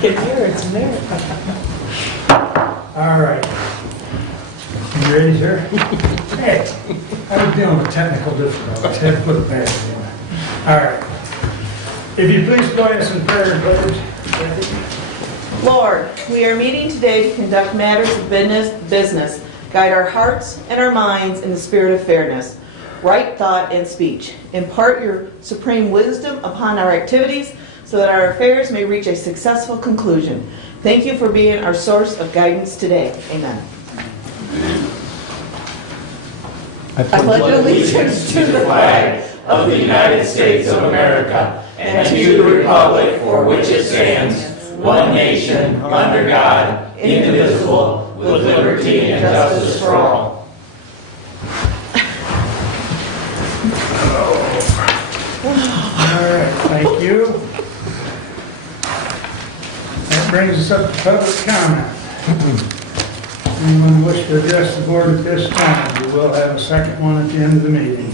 can hear it's there. All right. You ready, sir? Hey, I was dealing with technical difficulties. Had to put a battery in it. All right. If you please join us in prayer and pledge. Lord, we are meeting today to conduct matters of business, guide our hearts and our minds in the spirit of fairness, right thought and speech. Impart your supreme wisdom upon our activities so that our affairs may reach a successful conclusion. Thank you for being our source of guidance today. Amen. I pledge allegiance to the flag of the United States of America and to the republic for which it stands, one nation, under God, indivisible, with liberty and justice for all. All right, thank you. That brings us up to public comment. Anyone wish to address the board at this time? We will have a second one at the end of the meeting.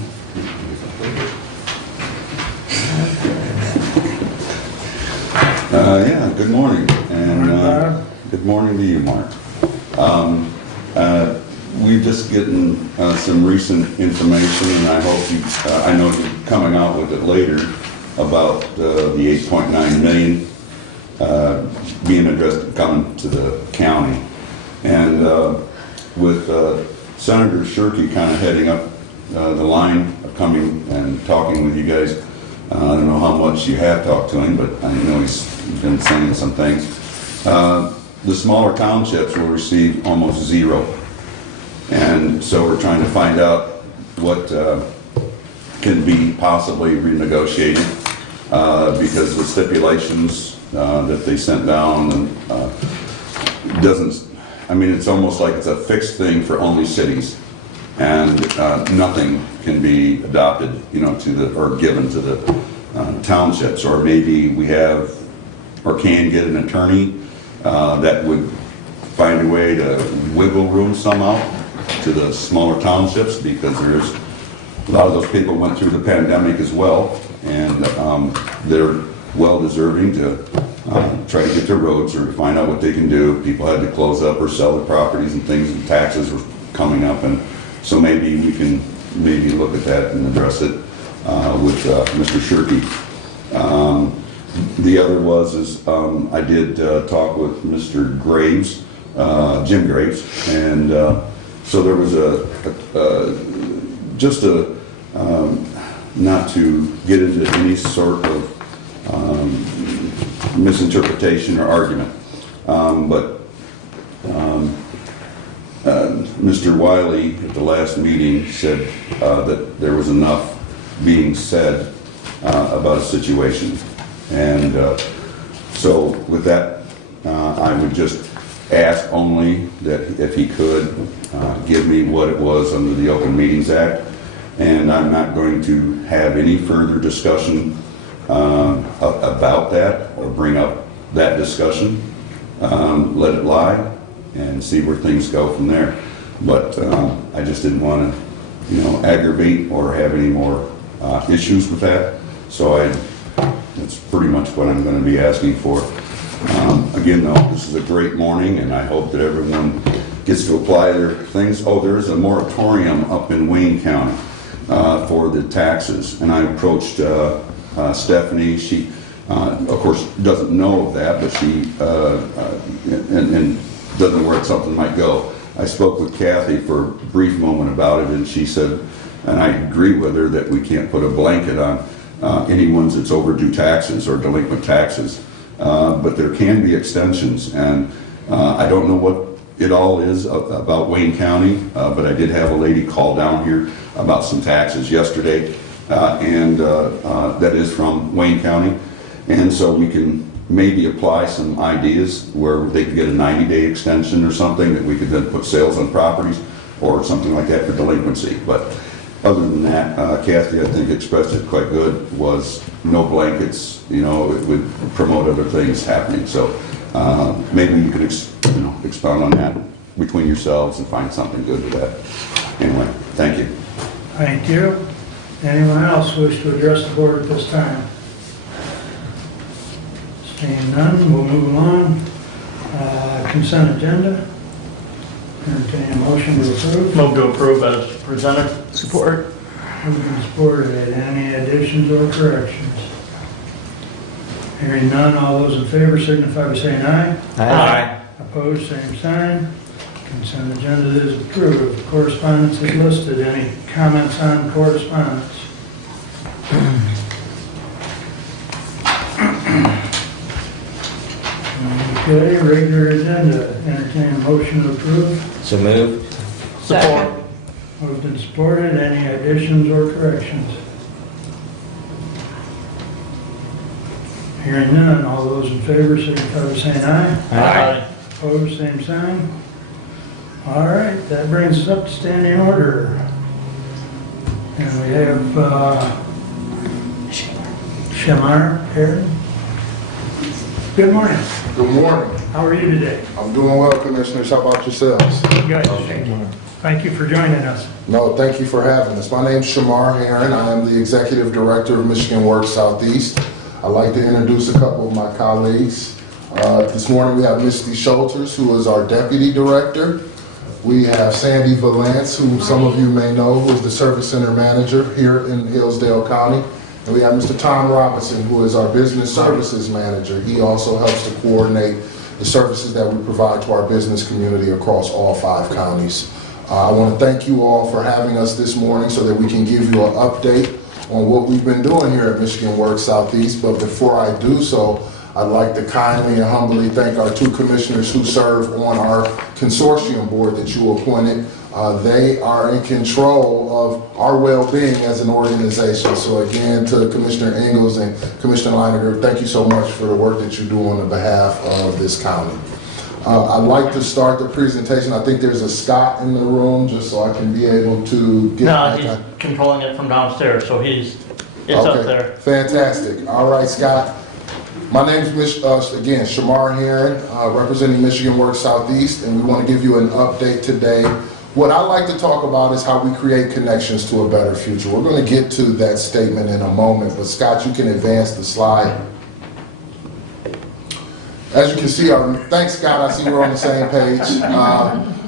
Yeah, good morning, and good morning to you, Mark. We've just gotten some recent information, and I hope you, I know you're coming out with it later, about the 8.9 million being addressed, coming to the county. And with Senator Shirkey kind of heading up the line of coming and talking with you guys, I don't know how much you have talked to him, but I know he's been saying some things. The smaller townships will receive almost zero. And so we're trying to find out what can be possibly renegotiated because the stipulations that they sent down and doesn't, I mean, it's almost like it's a fixed thing for only cities, and nothing can be adopted, you know, to the, or given to the townships. Or maybe we have, or can get an attorney that would find a way to wiggle room somehow to the smaller townships, because there's a lot of those people went through the pandemic as well, and they're well deserving to try to get their roads or find out what they can do. People had to close up or sell their properties and things, and taxes were coming up, and so maybe we can maybe look at that and address it with Mr. Shirkey. The other is I did talk with Mr. Graves, Jim Graves, and so there was just a not to get into any sort of misinterpretation or argument, but Mr. Wiley at the last meeting said that there was enough being said about a situation, and so with that I would just ask only that if he could give me what it was under the Open Meetings Act, and I'm not going to have any further discussion about that or bring up that discussion. Let it lie and see where things go from there. But I just didn't want to, you know, aggravate or have any more issues with that. So that's pretty much what I'm going to be asking for. Again, though, this is a great morning, and I hope that everyone gets to apply their things. Oh, there is a moratorium up in Wayne County for the taxes, and I approached Stephanie. She, of course, doesn't know of that, but she and doesn't know where something might go. I spoke with Kathy for a brief moment about it, and she said, and I agree with her, that we can't put a blanket on anyone's that's overdue taxes or delinquent taxes. But there can be extensions, and I don't know what it all is about Wayne County, but I did have a lady call down here about some taxes yesterday, and that is from Wayne County, and so we can maybe apply some ideas where they could get a 90-day extension or something, that we could then put sales on properties or something like that for delinquency. But other than that, Kathy, I think, expressed it quite good, was no blankets, you know, it would promote other things happening. So maybe you could expound on that between yourselves and find something good with that. Anyway, thank you. Thank you. Anyone else wish to address the board at this time? Seeing none, we'll move along. Consent agenda. Entertain a motion to approve. Move to approve as presented. Support. Moved and supported. Any additions or corrections? Hearing none, all those in favor signify by saying aye. Aye. Opposed, same sign. Consent agenda is approved. Correspondence is listed. Any comments on correspondence? Okay, regular agenda. Entertain a motion to approve. So moved. Support. Moved and supported. Any additions or corrections? Hearing none, all those in favor signify by saying aye. Aye. Opposed, same sign. All right, that brings us up to standing order. And we have Shamar here. Good morning. Good morning. How are you today? I'm doing well, Commissioners. How about yourselves? Good. Thank you for joining us. No, thank you for having us. My name's Shamar Heron. I am the Executive Director of Michigan Works Southeast. I'd like to introduce a couple of my colleagues. This morning we have Misty Schulters, who is our Deputy Director. We have Sandy Valance, who some of you may know, who is the Service Center Manager here in Hillsdale County. And we have Mr. Tom Robinson, who is our Business Services Manager. He also helps to coordinate the services that we provide to our business community across all 5 counties. I want to thank you all for having us this morning so that we can give you an update on what we've been doing here at Michigan Works Southeast. But before I do so, I'd like to kindly and humbly thank our 2 commissioners who serve on our consortium board that you appointed. They are in control of our well-being as an organization. So again, to Commissioner Ingalls and Commissioner Leininger, thank you so much for the work that you do on the behalf of this county. I'd like to start the presentation. I think there's a Scott in the room, just so I can be able to get No, he's controlling it from downstairs, so it's up there. Fantastic. All right, Scott. My name is, again, Shamar Heron, representing Michigan Works Southeast, and we want to give you an update today. What I like to talk about is how we create connections to a better future. We're going to get to that statement in a moment, but Scott, you can advance the slide. As you can see, thanks Scott, I see we're on the same page.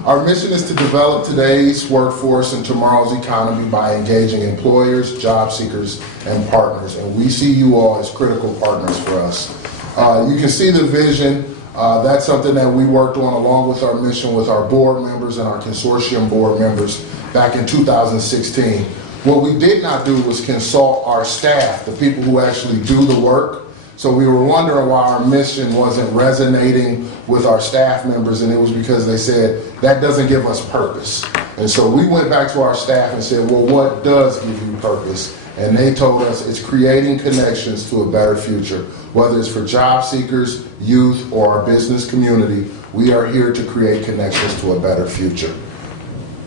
Our mission is to develop today's workforce and tomorrow's economy by engaging employers, job seekers, and partners. And we see you all as critical partners for us. You can see the vision. That's something that we worked on along with our mission with our board members and our consortium board members back in 2016. What we did not do was consult our staff, the people who actually do the work. So we were wondering why our mission wasn't resonating with our staff members, and it was because they said, that doesn't give us purpose. And so we went back to our staff and said, well, what does give you purpose? And they told us it's creating connections to a better future. Whether it's for job seekers, youth, or our business community, we are here to create connections to a better future.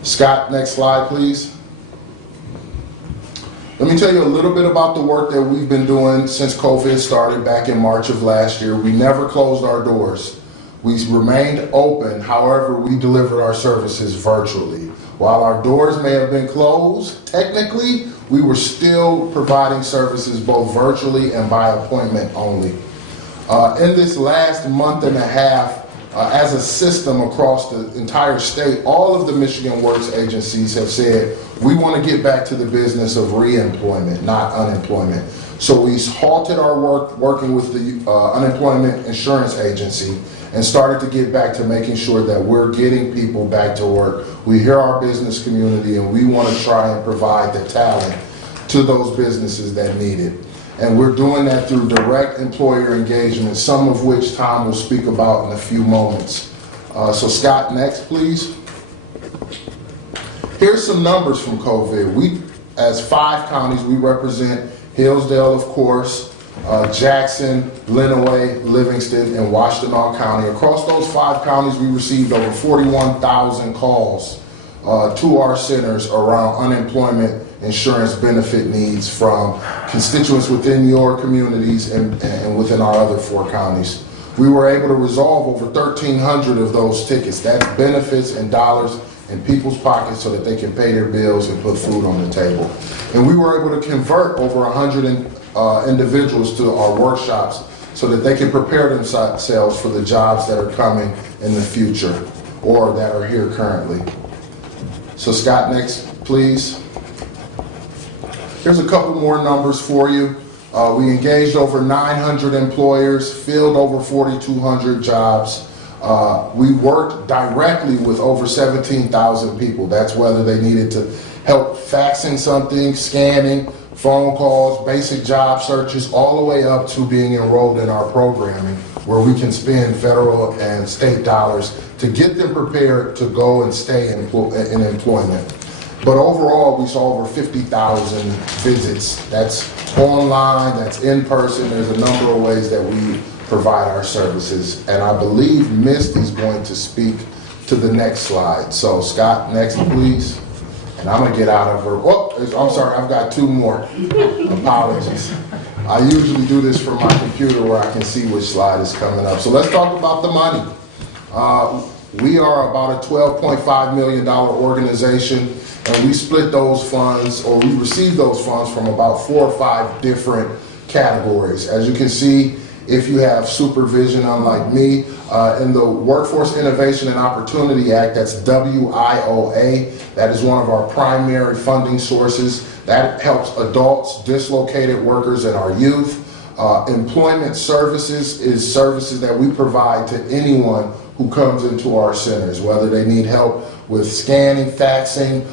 Scott, next slide, please. Let me tell you a little bit about the work that we've been doing since COVID started back in March of last year. We never closed our doors. We remained open, however, we delivered our services virtually. While our doors may have been closed, technically, we were still providing services both virtually and by appointment only. In this last month and a half, as a system across the entire state, all of the Michigan Works agencies have said, we want to get back to the business of reemployment, not unemployment. So we halted our work working with the Unemployment Insurance Agency and started to get back to making sure that we're getting people back to work. We hear our business community and we want to try and provide the talent to those businesses that need it. And we're doing that through direct employer engagement, some of which Tom will speak about in a few moments. So Scott, next, please. Here's some numbers from COVID. We, as 5 counties, we represent Hillsdale, of course, Jackson, Lenawee, Livingston, and Washtenaw County. Across those 5 counties, we received over 41,000 calls to our centers around unemployment insurance benefit needs from constituents within your communities and within our other 4 counties. We were able to resolve over 1,300 of those tickets. That's benefits and dollars in people's pockets so that they can pay their bills and put food on the table. And we were able to convert over 100 individuals to our workshops so that they can prepare themselves for the jobs that are coming in the future or that are here currently. So Scott, next, please. Here's a couple more numbers for you. We engaged over 900 employers, filled over 4,200 jobs. We worked directly with over 17,000 people. That's whether they needed to help faxing something, scanning, phone calls, basic job searches, all the way up to being enrolled in our programming where we can spend federal and state dollars to get them prepared to go and stay in employment. But overall, we saw over 50,000 visits. That's online, that's in person. There's a number of ways that we provide our services. And I believe Misty's going to speak to the next slide. So Scott, next please. And I'm gonna get out of her. Oh, I'm sorry, I've got two more. Apologies. I usually do this from my computer where I can see which slide is coming up. So let's talk about the money. We are about a $12.5 million organization, and we split those funds, or we receive those funds from about 4 or 5 different categories. As you can see, if you have supervision, unlike me, in the Workforce Innovation and Opportunity Act, that's WIOA, that is one of our primary funding sources. That helps adults, dislocated workers, and our youth. Employment services is services that we provide to anyone who comes into our centers, whether they need help with scanning, faxing,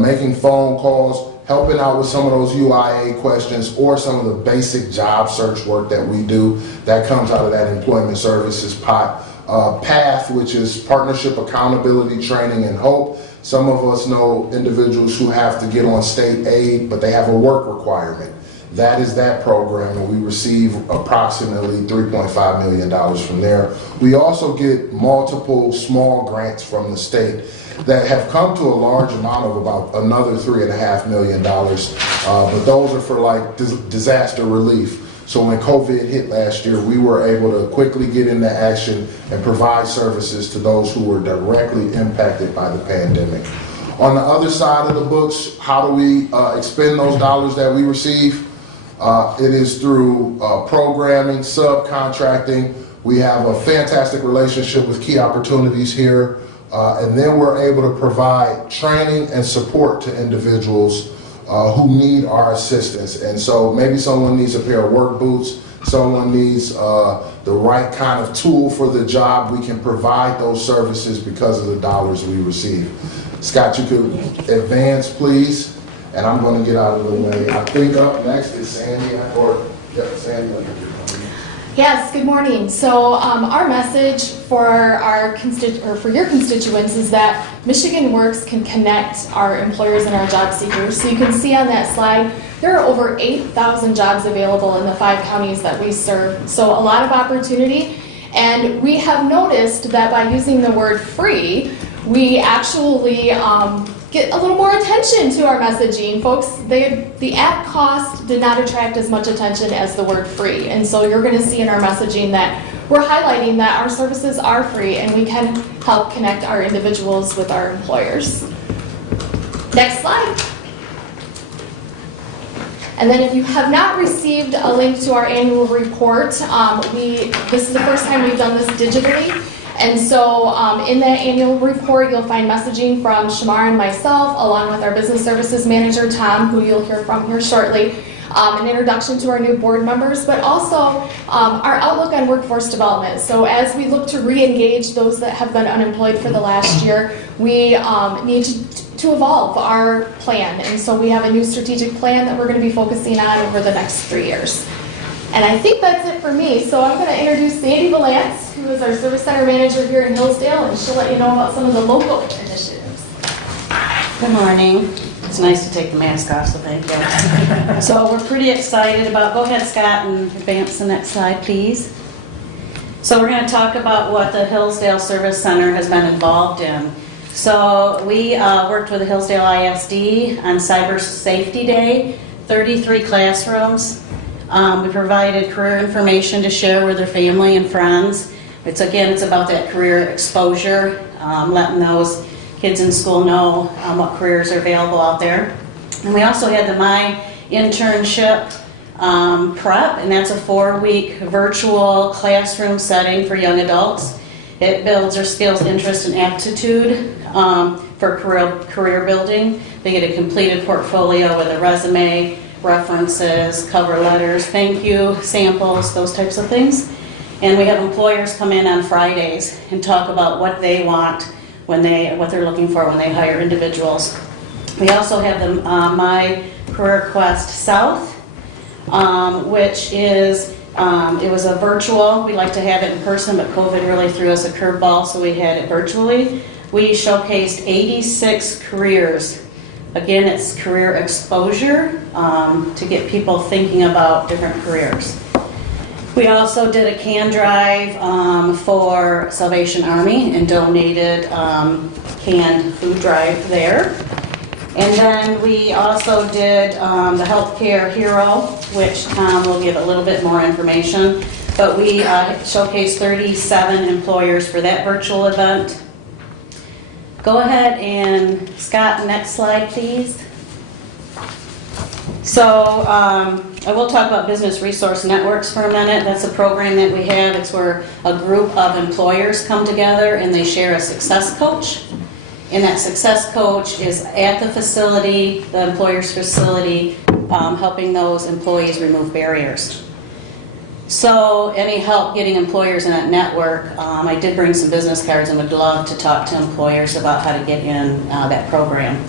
making phone calls, helping out with some of those UIA questions, or some of the basic job search work that we do. That comes out of that employment services pot. PATH, which is Partnership Accountability Training and Hope. Some of us know individuals who have to get on state aid, but they have a work requirement. That is that program, and we receive approximately $3.5 million from there. We also get multiple small grants from the state that have come to a large amount of about another $3.5 million, but those are for like disaster relief. So when COVID hit last year, we were able to quickly get into action and provide services to those who were directly impacted by the pandemic. On the other side of the books, how do we expend those dollars that we receive? It is through programming, subcontracting. We have a fantastic relationship with Key Opportunities here. And then we're able to provide training and support to individuals who need our assistance. And so maybe someone needs a pair of work boots, someone needs the right kind of tool for the job. We can provide those services because of the dollars we receive. Scott, you could advance, please. And I'm going to get out of the way. I think up next is Sandy, Sandy. Yes, good morning. So our message for your constituents is that Michigan Works can connect our employers and our job seekers. So you can see on that slide, there are over 8,000 jobs available in the 5 counties that we serve. So a lot of opportunity. And we have noticed that by using the word free, we actually get a little more attention to our messaging. Folks, the app cost did not attract as much attention as the word free. And so you're going to see in our messaging that we're highlighting that our services are free and we can help connect our individuals with our employers. Next slide. And then if you have not received a link to our annual report, this is the first time we've done this digitally. And so in that annual report, you'll find messaging from Shamar and myself, along with our business services manager, Tom, who you'll hear from here shortly, an introduction to our new board members, but also our outlook on workforce development. So as we look to re-engage those that have been unemployed for the last year, we need to evolve our plan. And so we have a new strategic plan that we're going to be focusing on over the next 3 years. And I think that's it for me. So I'm going to introduce Sandy Valance, who is our service center manager here in Hillsdale, and she'll let you know about some of the local initiatives. Good morning. It's nice to take the mask off, so thank you. So we're pretty excited about, go ahead Scott and advance the next slide please. So we're going to talk about what the Hillsdale Service Center has been involved in. So we worked with the Hillsdale ISD on Cyber Safety Day, 33 classrooms. We provided career information to share with their family and friends. It's about that career exposure, letting those kids in school know what careers are available out there. And we also had the My Internship prep, and that's a 4-week virtual classroom setting for young adults. It builds their skills, interest, and aptitude for career building. They get a completed portfolio with a resume, references, cover letters, thank you, samples, those types of things. And we have employers come in on Fridays and talk about what they want, what they're looking for when they hire individuals. We also have the My Career Quest South, which is, it was a virtual. We like to have it in person, but COVID really threw us a curveball, so we had it virtually. We showcased 86 careers. Again, it's career exposure to get people thinking about different careers. We also did a can drive for Salvation Army and donated canned food drive there. And then we also did the Healthcare Hero, which Tom will give a little bit more information. But we showcased 37 employers for that virtual event. Go ahead and, Scott, next slide, please. So I will talk about Business Resource Networks for a minute. That's a program that we have. It's where a group of employers come together and they share a success coach. And that success coach is at the facility, the employer's facility, helping those employees remove barriers. So any help getting employers in that network, I did bring some business cards and would love to talk to employers about how to get in that program.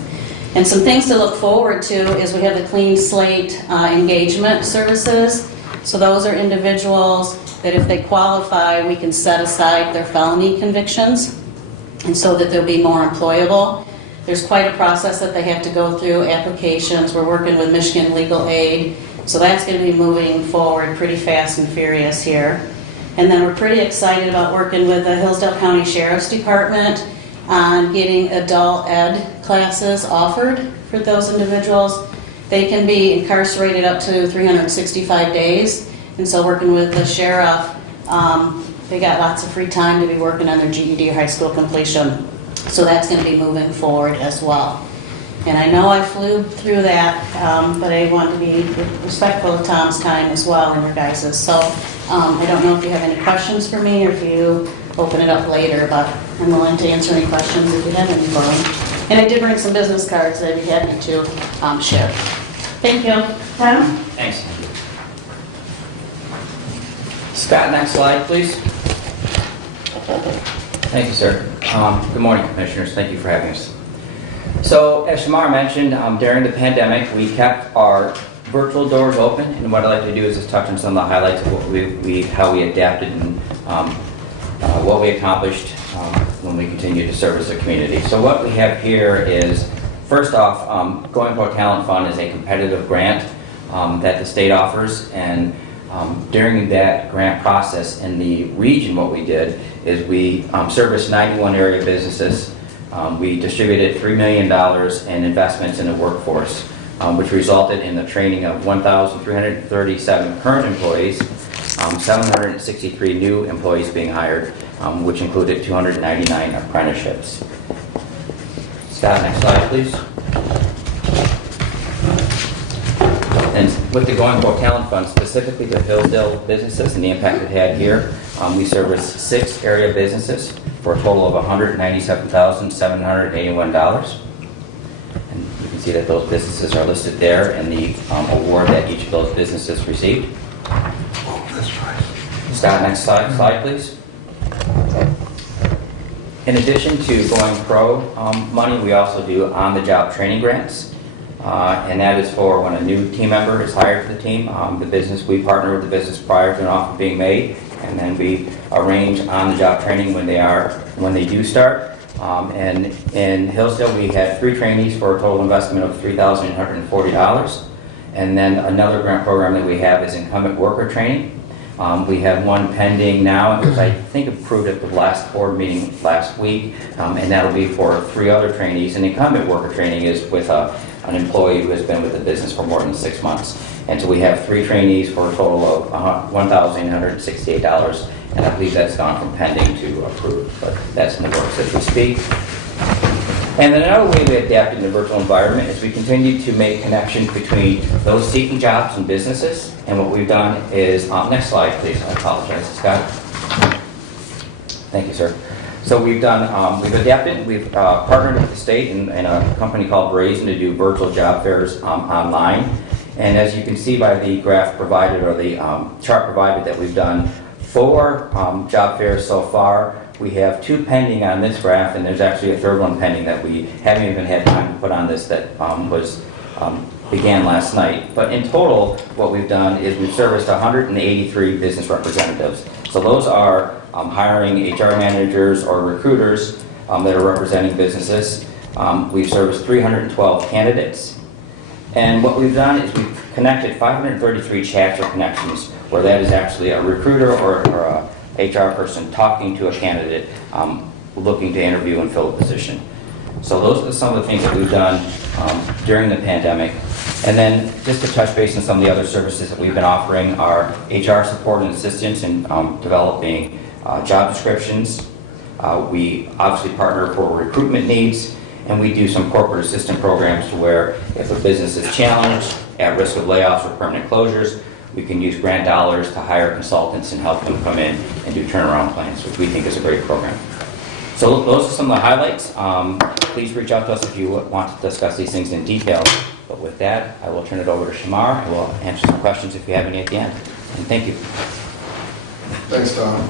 And some things to look forward to is we have the Clean Slate engagement services. So those are individuals that if they qualify, we can set aside their felony convictions, and so that they'll be more employable. There's quite a process that they have to go through, applications. We're working with Michigan Legal Aid, so that's going to be moving forward pretty fast and furious here. And then we're pretty excited about working with the Hillsdale County Sheriff's Department on getting adult ed classes offered for those individuals. They can be incarcerated up to 365 days, and so working with the sheriff, they got lots of free time to be working on their GED or high school completion. So that's going to be moving forward as well. And I know I flew through that, but I want to be respectful of Tom's time as well and your guys's. So I don't know if you have any questions for me or if you open it up later, but I'm willing to answer any questions if you have any for me. And I did bring some business cards that I'd be happy to share. Thank you. Tom? Thanks. Scott, next slide, please. Thank you, sir. Good morning, Commissioners. Thank you for having us. So, as Shamar mentioned, during the pandemic, we kept our virtual doors open, and what I'd like to do is just touch on some of the highlights of what how we adapted and what we accomplished when we continued to service the community. So what we have here is, first off, Going Pro Talent Fund is a competitive grant that the state offers, and during that grant process in the region, what we did is we serviced 91 area businesses. We distributed $3 million in investments in the workforce, which resulted in the training of 1,337 current employees, 763 new employees being hired, which included 299 apprenticeships. Scott, next slide, please. And with the Going Pro Talent Fund, specifically the Hillsdale businesses and the impact it had here, we serviced 6 area businesses for a total of $197,781. And you can see that those businesses are listed there and the award that each of those businesses received. Oh, that's right. Scott, next slide, please. In addition to Going Pro money, we also do on-the-job training grants. And that is for when a new team member is hired for the team. We partner with the business prior to an offer being made, and then we arrange on-the-job training when they do start. And in Hillsdale, we had 3 trainees for a total investment of $3,840. And then another grant program that we have is incumbent worker training. We have one pending now, which I think approved at the last board meeting last week, and that'll be for 3 other trainees. And incumbent worker training is with an employee who has been with the business for more than 6 months. And so we have 3 trainees for a total of $1,868, and I believe that's gone from pending to approved, but that's in the works as we speak. And then another way we adapt in the virtual environment is we continue to make connections between those seeking jobs and businesses. And what we've done is, next slide, please. I apologize, Scott. Thank you, sir. So we've done, we've adapted, we've partnered with the state and a company called Brazen to do virtual job fairs online. And as you can see by the graph provided or the chart provided that we've done 4 job fairs so far. We have 2 pending on this graph, and there's actually a 3rd one pending that we haven't even had time to put on this that began last night. But in total, what we've done is we've serviced 183 business representatives. So those are hiring HR managers or recruiters that are representing businesses. We've serviced 312 candidates. And what we've done is we've connected 533 chats or connections, where that is actually a recruiter or a HR person talking to a candidate looking to interview and fill a position. So those are some of the things that we've done during the pandemic. And then just to touch base on some of the other services that we've been offering are HR support and assistance in developing job descriptions. We obviously partner for recruitment needs, and we do some corporate assistant programs to where if a business is challenged, at risk of layoffs or permanent closures, we can use grant dollars to hire consultants and help them come in and do turnaround plans, which we think is a great program. So those are some of the highlights. Please reach out to us if you want to discuss these things in detail. But with that, I will turn it over to Shamar, and we'll answer some questions if you have any at the end. And thank you. Thanks, Tom.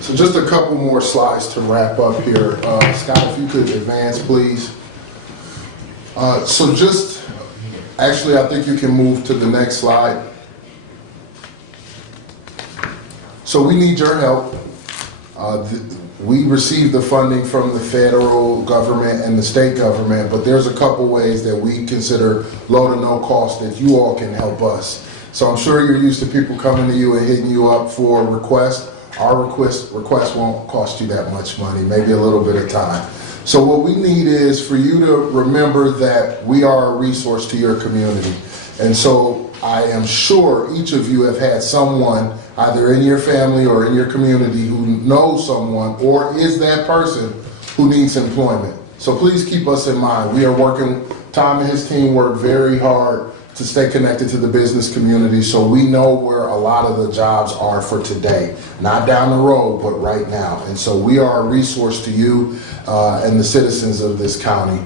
So just a couple more slides to wrap up here. Scott, if you could advance, please. Actually, I think you can move to the next slide. So we need your help. We receive the funding from the federal government and the state government, but there's a couple ways that we consider low to no cost that you all can help us. So I'm sure you're used to people coming to you and hitting you up for requests. Our request won't cost you that much money, maybe a little bit of time. So what we need is for you to remember that we are a resource to your community. And so I am sure each of you have had someone either in your family or in your community who knows someone or is that person who needs employment. So please keep us in mind. We are working, Tom and his team work very hard to stay connected to the business community so we know where a lot of the jobs are for today. Not down the road, but right now. And so we are a resource to you and the citizens of this county.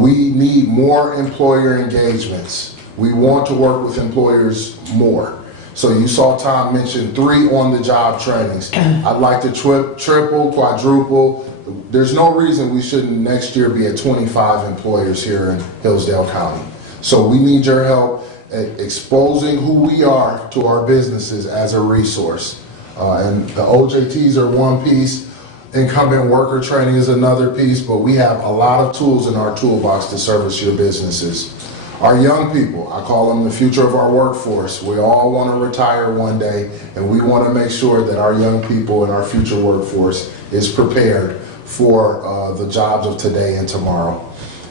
We need more employer engagements. We want to work with employers more. So you saw Tom mention 3 on-the-job trainings. I'd like to triple, quadruple. There's no reason we shouldn't next year be at 25 employers here in Hillsdale County. So we need your help at exposing who we are to our businesses as a resource. And the OJTs are one piece. Incumbent worker training is another piece, but we have a lot of tools in our toolbox to service your businesses. Our young people, I call them the future of our workforce. We all want to retire one day, and we want to make sure that our young people and our future workforce is prepared for the jobs of today and tomorrow.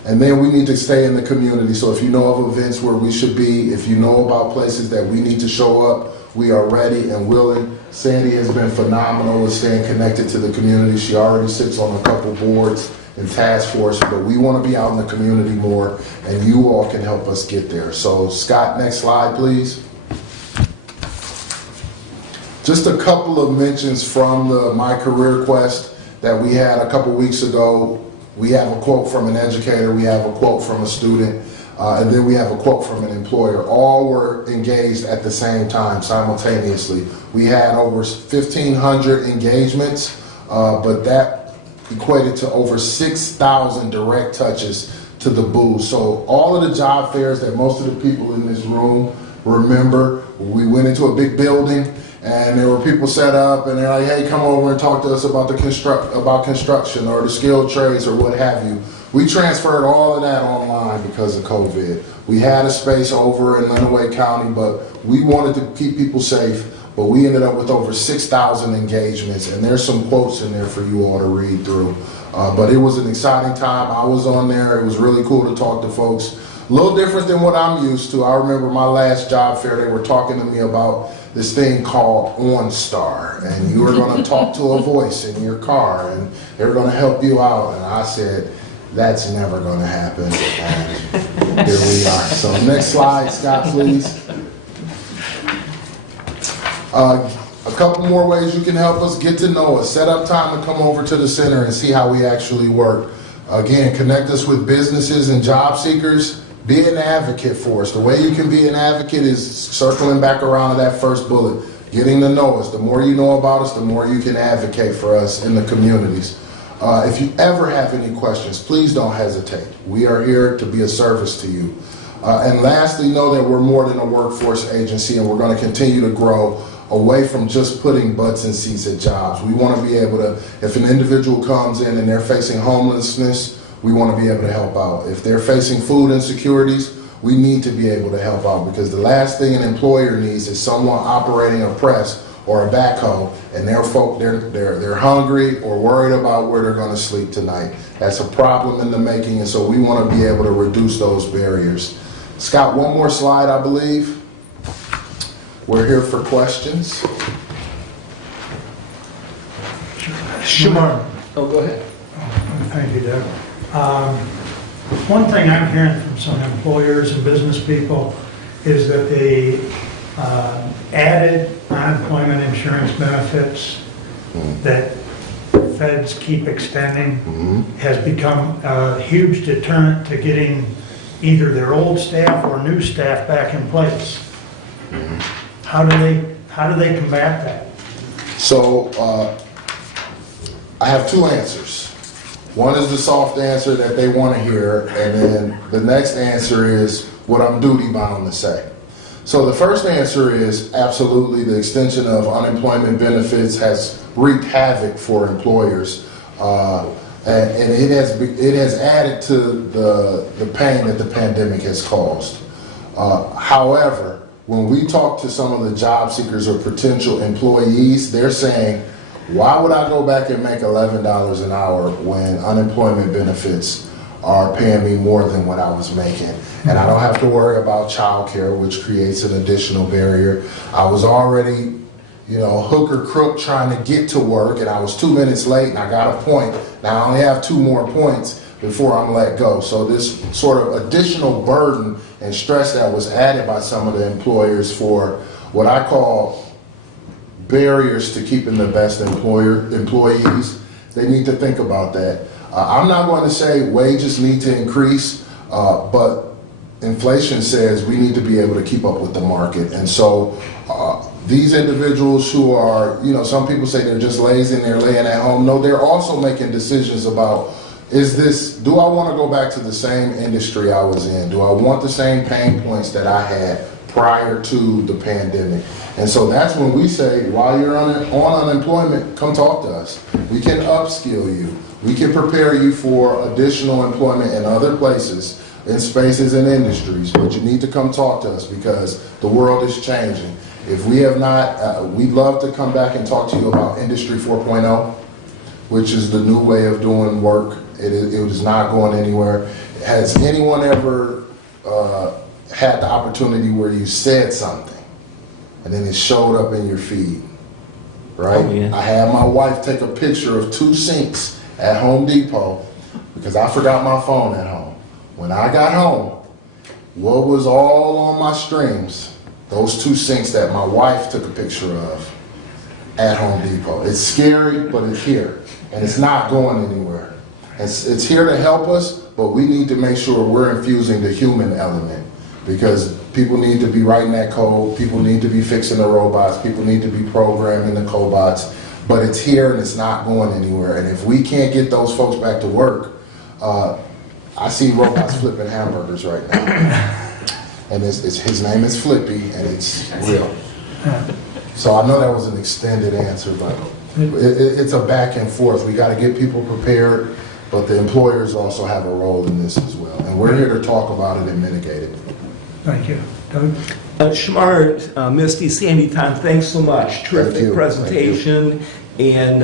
And then we need to stay in the community. So if you know of events where we should be, if you know about places that we need to show up, we are ready and willing. Sandy has been phenomenal with staying connected to the community. She already sits on a couple boards and task force, but we want to be out in the community more, and you all can help us get there. So Scott, next slide, please. Just a couple of mentions from the My Career Quest that we had a couple weeks ago. We have a quote from an educator, we have a quote from a student, and then we have a quote from an employer. All were engaged at the same time, simultaneously. We had over 1,500 engagements, but that equated to over 6,000 direct touches to the booth. So all of the job fairs that most of the people in this room remember, we went into a big building and there were people set up and they're like, hey, come over and talk to us about construction or the skilled trades or what have you. We transferred all of that online because of COVID. We had a space over in Lenawee County, but we wanted to keep people safe. But we ended up with over 6,000 engagements, and there's some quotes in there for you all to read through. But it was an exciting time. I was on there. It was really cool to talk to folks. A little different than what I'm used to. I remember my last job fair, they were talking to me about this thing called OnStar, and you were going to talk to a voice in your car, and they were going to help you out. And I said, That's never going to happen. And here we are. So next slide, Scott, please. A couple more ways you can help us get to know us. Set up time to come over to the center and see how we actually work. Again, connect us with businesses and job seekers. Be an advocate for us. The way you can be an advocate is circling back around to that first bullet. Getting to know us. The more you know about us, the more you can advocate for us in the communities. If you ever have any questions, please don't hesitate. We are here to be a service to you. And lastly, know that we're more than a workforce agency, and we're going to continue to grow away from just putting butts in seats at jobs. We want to be able to, if an individual comes in and they're facing homelessness, we want to be able to help out. If they're facing food insecurities, we need to be able to help out, because the last thing an employer needs is someone operating a press or a backhoe and they're hungry or worried about where they're going to sleep tonight. That's a problem in the making, and so we want to be able to reduce those barriers. Scott, one more slide, I believe. We're here for questions. Shamar. Oh, go ahead. Thank you, Doug. One thing I'm hearing from some employers and business people is that the added unemployment insurance benefits that feds keep extending has become a huge deterrent to getting either their old staff or new staff back in place. How do they combat that? So I have two answers. One is the soft answer that they want to hear, and then the next answer is what I'm duty bound to say. So the first answer is absolutely the extension of unemployment benefits has wreaked havoc for employers, and it has added to the pain that the pandemic has caused. However, when we talk to some of the job seekers or potential employees, they're saying, why would I go back and make $11 an hour when unemployment benefits are paying me more than what I was making? And I don't have to worry about childcare, which creates an additional barrier. I was already, hook or crook trying to get to work, and I was 2 minutes late and I got a point. Now I only have 2 more points before I'm let go. So this sort of additional burden and stress that was added by some of the employers for what I call barriers to keeping the best employees, they need to think about that. I'm not going to say wages need to increase, but inflation says we need to be able to keep up with the market. And so these individuals who are, some people say they're just lazy and they're laying at home. No, they're also making decisions about, do I want to go back to the same industry I was in? Do I want the same pain points that I had prior to the pandemic? And so that's when we say, while you're on unemployment, come talk to us. We can upskill you. We can prepare you for additional employment in other places, in spaces and industries, but you need to come talk to us because the world is changing. If we have not, we'd love to come back and talk to you about Industry 4.0, which is the new way of doing work. It is not going anywhere. Has anyone ever had the opportunity where you said something and then it showed up in your feed, right? Oh, yeah. I had my wife take a picture of 2 sinks at Home Depot because I forgot my phone at home. When I got home, what was all on my streams? Those 2 sinks that my wife took a picture of at Home Depot. It's scary, but it's here, and it's not going anywhere. It's here to help us, but we need to make sure we're infusing the human element, because people need to be writing that code, people need to be fixing the robots, people need to be programming the cobots, but it's here and it's not going anywhere. And if we can't get those folks back to work, I see robots flipping hamburgers right now. And his name is Flippy, and it's real. So I know that was an extended answer, but it's a back and forth. We got to get people prepared, but the employers also have a role in this as well. And we're here to talk about it and mitigate it. Thank you. Doug? Shamar, Misty, Sandy, Tom, thanks so much. Terrific you. presentation, and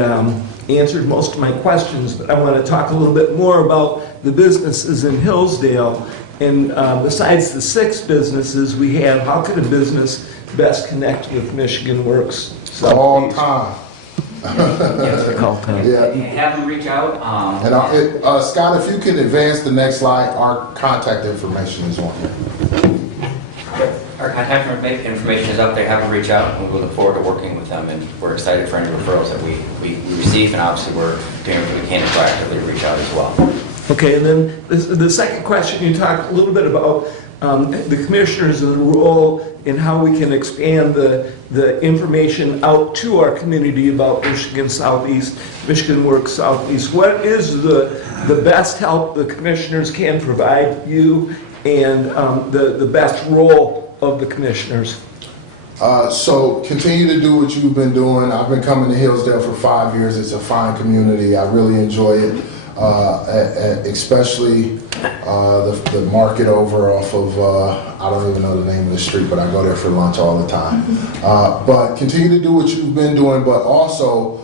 answered most of my questions, but I want to talk a little bit more about the businesses in Hillsdale. And besides the 6 businesses we have, how can a business best connect with Michigan Works? All time. Yeah. Have them reach out. And Scott, if you could advance the next slide, our contact information is on here. Our contact information is up there. Have them reach out, and we look forward to working with them. And we're excited for any referrals that we receive, and obviously we're doing everything we can to proactively reach out as well. Okay, and then the second question, you talked a little bit about the commissioners and the role in how we can expand the information out to our community about Michigan Southeast, Michigan Works Southeast. What is the best help the commissioners can provide you, and the best role of the commissioners? So continue to do what you've been doing. I've been coming to Hillsdale for 5 years. It's a fine community. I really enjoy it, especially the market over off of, I don't even know the name of the street, but I go there for lunch all the time. But continue to do what you've been doing, but also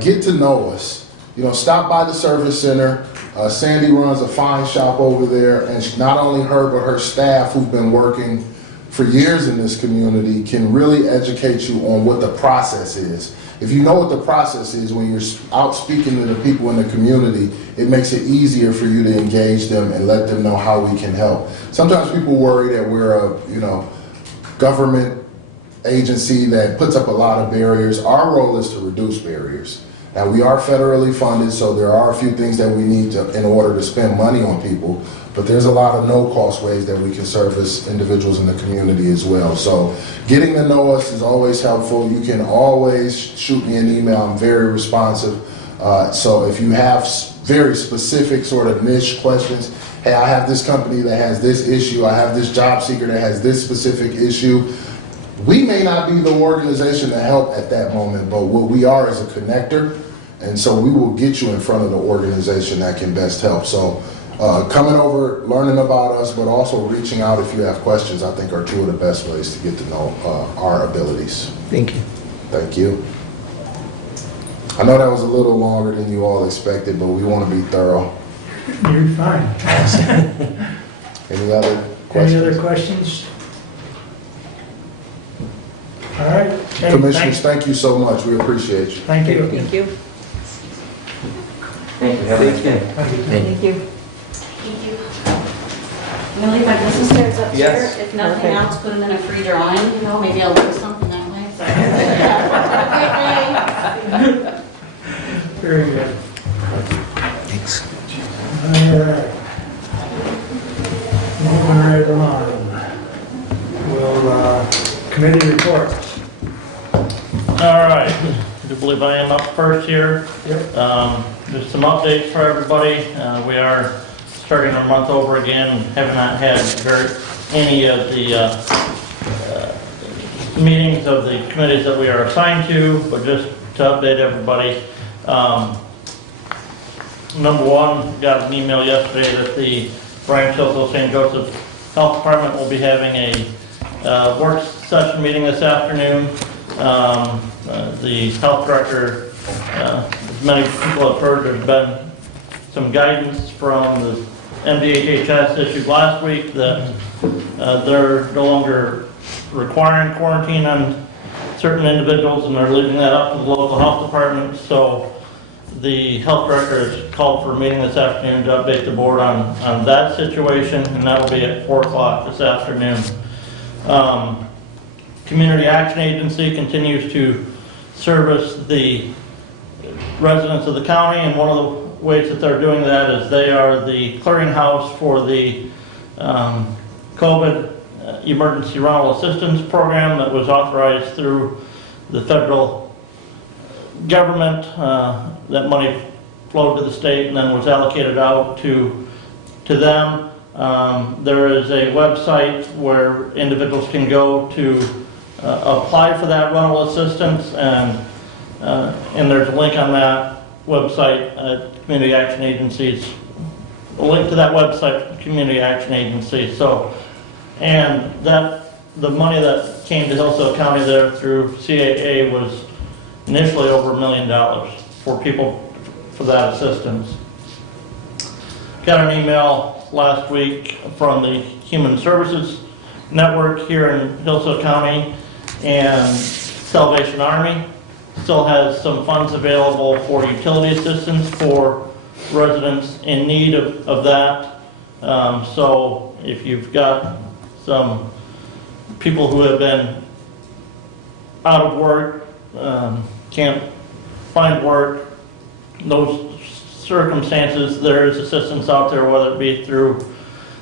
get to know us. You know, stop by the service center. Sandy runs a fine shop over there, and not only her, but her staff who've been working for years in this community can really educate you on what the process is. If you know what the process is when you're out speaking to the people in the community, it makes it easier for you to engage them and let them know how we can help. Sometimes people worry that we're a, government agency that puts up a lot of barriers. Our role is to reduce barriers. Now, we are federally funded, so there are a few things that we need to, in order to spend money on people, but there's a lot of no-cost ways that we can service individuals in the community as well. So getting to know us is always helpful. You can always shoot me an email. I'm very responsive. So if you have very specific sort of niche questions, hey, I have this company that has this issue, I have this job seeker that has this specific issue. We may not be the organization to help at that moment, but what we are is a connector, and so we will get you in front of the organization that can best help. So coming over, learning about us, but also reaching out if you have questions, I think are two of the best ways to get to know our abilities. Thank you. Thank you. I know that was a little longer than you all expected, but we want to be thorough. You're fine. Any other questions? Any other questions? All right. Hey, Commissioners, thank you so much. We appreciate you. Thank you. Thank you. Thank you. Have a nice day. Thank you. Thank you. I'm gonna leave my business cards up here. Yes. If nothing Perfect. else, put them in a free drawing, maybe I'll do something that way. So. Have a great day. Very good. Thanks. All right. Moving right along. We'll, committee reports. All right, I do believe I am up first here. Just some updates for everybody. We are starting our month over again, have not had any of the meetings of the committees that we are assigned to, but just to update everybody. Number one, got an email yesterday that the Branch Hillsdale St. Joseph Health Department will be having a work session meeting this afternoon. The health director, as many people have heard, there's been some guidance from the MDHHS issued last week that they're no longer requiring quarantine on certain individuals, and they're leaving that up to the local health department. So the health director has called for a meeting this afternoon to update the board on that situation, and that'll be at 4 o'clock this afternoon. Community Action Agency continues to service the residents of the county, and one of the ways that they're doing that is they are the clearinghouse for the COVID Emergency Rental Assistance Program that was authorized through the federal government. That money flowed to the state and then was allocated out to them. There is a website where individuals can go to apply for that rental assistance, and there's a link on that website at Community Action Agency's, a link to that website, Community Action Agency. So, and that the money that came to Hillsdale County there through CAA was initially over $1 million for people for that assistance. Got an email last week from the Human Services Network here in Hillsdale County and Salvation Army still has some funds available for utility assistance for residents in need of that. So if you've got some people who have been out of work, can't find work, those circumstances, there is assistance out there, whether it be through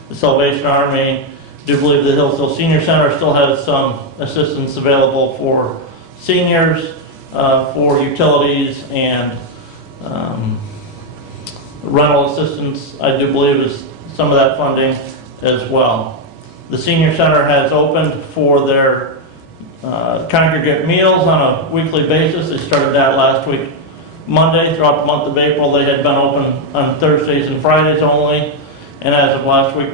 the Salvation Army. I do believe the Hillsdale Senior Center still has some assistance available for seniors, for utilities, and rental assistance, I do believe, is some of that funding as well. The Senior Center has opened for their congregate meals on a weekly basis. They started that last week, Monday. Throughout the month of April, they had been open on Thursdays and Fridays only, and as of last week,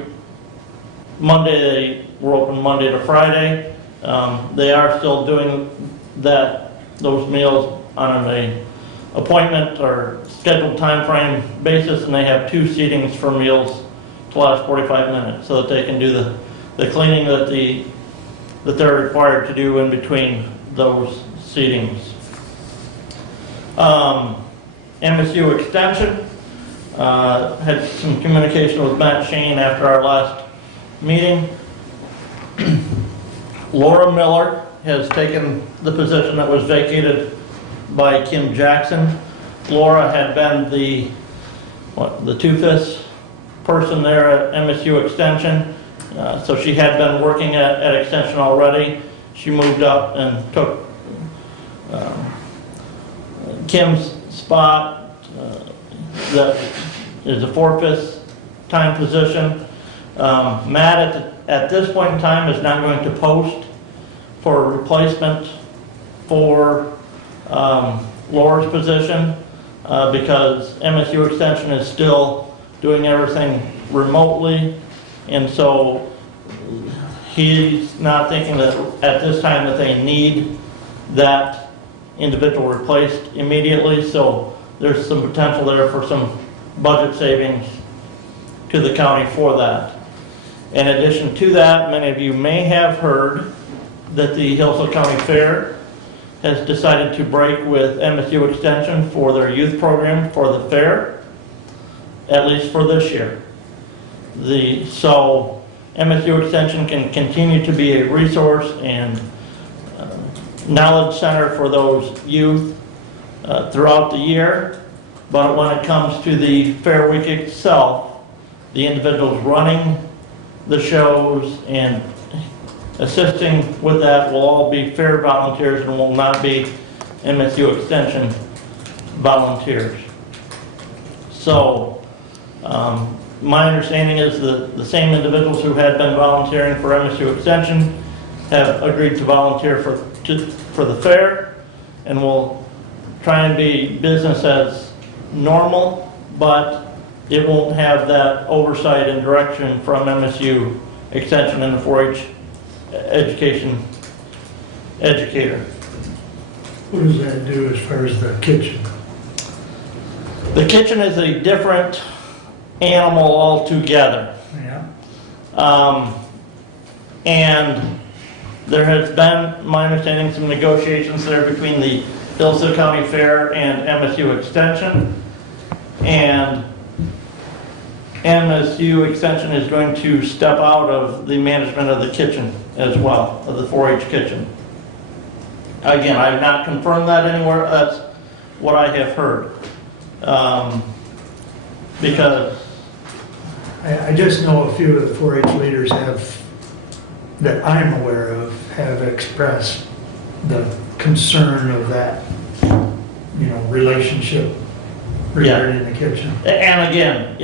Monday, they were open Monday to Friday. They are still doing those meals on an appointment or scheduled time frame basis, and they have 2 seatings for meals to last 45 minutes so that they can do the cleaning that they're required to do in between those seatings. MSU Extension had some communication with Matt Shane after our last meeting. Laura Miller has taken the position that was vacated by Kim Jackson. Laura had been the 2/5 person there at MSU Extension, so she had been working at Extension already. She moved up and took Kim's spot. That is a 4/5 time position. Matt at this point in time is not going to post for a replacement for Laura's position because MSU Extension is still doing everything remotely, and so he's not thinking that at this time that they need that individual replaced immediately, so there's some potential there for some budget savings to the county for that. In addition to that, many of you may have heard that the Hillsdale County Fair has decided to break with MSU Extension for their youth program for the fair, at least for this year. So MSU Extension can continue to be a resource and knowledge center for those youth throughout the year, but when it comes to the fair week itself, the individuals running the shows and assisting with that will all be fair volunteers and will not be MSU Extension volunteers. So my understanding is that the same individuals who had been volunteering for MSU Extension have agreed to volunteer for the fair, and will try and be business as normal, but it won't have that oversight and direction from MSU Extension and the 4-H education educator. What does that do as far as the kitchen? The kitchen is a different animal altogether. Yeah. And there has been, my understanding, some negotiations there between the Hillsdale County Fair and MSU Extension. And MSU Extension is going to step out of the management of the kitchen as well, of the 4-H kitchen. Again, I have not confirmed that anywhere. That's what I have heard. Because I just know a few of the 4-H leaders that I'm aware of, have expressed the concern of that, relationship regarding the kitchen. And again,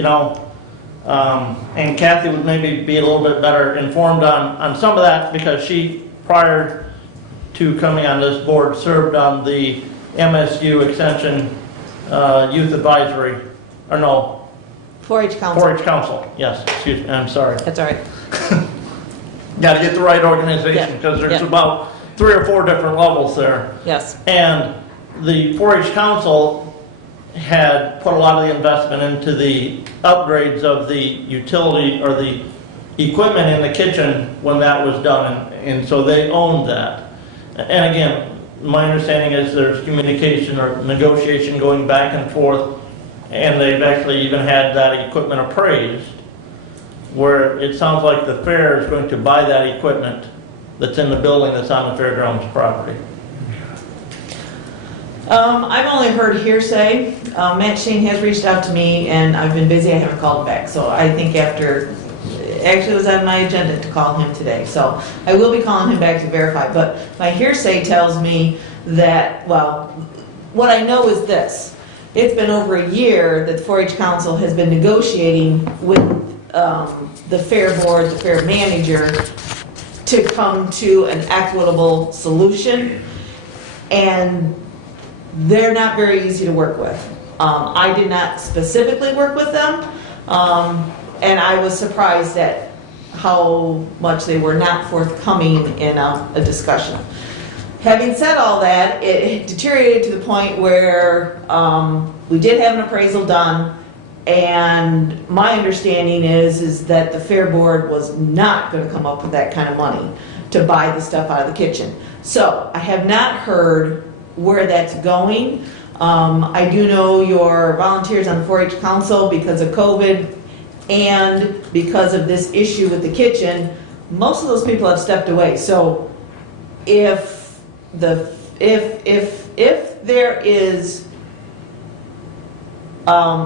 and Kathy would maybe be a little bit better informed on some of that, because she, prior to coming on this board, served on the MSU Extension Youth Advisory, 4-H Council. 4-H Council, yes, excuse me, I'm sorry. That's all right. Got to get the right organization, Yeah, because there's yeah. about 3 or 4 different levels there. Yes. And the 4-H Council had put a lot of the investment into the upgrades of the utility or the equipment in the kitchen when that was done, and so they owned that. And again, my understanding is there's communication or negotiation going back and forth, and they've actually even had that equipment appraised, where it sounds like the fair is going to buy that equipment that's in the building that's on the fairgrounds property. I've only heard hearsay. Matt Shane has reached out to me, and I've been busy, I haven't called him back. So I think actually it was on my agenda to call him today. So I will be calling him back to verify. But my hearsay tells me that, well, what I know is this. It's been over a year that the 4-H Council has been negotiating with the fair board, the fair manager, to come to an equitable solution. And they're not very easy to work with. I did not specifically work with them, and I was surprised at how much they were not forthcoming in a discussion. Having said all that, it deteriorated to the point where we did have an appraisal done, and my understanding is that the fair board was not going to come up with that kind of money to buy the stuff out of the kitchen. So I have not heard where that's going. I do know your volunteers on the 4-H Council, because of COVID and because of this issue with the kitchen, most of those people have stepped away. So if there is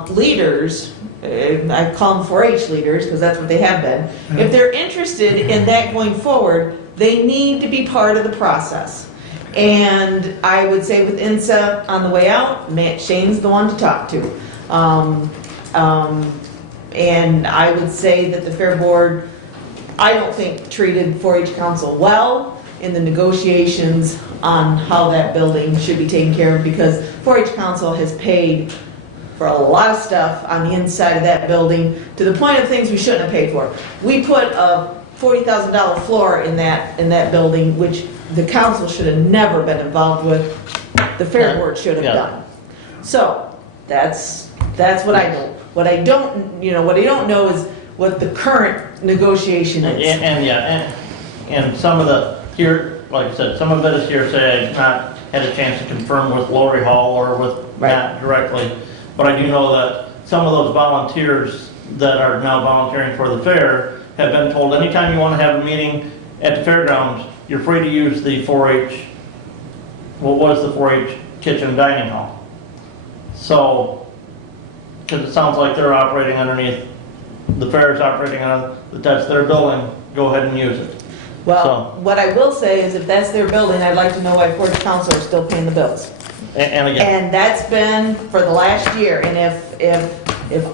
leaders, I call them 4-H leaders because that's what they have been, if they're interested in that going forward, they need to be part of the process. And I would say with INSA on the way out, Matt Shane's the one to talk to. And I would say that the Fair Board, I don't think treated 4-H Council well in the negotiations on how that building should be taken care of, because 4-H Council has paid for a lot of stuff on the inside of that building to the point of things we shouldn't have paid for. We put a $40,000 floor in that building, which the council should have never been involved with. The Fair Board should have done. So that's what I know. What I don't know is what the current negotiation is. And some of like I said, some of it is hearsay. I've not had a chance to confirm with Lori Hall or with Matt directly, but I do know that some of those volunteers that are now volunteering for the fair have been told anytime you want to have a meeting at the fairgrounds, you're free to use the 4-H, what is the 4-H kitchen dining hall? So, because it sounds like they're operating underneath, the fair is operating on, that's their building, go ahead and use it. Well, what I will say is if that's their building, I'd like to know why 4-H Council are still paying the bills. And again. And that's been for the last year. And if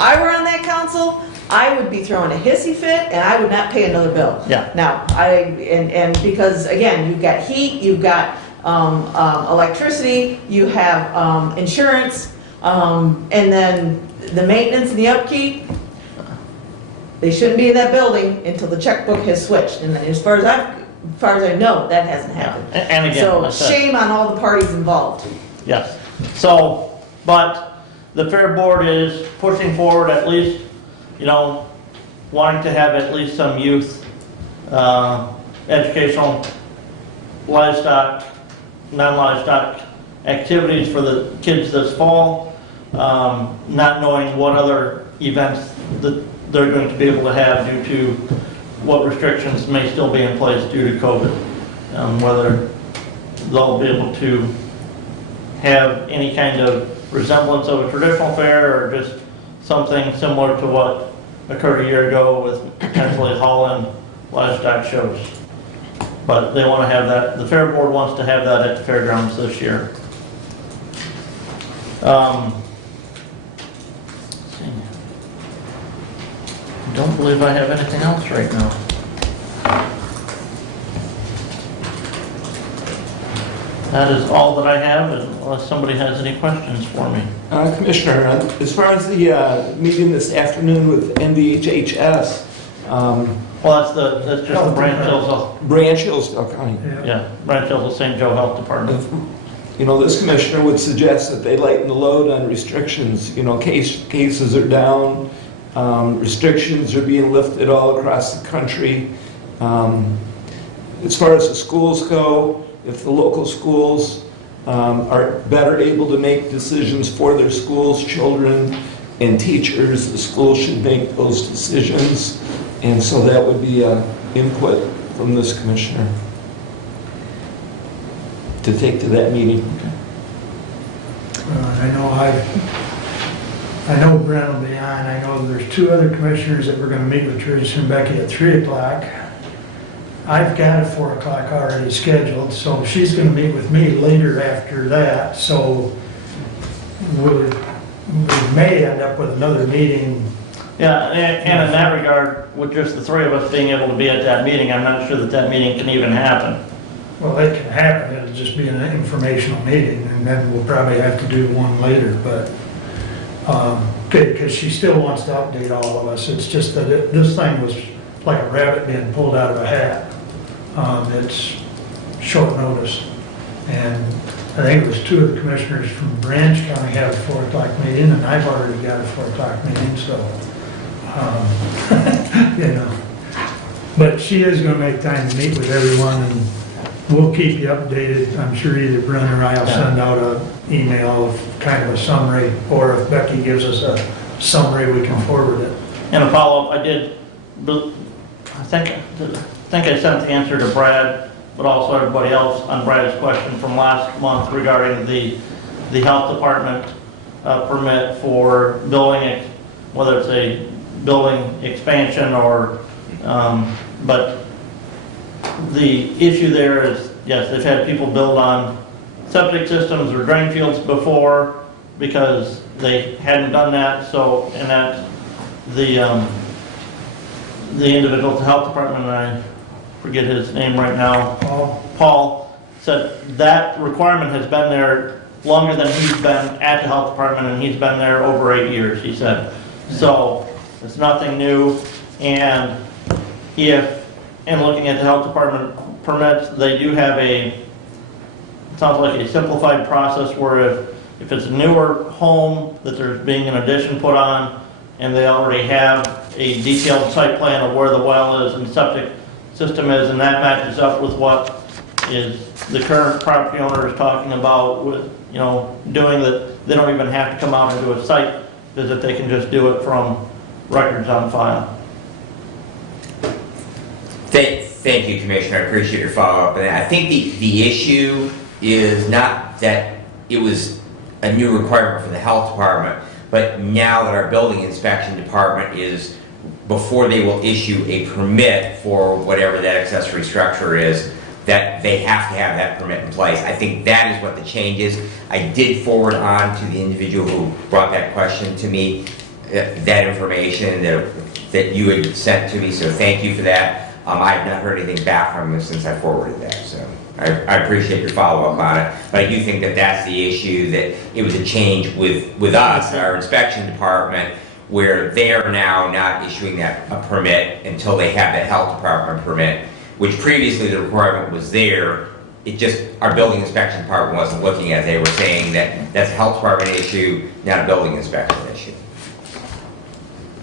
I were on that council, I would be throwing a hissy fit and I would not pay another bill. Yeah. Now, and because again, you've got heat, you've got electricity, you have insurance, and then the maintenance and the upkeep. They shouldn't be in that building until the checkbook has switched. And as far as I know, that hasn't happened. And again, so like I said, shame on all the parties involved. yes. So, but the fair board is pushing forward at least, wanting to have at least some youth educational livestock, non-livestock activities for the kids this fall, not knowing what other events that they're going to be able to have due to what restrictions may still be in place due to COVID, whether they'll be able to have any kind of resemblance of a traditional fair or just something similar to what occurred a year ago with potentially Holland livestock shows. But they want to have that, the fair board wants to have that at the fairgrounds this year. I don't believe I have anything else right now. That is all that I have, unless somebody has any questions for me. Commissioner, as far as the meeting this afternoon with NVHHS, Well, that's just the Branch Hills, Branch Hills, okay. yeah, Branch Hills St. Joe Health Department. This commissioner would suggest that they lighten the load on restrictions. Cases are down, restrictions are being lifted all across the country. As far as the schools go, if the local schools are better able to make decisions for their schools, children, and teachers. The school should make those decisions. And so that would be input from this commissioner to take to that meeting. I know Brent will be on. I know there's 2 other commissioners that we're going to meet with Teresa and Becky at 3 o'clock. I've got a 4 o'clock already scheduled, so she's going to meet with me later after that. So we may end up with another meeting. Yeah, and in that regard, with just the 3 of us being able to be at that meeting, I'm not sure that that meeting can even happen. Well, it can happen. It'll just be an informational meeting, and then we'll probably have to do one later. But because she still wants to update all of us. It's just that this thing was like a rabbit being pulled out of a hat. It's short notice. And I think it was 2 of the commissioners from Branch County had a 4 o'clock meeting, and I've already got a 4 o'clock meeting, so, you know. But she is going to make time to meet with everyone, and we'll keep you updated. I'm sure either Brent or I will send out an email of kind of a summary, or if Becky gives us a summary, we can forward it. And a follow-up, I think I sent the answer to Brad, but also everybody else on Brad's question from last month regarding the health department permit for building, whether it's a building expansion or, but the issue there is, yes, they've had people build on septic systems or drain fields before because they hadn't done that, so, and that the individual at the health department, and I forget his name right now, Paul, said that requirement has been there longer than he's been at the health department, and he's been there over 8 years, he said. So it's nothing new, and in looking at the health department permits, they do have it sounds like a simplified process where if it's a newer home that there's being an addition put on, and they already have a detailed site plan of where the well is and septic system is, and that matches up with what is the current property owner is talking about with, you know, doing that, they don't even have to come out and do a site visit, they can just do it from records on file. Thank you, Commissioner. I appreciate your follow-up. And I think the issue is not that it was a new requirement for the health department, but now that our building inspection department is, before they will issue a permit for whatever that accessory structure is, that they have to have that permit in place. I think that is what the change is. I did forward on to the individual who brought that question to me, that information that you had sent to me, so thank you for that. I have not heard anything back from them since I forwarded that, so I appreciate your follow-up on it. But I do think that that's the issue, that it was a change with us, our inspection department, where they are now not issuing a permit until they have the health department permit, which previously the requirement was there. It just, our building inspection department wasn't looking at it. They were saying that that's a health department issue, not a building inspection issue.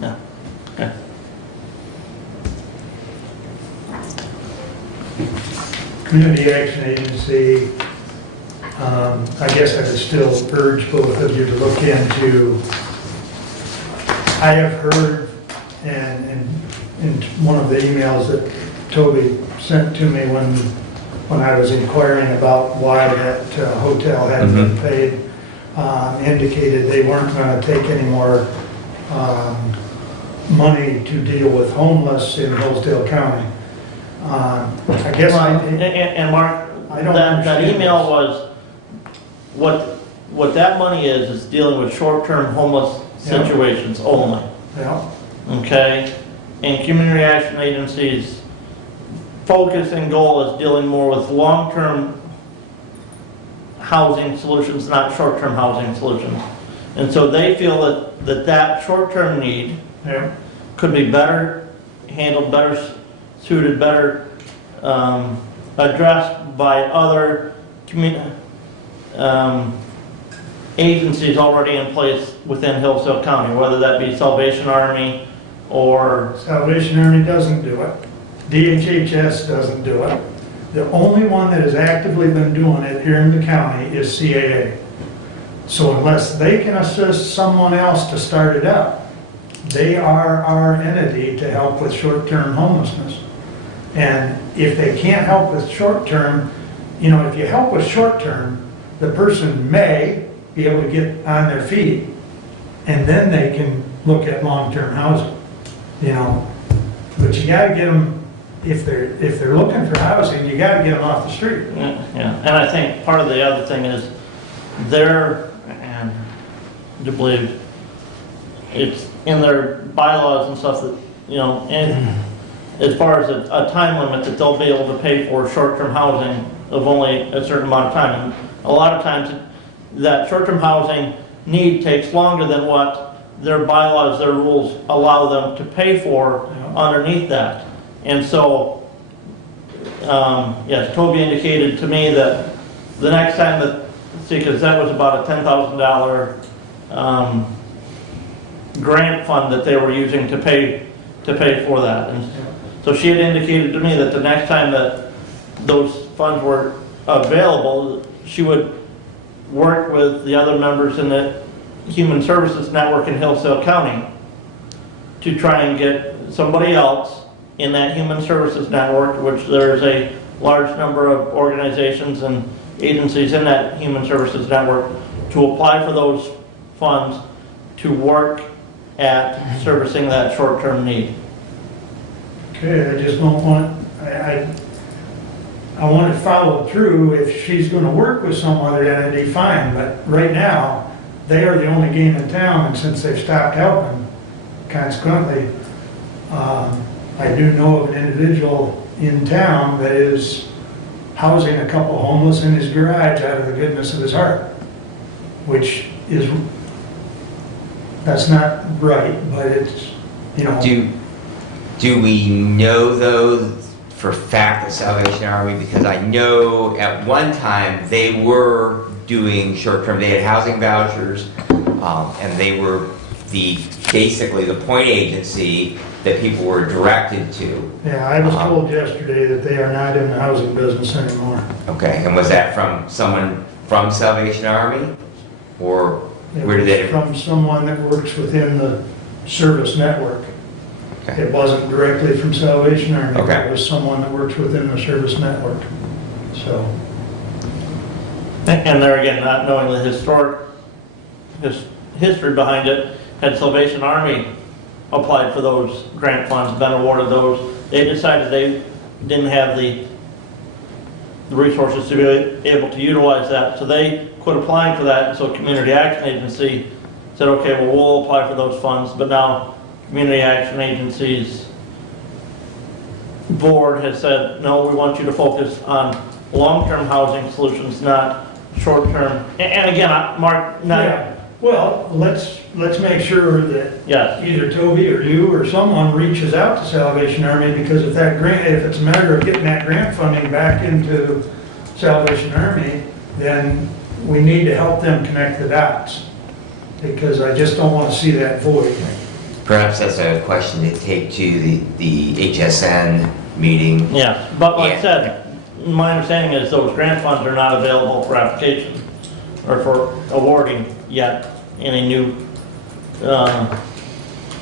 No. Okay. Community Action Agency, I guess I would still urge both of you to look into, I have heard, and in one of the emails that Toby sent to me when I was inquiring about why that hotel hadn't been paid, indicated they weren't going to take any more money to deal with homeless in Hillsdale County. I guess and Mark, that email was, what that money is dealing with short-term homeless situations only. Yeah. Okay? And Community Action Agency's focus and goal is dealing more with long-term housing solutions, not short-term housing solutions. And so they feel that short-term need could be better handled, better suited, better addressed by other agencies already in place within Hillsdale County, whether that be Salvation Army or... Salvation Army doesn't do it. DHHS doesn't do it. The only one that has actively been doing it here in the county is CAA. So unless they can assist someone else to start it up, they are our entity to help with short-term homelessness. And if they can't help with short-term, if you help with short-term, the person may be able to get on their feet, and then they can look at long-term housing, But you gotta get them, if they're looking for housing, you gotta get them off the street. Yeah, and I think part of the other thing is and to believe it's in their bylaws and stuff that, and as far as a time limit that they'll be able to pay for short-term housing of only a certain amount of time. And a lot of times that short-term housing need takes longer than what their bylaws, their rules allow them to pay for underneath that. And so, yes, Toby indicated to me that the next time because that was about a $10,000 grant fund that they were using to pay for that. And so she had indicated to me that the next time that those funds were available, she would work with the other members in the Human Services Network in Hillsdale County to try and get somebody else in that Human Services Network, which there's a large number of organizations and agencies in that Human Services Network, to apply for those funds to work at servicing that short-term need. Okay, I just don't want, I want it followed through. If she's gonna work with some other entity, fine, but right now, they are the only game in town, and since they've stopped helping, consequently, I do know of an individual in town that is housing a couple homeless in his garage out of the goodness of his heart, which is, that's not right, but it's, Do we know though for fact the Salvation Army? Because I know at one time they were doing short-term, they had housing vouchers, and they were basically the point agency that people were directed to. Yeah, I was told yesterday that they are not in the housing business anymore. Okay, and was that from someone from Salvation Army? Or where did they? From someone that works within the service network. Okay. It wasn't directly from Salvation Army. Okay. It was someone that works within the service network. So, And there again, not knowing the history behind it, had Salvation Army applied for those grant funds, been awarded those, they decided they didn't have the resources to be able to utilize that, so they quit applying for that, and so Community Action Agency said, okay, well, we'll apply for those funds, but now Community Action Agency's board has said, no, we want you to focus on long-term housing solutions, not short-term. And again, Mark, yeah. Well, let's make sure that yes, either Toby or you or someone reaches out to Salvation Army, because if it's a matter of getting that grant funding back into Salvation Army, then we need to help them connect the dots, because I just don't want to see that void. Perhaps that's a question to take to the HSN meeting. yes. But like I said, my understanding is those grant funds are not available for application or for awarding yet any new. Well,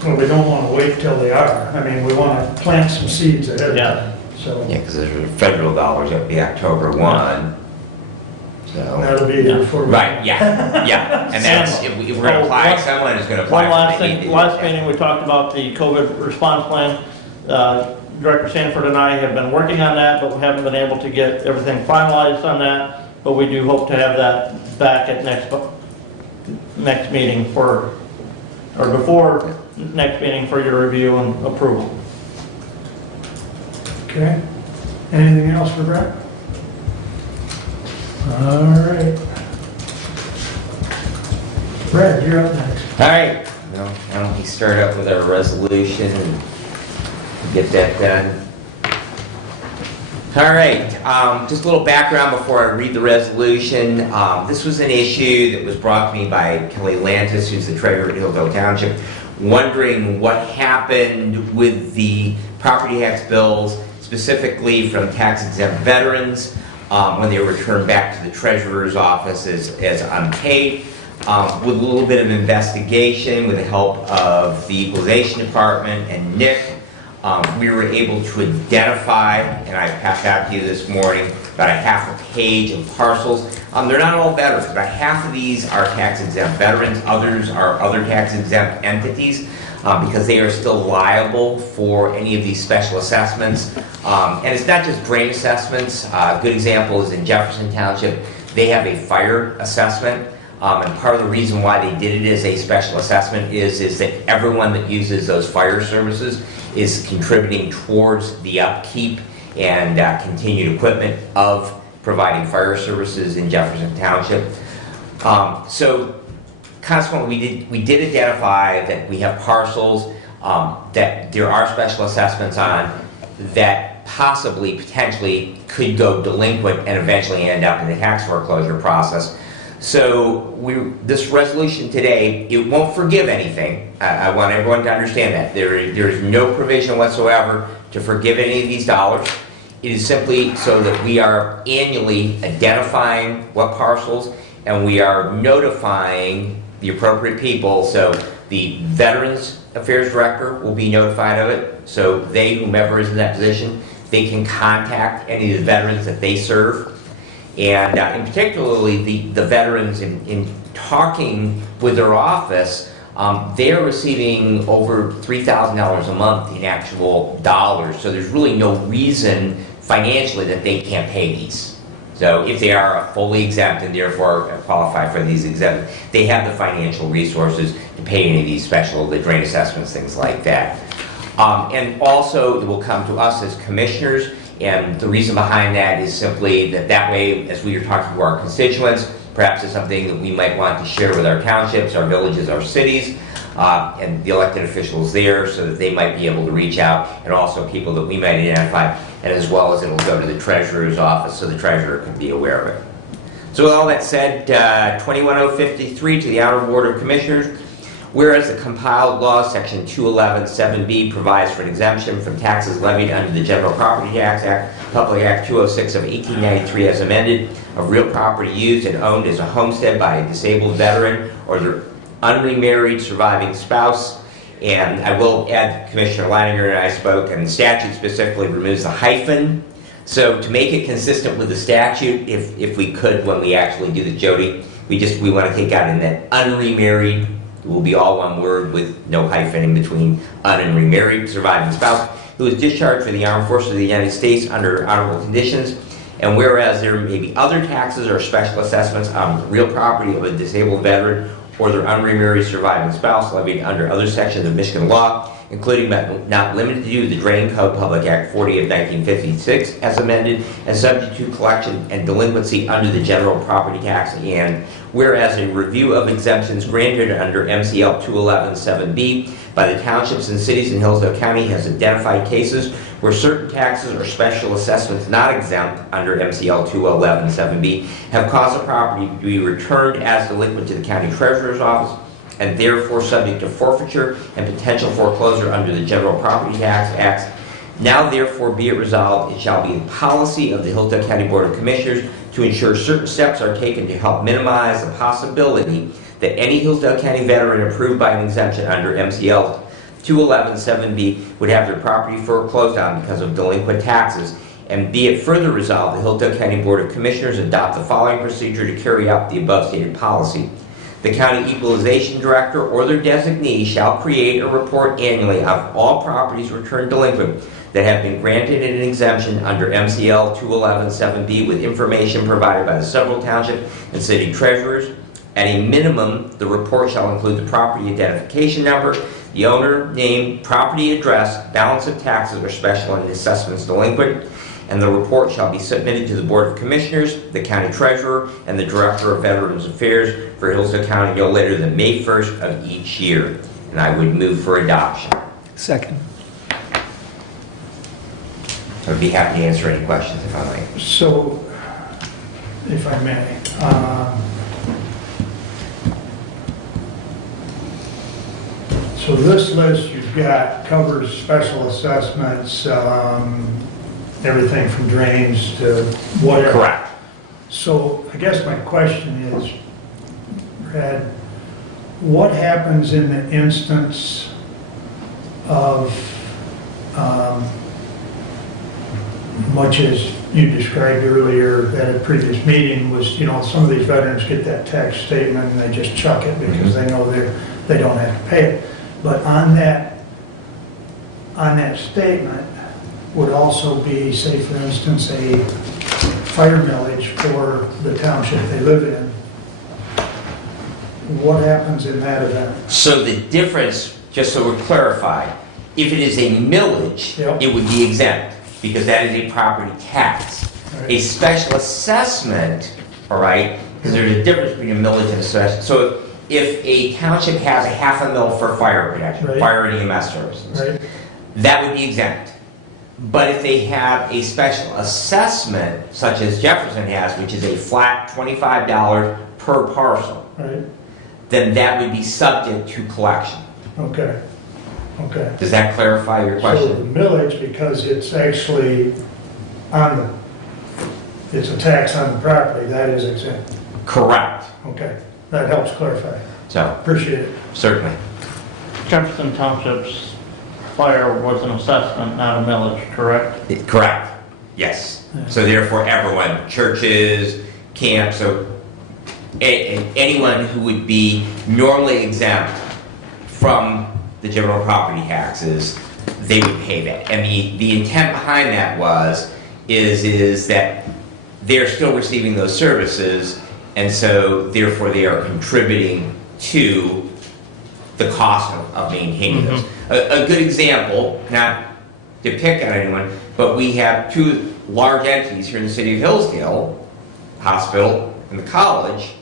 we don't want to wait till they are. I mean, we want to plant some seeds ahead of Yeah. time. So Yeah, because there's federal dollars, that would be October 1. So, that'll be there for. right, yeah. And that's, if we're going to apply, someone is going to apply. One last for it, they thing, need to- last meeting, we talked about the COVID response plan. Director Sanford and I have been working on that, but we haven't been able to get everything finalized on that. But we do hope to have that back at next meeting or before next meeting for your review and approval. Okay. Anything else for Brett? All right. Brad, you're up next. All right, well, why don't we start up with our resolution and get that done. All right, just a little background before I read the resolution. This was an issue that was brought to me by Kelly Lantis, who's the treasurer at Hillsdale Township, wondering what happened with the property tax bills. It's specifically from tax-exempt veterans when they were returned back to the treasurer's office as unpaid. With a little bit of investigation, with the help of the Equalization Department and Nick, we were able to identify, and I passed out to you this morning, about a half a page of parcels. They're not all veterans. About half of these are tax-exempt veterans. Others are other tax-exempt entities because they are still liable for any of these special assessments. And it's not just drain assessments. A good example is in Jefferson Township. They have a fire assessment. And part of the reason why they did it as a special assessment is that everyone that uses those fire services is contributing towards the upkeep and continued equipment of providing fire services in Jefferson Township. So consequently, we did identify that we have parcels that there are special assessments on that possibly, potentially could go delinquent and eventually end up in the tax foreclosure process. So this resolution today, it won't forgive anything. I want everyone to understand that. There is no provision whatsoever to forgive any of these dollars. It is simply so that we are annually identifying what parcels, and we are notifying the appropriate people. So the Veterans Affairs Director will be notified of it. So they, whomever is in that position, they can contact any of the veterans that they serve. And in particularly the veterans, in talking with their office, they're receiving over $3,000 a month in actual dollars. So there's really no reason financially that they can't pay these. So if they are fully exempt and therefore qualify for these exempt, they have the financial resources to pay any of these the drain assessments, things like that. And also it will come to us as commissioners. And the reason behind that is simply that way, as we are talking to our constituents, perhaps it's something that we might want to share with our townships, our villages, our cities, and the elected officials there, so that they might be able to reach out, and also people that we might identify, and as well as it will go to the treasurer's office so the treasurer can be aware of it. So with all that said, 21053 to the Honorable Board of Commissioners. Whereas the compiled law, section 211(7)B, provides for an exemption from taxes levied under the General Property Tax Act, Public Act 206 of 1893 as amended, of real property used and owned as a homestead by a disabled veteran or their unremarried surviving spouse. And I will add, Commissioner Leininger and I spoke, and the statute specifically removes the hyphen. So to make it consistent with the statute, if we could, when we actually do the Jody, we want to take out in that unremarried. It will be all one word with no hyphen in between un and remarried surviving spouse who is discharged for the armed forces of the United States under honorable conditions. And whereas there may be other taxes or special assessments on the real property of a disabled veteran or their unremarried surviving spouse levied under other sections of Michigan law, including but not limited to the Drain Code Public Act 40 of 1956 as amended, and subject to collection and delinquency under the General Property Tax. And whereas a review of exemptions granted under MCL 211(7)B by the townships and cities in Hillsdale County has identified cases where certain taxes or special assessments not exempt under MCL 211(7)B have caused the property to be returned as delinquent to the county treasurer's office, and therefore subject to forfeiture and potential foreclosure under the General Property Tax Act. Now therefore be it resolved, it shall be the policy of the Hillsdale County Board of Commissioners to ensure certain steps are taken to help minimize the possibility that any Hillsdale County veteran approved by an exemption under MCL 211(7)B would have their property foreclosed on because of delinquent taxes. And be it further resolved, the Hillsdale County Board of Commissioners adopt the following procedure to carry out the above stated policy. The County Equalization Director or their designee shall create a report annually of all properties returned delinquent that have been granted an exemption under MCL 211(7)B with information provided by the several township and city treasurers. At a minimum, the report shall include the property identification number, the owner, name, property address, balance of taxes or special and assessments delinquent, and the report shall be submitted to the Board of Commissioners, the County Treasurer, and the Director of Veterans Affairs for Hillsdale County no later than May 1st of each year. And I would move for adoption. Second. I'd be happy to answer any questions if I might. So, if I may, so this list you've got covers special assessments, everything from drains to whatever. Correct. So I guess my question is, Brad, what happens in the instance of, much as you described earlier at a previous meeting, was, you know, some of these veterans get that tax statement and they just chuck it because they know they don't have to pay it. But on that statement would also be, say for instance, a fire millage for the township they live in. What happens in that event? So the difference, just so we're clarified, if it is a millage, Yep. it would be exempt, because that is a property tax. Right. A special assessment, all right, because there's a difference between a millage and a special. So if a township has a half a mil for fire protection, Right. fire and EMS services, Right? that would be exempt. But if they have a special assessment, such as Jefferson has, which is a flat $25 per parcel, Right? then that would be subject to collection. Okay. Okay. Does that clarify your So question? the millage, because it's actually it's a tax on the property, that is exempt. Correct. Okay. That helps clarify. So, Appreciate it. certainly. Jefferson Township's fire was an assessment, not a millage, correct? Correct. Yes. So therefore, everyone, churches, camps, so anyone who would be normally exempt from the general property taxes, they would pay that. And the intent behind that is that they're still receiving those services, and so therefore they are contributing to the cost of maintaining those. A good example, not to pick on anyone, but we have two large entities here in the city of Hillsdale, hospital and the college,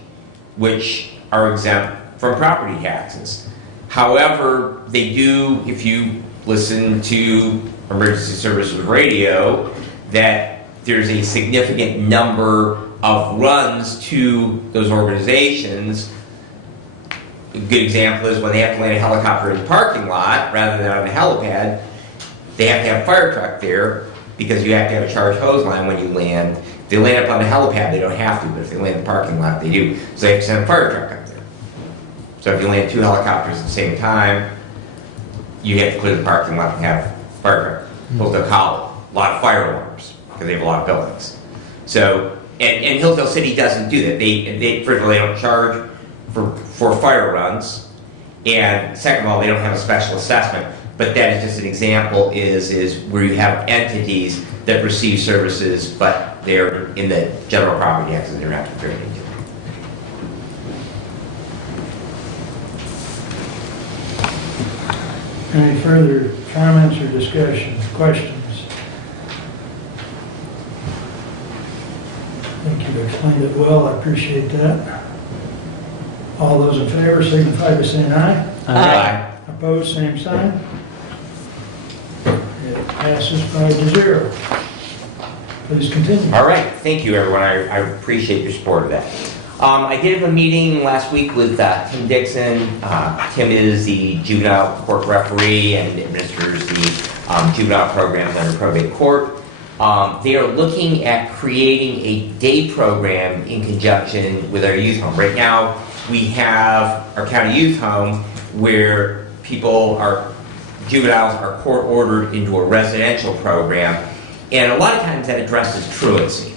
which are exempt from property taxes. However, they do, if you listen to emergency services radio, that there's a significant number of runs to those organizations. A good example is when they have to land a helicopter in the parking lot rather than on the helipad, they have to have a fire truck there because you have to have a charged hose line when you land. If they land up on the helipad, they don't have to, but if they land in the parking lot, they do. So they have to send a fire truck up there. So if you land two helicopters at the same time, you have to clear the parking lot and have a fire truck. Hillsdale College, a lot of fire alarms, because they have a lot of buildings. So, and Hillsdale City doesn't do that. First of all, they don't charge for fire runs, and second of all, they don't have a special assessment. But that is just an example, is where you have entities that receive services, but they're in the general property taxes, they're not contributing to. Any further comments or discussion, questions? I think you've explained it well, I appreciate that. All those in favor signify by saying aye. Aye. Opposed, same sign. It passes 5-0. Please continue. All right, thank you, everyone. I appreciate your support of that. I did have a meeting last week with Tim Dixon. Tim is the juvenile court referee and administers the juvenile programs under probate court. They are looking at creating a day program in conjunction with our youth home. Right now, we have our county youth home where juveniles are court ordered into a residential program, and a lot of times that addresses truancy.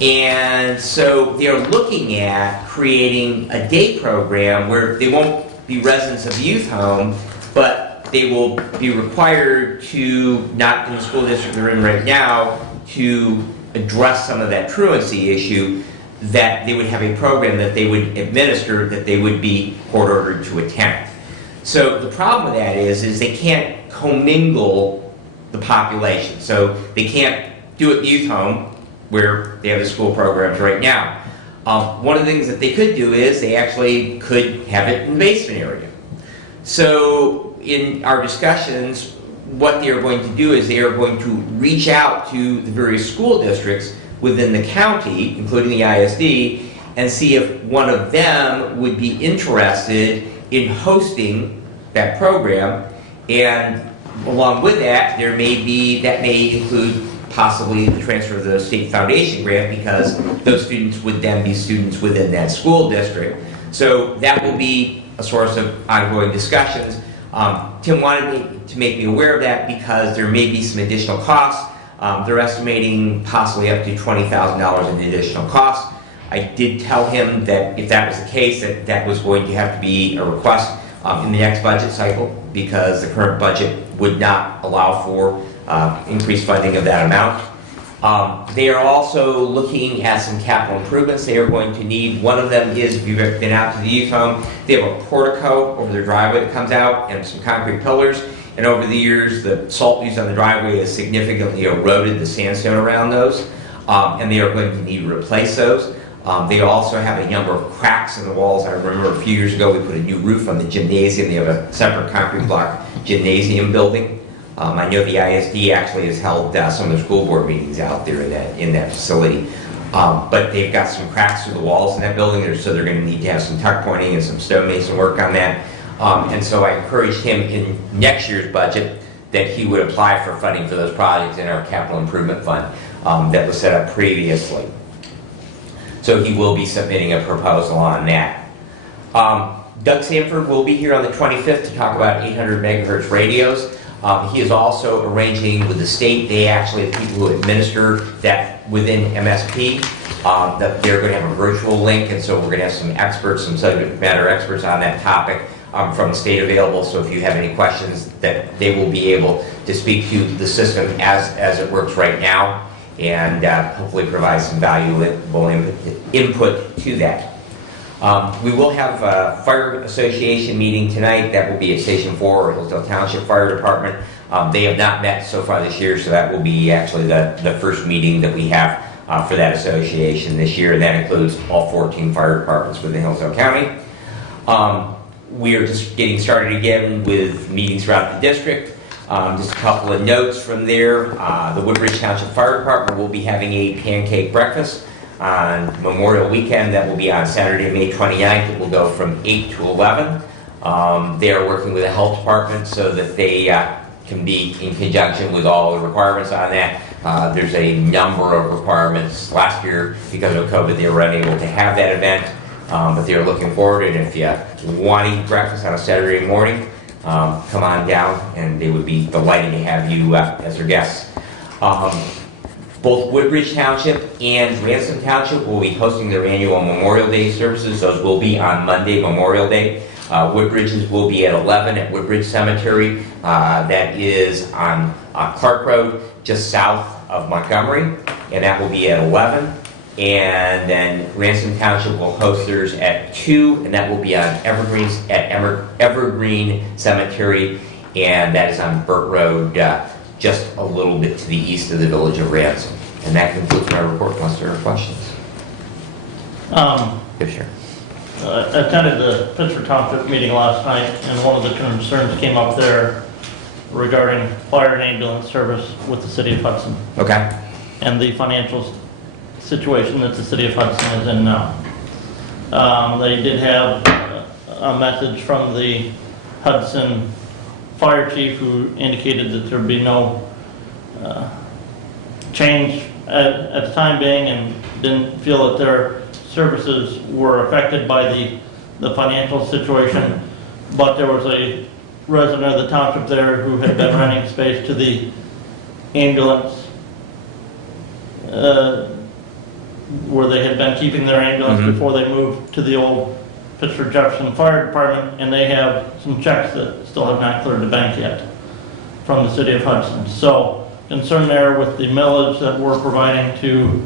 And so they're looking at creating a day program where they won't be residents of the youth home, but they will be required to, not in the school district they're in right now, to address some of that truancy issue, that they would have a program that they would administer, that they would be court ordered to attend. So the problem with that is they can't commingle the population. So they can't do it in the youth home where they have the school programs right now. One of the things that they could do is they actually could have it in the basement area. So in our discussions, what they are going to do is they are going to reach out to the various school districts within the county, including the ISD, and see if one of them would be interested in hosting that program. And along with that, that may include possibly the transfer of the state foundation grant, because those students would then be students within that school district. So that will be a source of ongoing discussions. Tim wanted me to make me aware of that because there may be some additional costs. They're estimating possibly up to $20,000 in additional costs. I did tell him that if that was the case, that was going to have to be a request in the next budget cycle, because the current budget would not allow for increased funding of that amount. They are also looking at some capital improvements they are going to need. One of them is, if you've ever been out to the youth home, they have a portico over their driveway that comes out and some concrete pillars. And over the years, the salt used on the driveway has significantly eroded the sandstone around those, and they are going to need to replace those. They also have a number of cracks in the walls. I remember a few years ago we put a new roof on the gymnasium. They have a separate concrete block gymnasium building. I know the ISD actually has held some of their school board meetings out there in that facility. But they've got some cracks through the walls in that building, so they're going to need to have some tuck pointing and some stonemason work on that. And so I encouraged him in next year's budget that he would apply for funding for those projects in our capital improvement fund that was set up previously. So he will be submitting a proposal on that. Doug Sanford will be here on the 25th to talk about 800 megahertz radios. He is also arranging with the state. They actually have people who administer that within MSP, that they're going to have a virtual link, and so we're going to have some experts, some subject matter experts on that topic from the state available. So if you have any questions, that they will be able to speak to the system as it works right now, and hopefully provide some valuable input to that. We will have a fire association meeting tonight. That will be at Station 4, Hillsdale Township Fire Department. They have not met so far this year, so that will be actually the first meeting that we have for that association this year. And that includes all 14 fire departments within Hillsdale County. We are just getting started again with meetings throughout the district. Just a couple of notes from there. The Woodbridge Township Fire Department will be having a pancake breakfast on Memorial Weekend. That will be on Saturday, May 29th. It will go from 8 to 11. They are working with the health department so that they can be in conjunction with all the requirements on that. There's a number of requirements. Last year, because of COVID, they were unable to have that event, but they are looking forward. And if you want to eat breakfast on a Saturday morning, come on down, and they would be delighted to have you as their guests. Both Woodbridge Township and Ransom Township will be hosting their annual Memorial Day services. Those will be on Monday, Memorial Day. Woodbridge's will be at 11 at Woodbridge Cemetery. That is on Clark Road, just south of Montgomery, and that will be at 11. And then Ransom Township will host theirs at 2, and that will be on Evergreen Cemetery, and that is on Burt Road, just a little bit to the east of the village of Ransom. And that concludes my report, unless there are questions. Sure. I attended the Pittsford Township meeting last night, and one of the concerns came up there regarding fire and ambulance service with the city of Hudson. Okay. And the financial situation that the city of Hudson is in now. They did have a message from the Hudson fire chief who indicated that there'd be no change at the time being, and didn't feel that their services were affected by the financial situation. But there was a resident of the township there who had been renting space to the ambulance, where they had been keeping their ambulance before they moved to the old Pittsford Jefferson Fire Department, and they have some checks that still have not cleared the bank yet from the city of Hudson. So concern there with the millage that we're providing to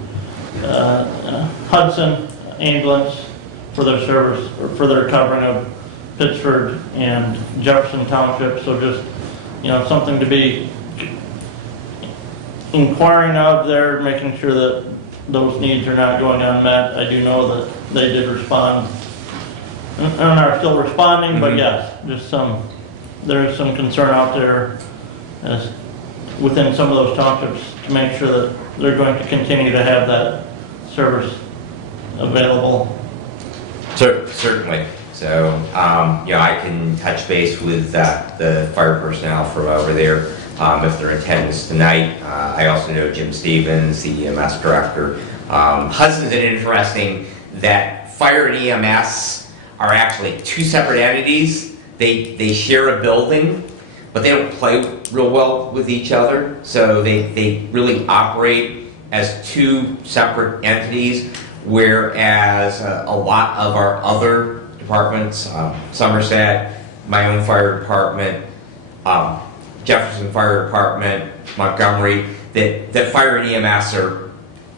Hudson ambulance for their service, or for their covering of Pittsford and Jefferson Township. So just, something to be inquiring of there, making sure that those needs are not going unmet. I do know that they did respond and are still responding, but yes, just there is some concern out there as within some of those townships to make sure that they're going to continue to have that service available. Certainly. So, I can touch base with the fire personnel from over there if they're in attendance tonight. I also know Jim Stevens, the EMS director. Hudson's interesting that fire and EMS are actually two separate entities. They share a building, but they don't play real well with each other. So they really operate as two separate entities, whereas a lot of our other departments, Somerset, my own fire department, Jefferson Fire Department, Montgomery, that fire and EMS are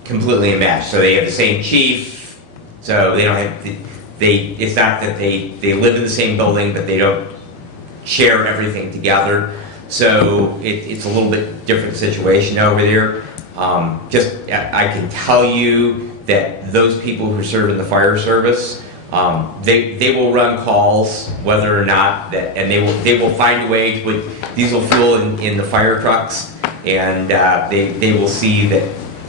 completely enmeshed. So they have the same chief, so they don't have, it's not that they live in the same building, but they don't share everything together. So it's a little bit different situation over there. I can tell you that those people who serve in the fire service, they will run calls whether or not that, and they will find a way to put diesel fuel in the fire trucks, and they will see that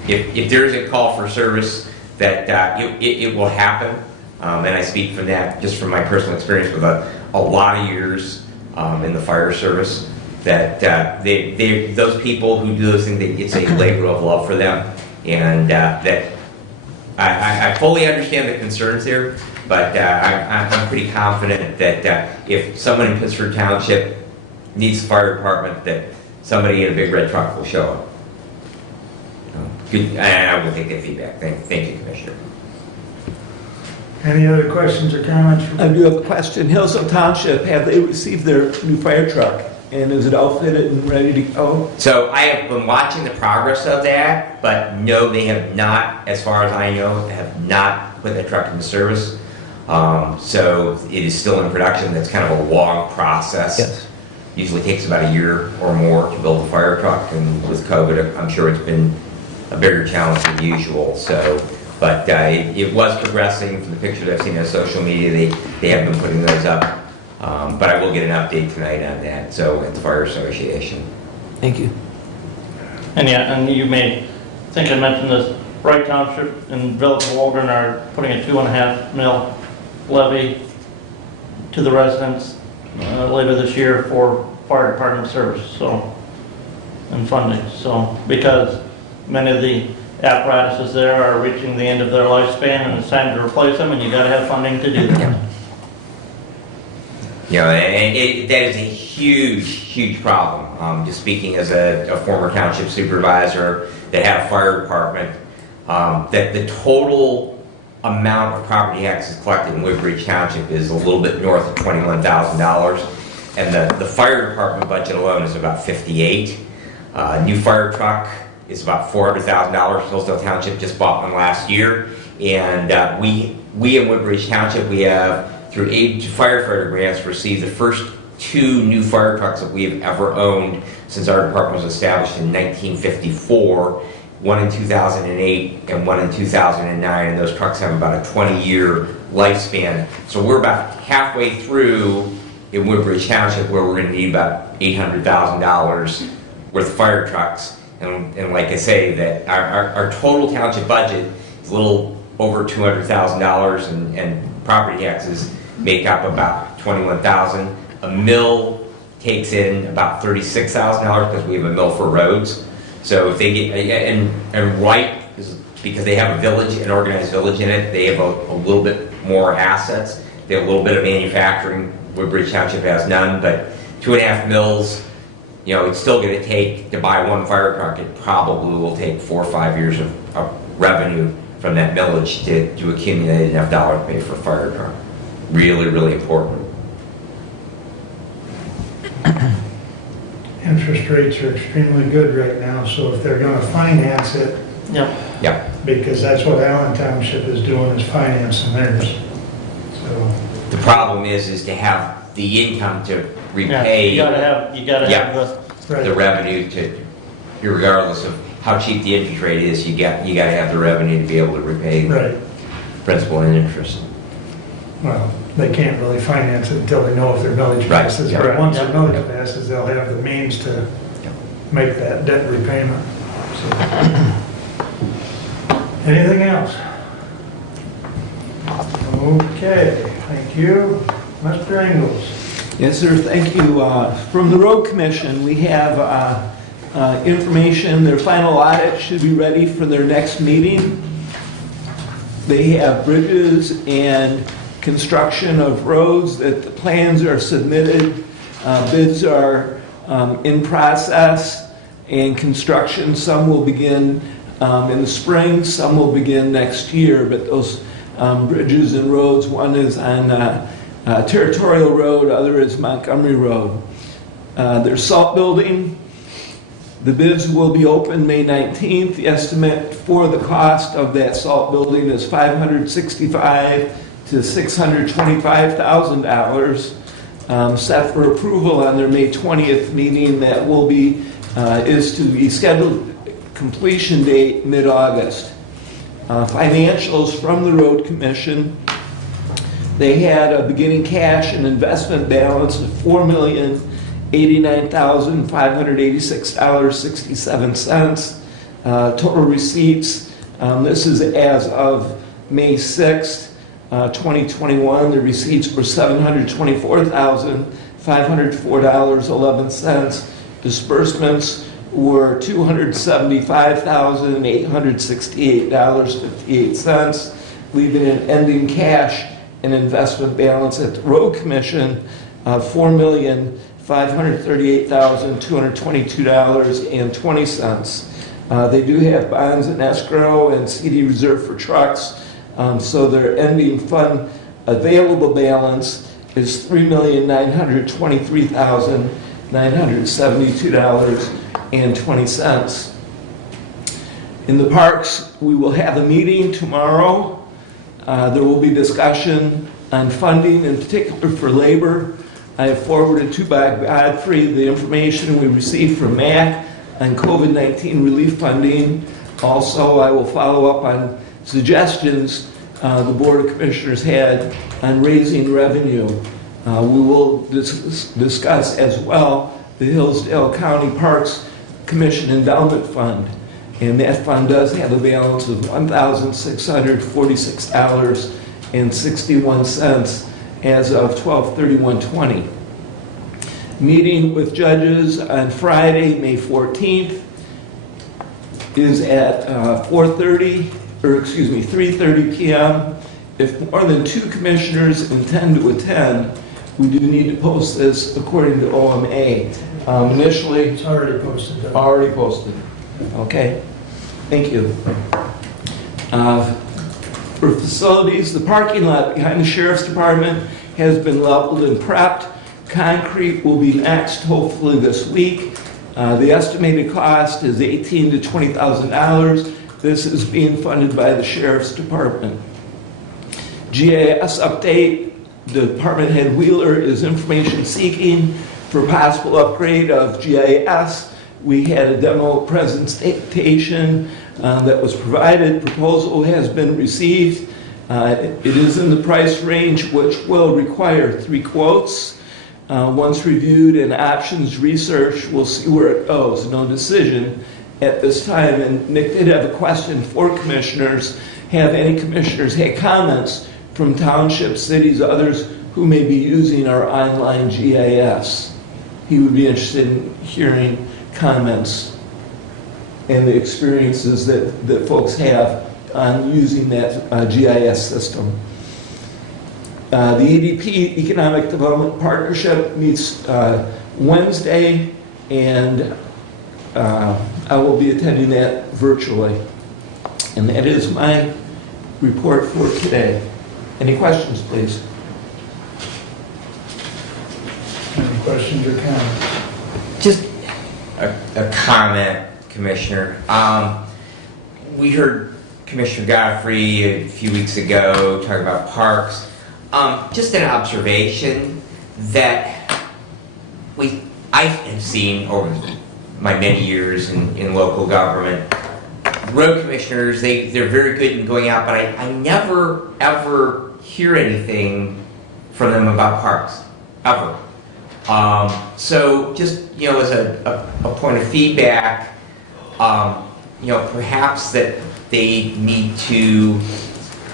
if there is a call for service, that it will happen. And I speak from that just from my personal experience with a lot of years in the fire service. That those people who do those things, it's a labor of love for them, and that I fully understand the concerns there, but I'm pretty confident that if someone in Pittsford Township needs a fire department, that somebody in a big red truck will show up. Good, and I will take that feedback. Thank you, Commissioner. Any other questions or comments? I do have a question. Hillsdale Township, have they received their new fire truck? And is it outfitted and ready to go? So I have been watching the progress of that, but no, they have not, as far as I know, have not put that truck into service. So it is still in production. That's kind of a long process. Yes. Usually takes about a year or more to build a fire truck, and with COVID, I'm sure it's been a bigger challenge than usual. So, but it was progressing from the pictures I've seen on social media. They have been putting those up. But I will get an update tonight on that, so at the Fire Association. Thank you. And you may think I mentioned this, Wright Township and Village of Waldron are putting a $2.5 million levy to the residents later this year for fire department service, so, and funding. So, because many of the apparatuses there are reaching the end of their lifespan and it's time to replace them, and you gotta have funding to do that. And that is a huge problem. Just speaking as a former township supervisor that had a fire department, that the total amount of property taxes collected in Woodbridge Township is a little bit north of $21,000, and the fire department budget alone is about $58,000. New fire truck is about $400,000. Hillsdale Township just bought one last year, and we in Woodbridge Township, we have, through aid to firefighter grants, received the first 2 new fire trucks that we have ever owned since our department was established in 1954, one in 2008 and one in 2009, and those trucks have about a 20-year lifespan. So we're about halfway through in Woodbridge Township where we're going to need about $800,000 worth of fire trucks. And like I say, that our total township budget is a little over $200,000, and property taxes make up about $21,000. A mill takes in about $36,000 because we have a mill for roads. So if they get, and Wright, because they have a village, an organized village in it, they have a little bit more assets. They have a little bit of manufacturing. Woodbridge Township has none, but 2.5 mills, it's still going to take, to buy one fire truck, it probably will take 4 or 5 years of revenue from that millage to accumulate enough dollars to pay for a fire truck. Really important. Interest rates are extremely good right now, so if they're gonna finance it, Yeah. because that's what Allen Township is doing, is financing theirs. So, The problem is to have the income to repay. You gotta have right. the revenue to, regardless of how cheap the interest rate is, you gotta have the revenue to be able to repay Right. principal and interest. Well, they can't really finance it until they know if their millage Right, passes. yeah. But once their Yeah. millage passes, they'll have the means to make that debt repayment. So, anything else? Okay. Thank you. Mr. Ingles. Yes, sir, thank you. From the Road Commission, we have information. Their final audit should be ready for their next meeting. They have bridges and construction of roads that the plans are submitted. Bids are in process, and construction, some will begin in the spring, some will begin next year, but those bridges and roads, one is on Territorial Road, other is Montgomery Road. There's salt building. The bids will be open May 19th. The estimate for the cost of that salt building is $565,000 to $625,000, set for approval on their May 20th meeting. That will be is to be scheduled completion date mid-August. Financials from the Road Commission. They had a beginning cash and investment balance of $4,089,586.67. Total receipts, this is as of May 6th, 2021. The receipts were $724,504.11. Disbursements were $275,868.58, leaving an ending cash and investment balance at the Road Commission of $4,538,222.20. They do have bonds in escrow and CD reserve for trucks, so their ending fund available balance is $3,923,972.20. In the parks, we will have a meeting tomorrow. There will be discussion on funding, in particular for labor. I have forwarded to Bob Godfrey the information we received from MAC on COVID-19 relief funding. Also, I will follow up on suggestions the Board of Commissioners had on raising revenue. We will discuss as well the Hillsdale County Parks Commission Endowment Fund. And that fund does have a balance of $1,646.61 as of 12/31/20. Meeting with judges on Friday, May 14th is at 3:30 p.m. If more than 2 commissioners intend to attend, we do need to post this according to OMA. Initially, It's already posted. already posted. Okay, thank you. For facilities, the parking lot behind the Sheriff's Department has been leveled and prepped. Concrete will be next, hopefully this week. The estimated cost is $18,000 to $20,000. This is being funded by the Sheriff's Department. GIS update. The Department Head Wheeler is information seeking for possible upgrade of GIS. We had a demo presentation that was provided. Proposal has been received. It is in the price range, which will require 3 quotes. Once reviewed and options researched, we'll see where it goes. No decision at this time. And Nick did have a question for commissioners. Have any commissioners had comments from Township, cities, others who may be using our online GIS? He would be interested in hearing comments and the experiences that folks have on using that GIS system. The EDP, Economic Development Partnership, meets Wednesday, and I will be attending that virtually. And that is my report for today. Any questions, please? Any questions or comments? Just a comment, Commissioner. We heard Commissioner Godfrey a few weeks ago talk about parks. Just an observation that I have seen over my many years in local government. Road commissioners, they're very good in going out, but I never ever hear anything from them about parks, ever. So just, as a point of feedback, perhaps that they need to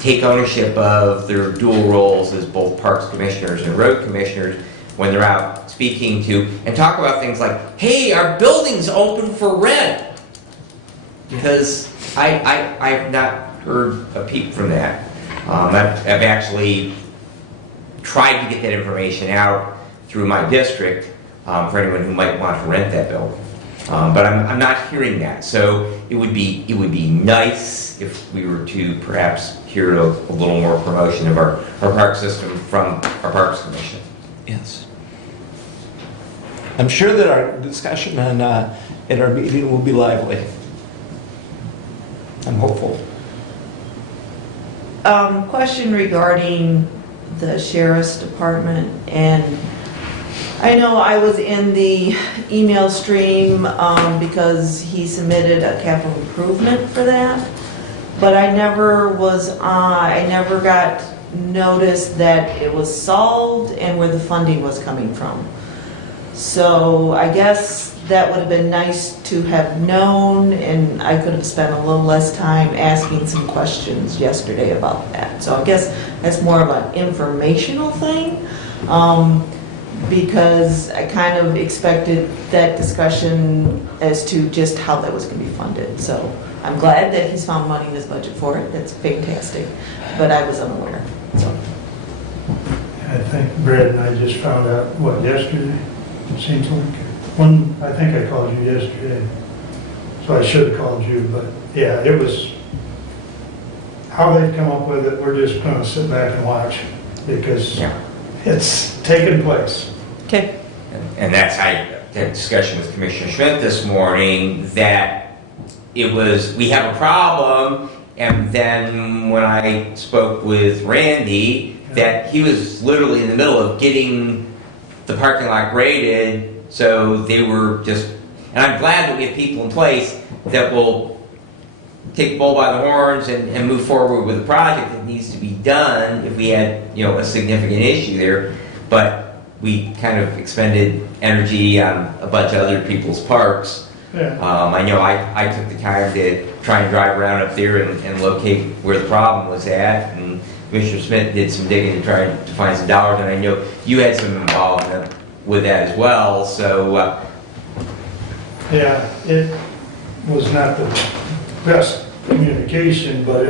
take ownership of their dual roles as both parks commissioners and road commissioners when they're out speaking to, and talk about things like, hey, our building's open for rent. Because I've not heard a peep from that. I've actually tried to get that information out through my district for anyone who might want to rent that building. But I'm not hearing that. So it would be nice if we were to perhaps hear a little more promotion of our park system from our Parks Commission. Yes. I'm sure that our discussion on, at our meeting will be lively. I'm hopeful. Question regarding the sheriff's department, and I know I was in the email stream because he submitted a capital improvement for that, but I never got notice that it was solved and where the funding was coming from. So I guess that would have been nice to have known, and I could have spent a little less time asking some questions yesterday about that. So I guess that's more of an informational thing, because I kind of expected that discussion as to just how that was going to be funded. So I'm glad that he's found money in his budget for it. That's fantastic, but I was unaware. So. I think Brad and I just found out, what, yesterday? It seems like. I think I called you yesterday, so I should have called you, but yeah, it was, how they've come up with it, we're just going to sit back and watch, because it's taken place. Okay. And that's how I had a discussion with Commissioner Schmidt this morning, that we have a problem, and then when I spoke with Randy, that he was literally in the middle of getting the parking lot graded, so they were just, and I'm glad that we have people in place that will take the bull by the horns and move forward with the project that needs to be done if we had, a significant issue there. But we kind of expended energy on a bunch of other people's parks. Yeah. I know I took the time to try and drive around up there and locate where the problem was at, and Commissioner Smith did some digging to try to find some dollars, and I know you had some involvement with that as well, so... Yeah, it was not the best communication, but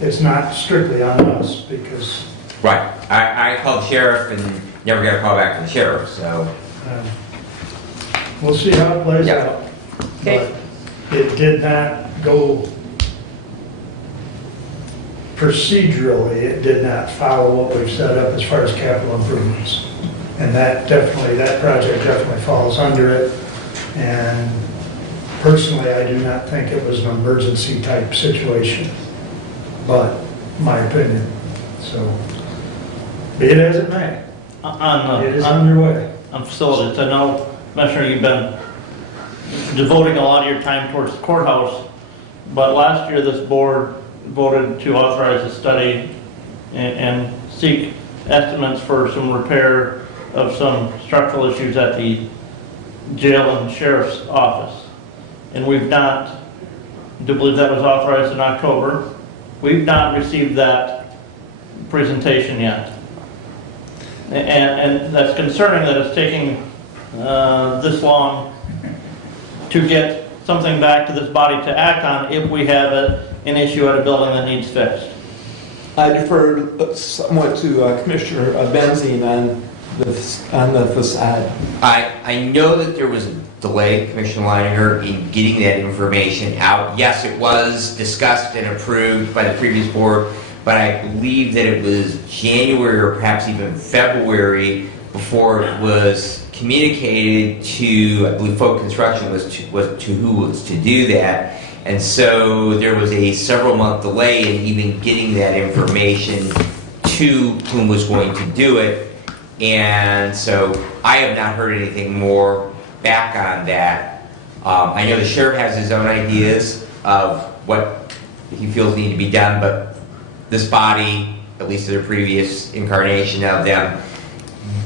it's not strictly on us, because... Right. I called the sheriff and never got a call back from the sheriff, so... We'll see how it plays Yeah. out. Okay. But it did not go procedurally, it did not follow what we've set up as far as capital improvements. And that project definitely falls under it. And personally, I do not think it was an emergency type situation, but my opinion. So, be it as it may, it is underway. On facilities, I know, Commissioner, you've been devoting a lot of your time towards the courthouse, but last year this board voted to authorize a study and seek estimates for some repair of some structural issues at the jail and sheriff's office. And we've not, I do believe that was authorized in October. We've not received that presentation yet. And that's concerning that it's taking this long to get something back to this body to act on if we have an issue at a building that needs fixed. I defer somewhat to Commissioner Benzine on the facade. I know that there was a delay, Commissioner Leininger, in getting that information out. Yes, it was discussed and approved by the previous board, but I believe that it was January or perhaps even February before it was communicated to, I believe Folk Construction was to who was to do that. And so there was a several-month delay in even getting that information to whom was going to do it. And so I have not heard anything more back on that. I know the sheriff has his own ideas of what he feels need to be done, but this body, at least in the previous incarnation of them,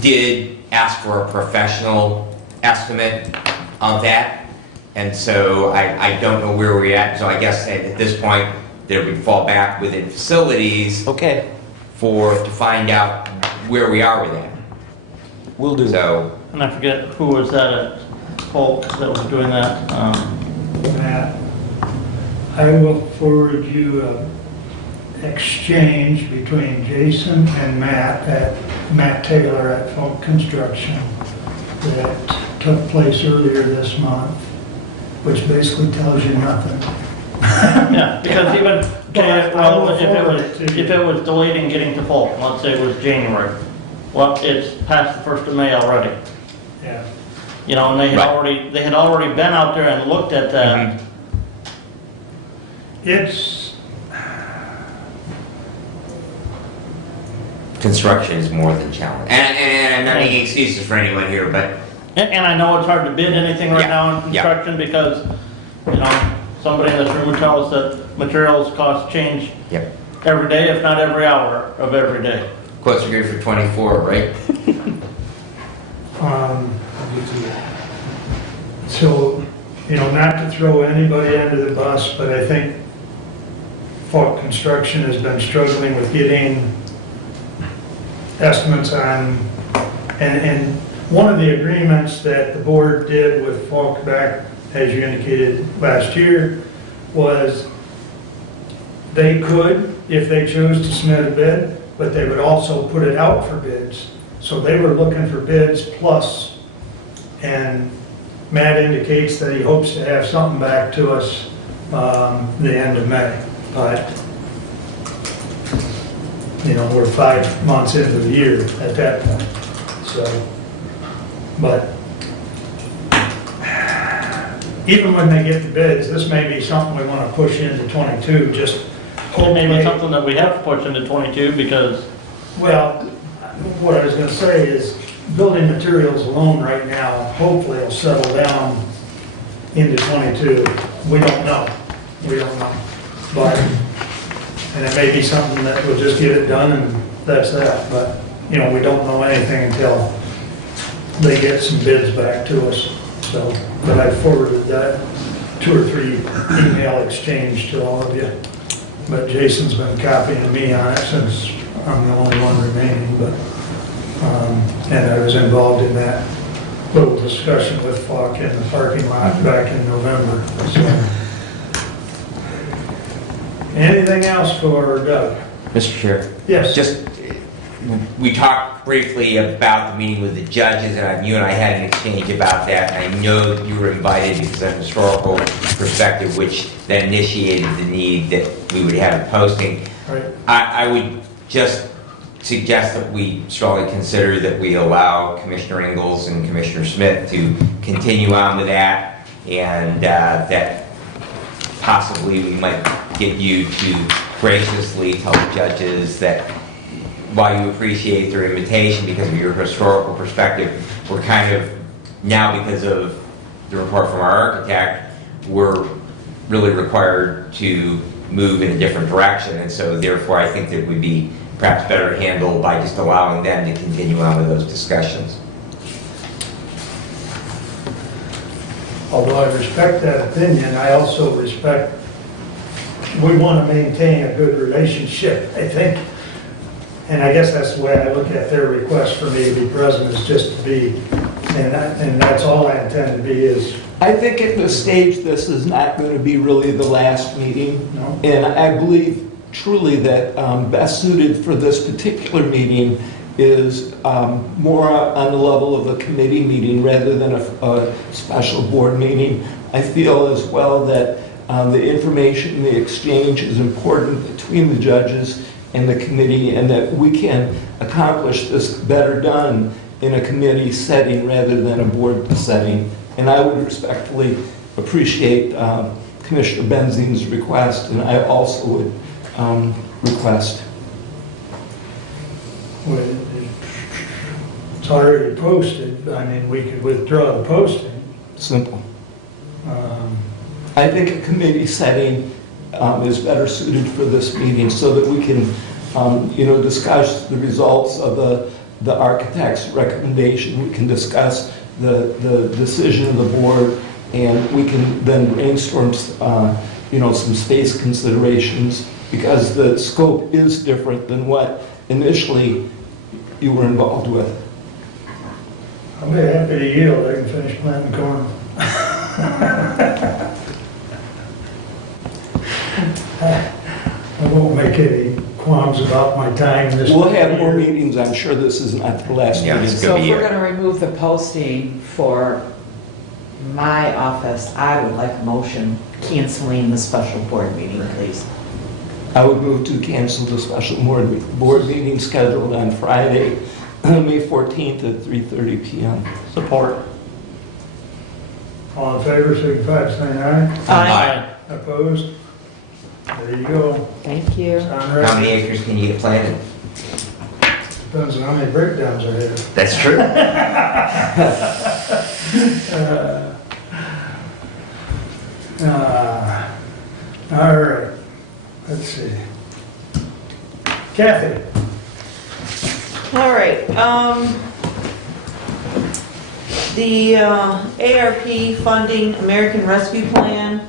did ask for a professional estimate of that. And so I don't know where we're at. So I guess at this point, that we fall back within facilities Okay, to find out where we are with that. will do. So, And I forget who was that at Polk that was doing that. Matt, I will forward you an exchange between Jason and Matt Taylor at Folk Construction that took place earlier this month, which basically tells you nothing. Yeah, because even, But I will forward it to you. if it was delayed in getting to Polk, let's say it was January, well, it's past the 1st of May already. Yeah. You know, and they Right. had already been out there and looked at that. It's, construction is more than challenging. And I'm not making excuses for anyone here, but And I know it's hard to bid anything right Yeah, now in yeah. construction because, you know, somebody in this room would tell us that materials costs change yep. every day, if not every hour of every day. Quotes are good for 24, right? so, you know, not to throw anybody under the bus, but I think Falk Construction has been struggling with getting estimates on, and one of the agreements that the board did with Falk back, as you indicated last year, was they could, if they chose to submit a bid, but they would also put it out for bids. So they were looking for bids plus, and Matt indicates that he hopes to have something back to us the end of May. But, you know, we're 5 months into the year at that point, so, but even when they get the bids, this may be something we want to push into 22, just. It may be something that we have to push into 22 because, Well, what I was gonna say is, building materials alone right now, hopefully will settle down into 22. We don't know. We don't know. But, and it may be something that we'll just get it done and that's that. But, you know, we don't know anything until they get some bids back to us. So, but I forwarded that 2 or 3 email exchange to all of you. But Jason's been copying me on it since I'm the only one remaining, but, and I was involved in that little discussion with Falk in the parking lot back in November, so. Anything else for Doug? Mr. Chair, Yes. just, we talked briefly about the meeting with the judges, and you and I had an exchange about that, and I know that you were invited because of a historical perspective, which then initiated the need that we would have a posting. Right. I would just suggest that we strongly consider that we allow Commissioner Ingalls and Commissioner Smith to continue on with that, and that possibly we might get you to graciously tell the judges that while you appreciate their invitation because of your historical perspective, we're kind of, now because of the report from our architect, we're really required to move in a different direction, and so therefore I think that would be perhaps better handled by just allowing them to continue on with those discussions. Although I respect that opinion, I also respect, we want to maintain a good relationship, I think. And I guess that's the way I look at their request for me to be present, is just to be, and that's all I intend to be is. I think at this stage, this is not going to be really the last meeting. No. And I believe truly that best suited for this particular meeting is more on the level of a committee meeting rather than a special board meeting. I feel as well that the information, the exchange is important between the judges and the committee, and that we can accomplish this better done in a committee setting rather than a board setting. And I would respectfully appreciate Commissioner Benzine's request, and I also would request. Well, it's already posted, I mean, we could withdraw the posting. Simple. I think a committee setting is better suited for this meeting so that we can, discuss the results of the architect's recommendation. We can discuss the decision of the board, and we can then brainstorm some space considerations, because the scope is different than what initially you were involved with. I'll be happy to yield, I can finish planting corn. I won't make any qualms about my time this. We'll have more meetings, I'm sure this is not the last Yeah, meeting. it's So gonna if be we're here. going to remove the posting for my office, I would like a motion canceling the special board meeting, please. I would move to cancel the special board meeting scheduled on Friday, May 14th at 3:30 PM. Support. All in favor, signify by saying aye. Aye. Opposed? There you go. Thank you. Sound How right? many acres can you get planted? Depends on how many breakdowns I have. That's true. All right, let's see. Kathy, All right, the ARP funding, American Rescue Plan,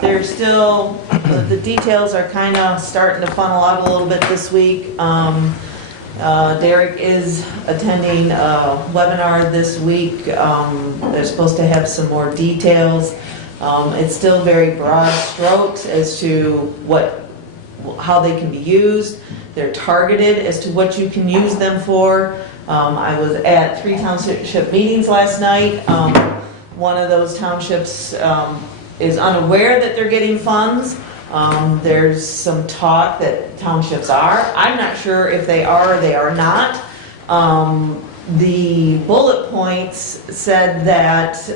there's still, the details are kind of starting to funnel out a little bit this week. Derek is attending a webinar this week. They're supposed to have some more details. It's still very broad strokes as to how they can be used. They're targeted as to what you can use them for. I was at 3 township meetings last night. One of those townships is unaware that they're getting funds. There's some talk that townships are. I'm not sure if they are or they are not. The bullet points said that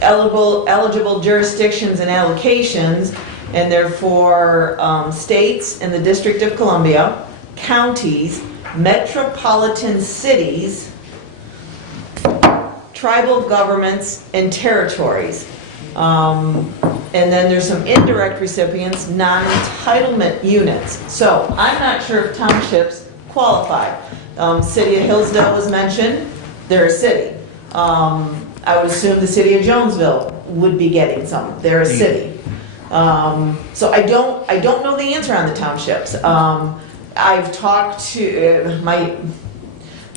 eligible jurisdictions and allocations, and therefore states and the District of Columbia, counties, metropolitan cities, tribal governments, and territories. And then there's some indirect recipients, non-entitlement units. So I'm not sure if townships qualify. City of Hillsdale was mentioned, they're a city. I would assume the city of Jonesville would be getting some, they're a city. So I don't know the answer on the townships. I've talked to,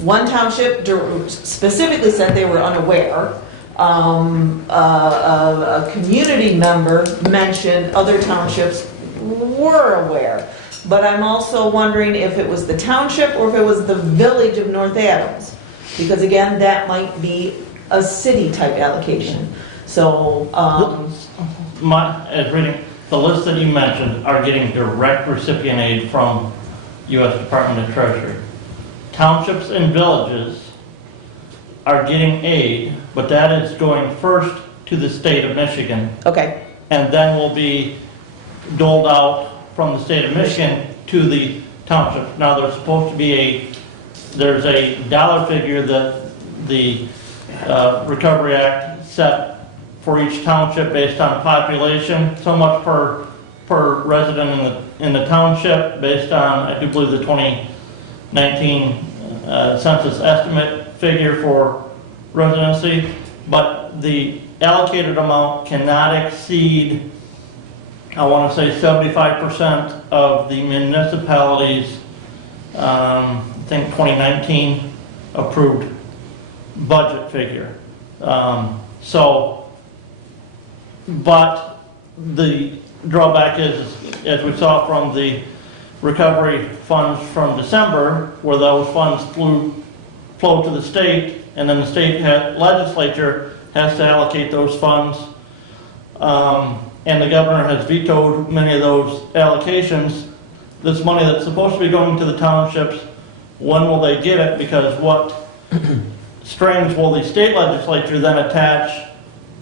one township specifically said they were unaware. A community member mentioned other townships were aware. But I'm also wondering if it was the township or if it was the village of North Adams. Because again, that might be a city-type allocation. So, As reading, the list that you mentioned are getting direct recipient aid from U.S. Department of Treasury. Townships and villages are getting aid, but that is going first to the state of Michigan, okay, and then will be doled out from the state of Michigan to the township. Now, there's supposed to be there's a dollar figure that the Recovery Act set for each township based on population, so much per resident in the township, based on, I do believe, the 2019 census estimate figure for residency, but the allocated amount cannot exceed, I want to say, 75% of the municipality's, I think 2019 approved budget figure. But the drawback is, as we saw from the recovery funds from December, where those funds flow to the state, and then the state legislature has to allocate those funds, and the governor has vetoed many of those allocations. This money that's supposed to be going to the townships, when will they get it? Because what strings will the state legislature then attach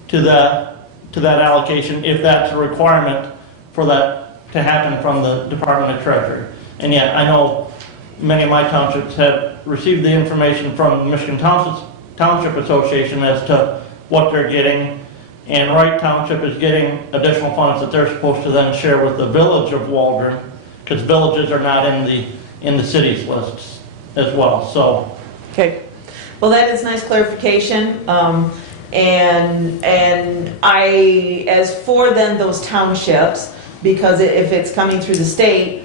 to that allocation, if that's a requirement for that to happen from the Department of Treasury? And yet, I know many of my townships have received the information from the Michigan Township Association as to what they're getting, and Wright Township is getting additional funds that they're supposed to then share with the village of Waldron, because villages are not in the city's lists as well. So, okay. Well, that is nice clarification. And as for then those townships, because if it's coming through the state,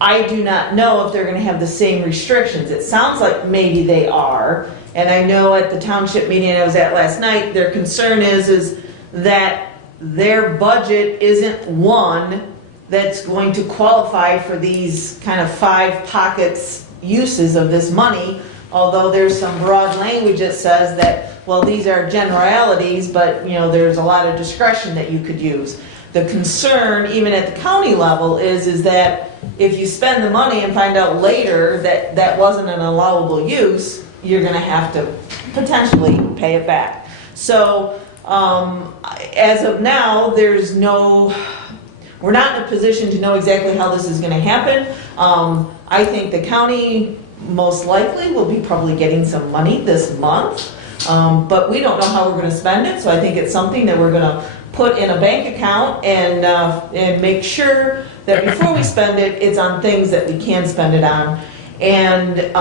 I do not know if they're gonna have the same restrictions. It sounds like maybe they are. And I know at the township meeting I was at last night, their concern is that their budget isn't one that's going to qualify for these kind of 5 pockets uses of this money, although there's some broad language that says that, well, these are generalities, but you know, there's a lot of discretion that you could use. The concern, even at the county level, is that if you spend the money and find out later that that wasn't an allowable use, you're gonna have to potentially pay it back. So, as of now, we're not in a position to know exactly how this is gonna happen. I think the county most likely will be probably getting some money this month, but we don't know how we're gonna spend it, so I think it's something that we're gonna put in a bank account and make sure that before we spend it, it's on things that we can spend it on. And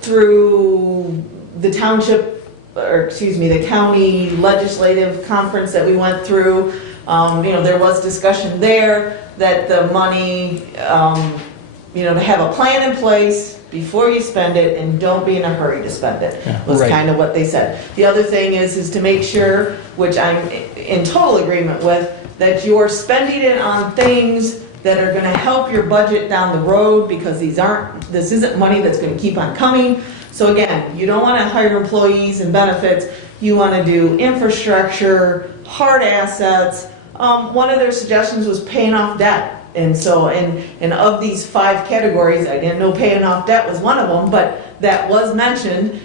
through the township, or excuse me, the county legislative conference that we went through, there was discussion there that the money, to have a plan in place before you spend it and don't be in a hurry to spend it, was kind of what they said. The other thing is to make sure, which I'm in total agreement with, that you're spending it on things that are gonna help your budget down the road, because this isn't money that's gonna keep on coming. So again, you don't wanna hire employees and benefits, you wanna do infrastructure, hard assets. One of their suggestions was paying off debt. And so, and of these 5 categories, I didn't know paying off debt was one of them, but that was mentioned.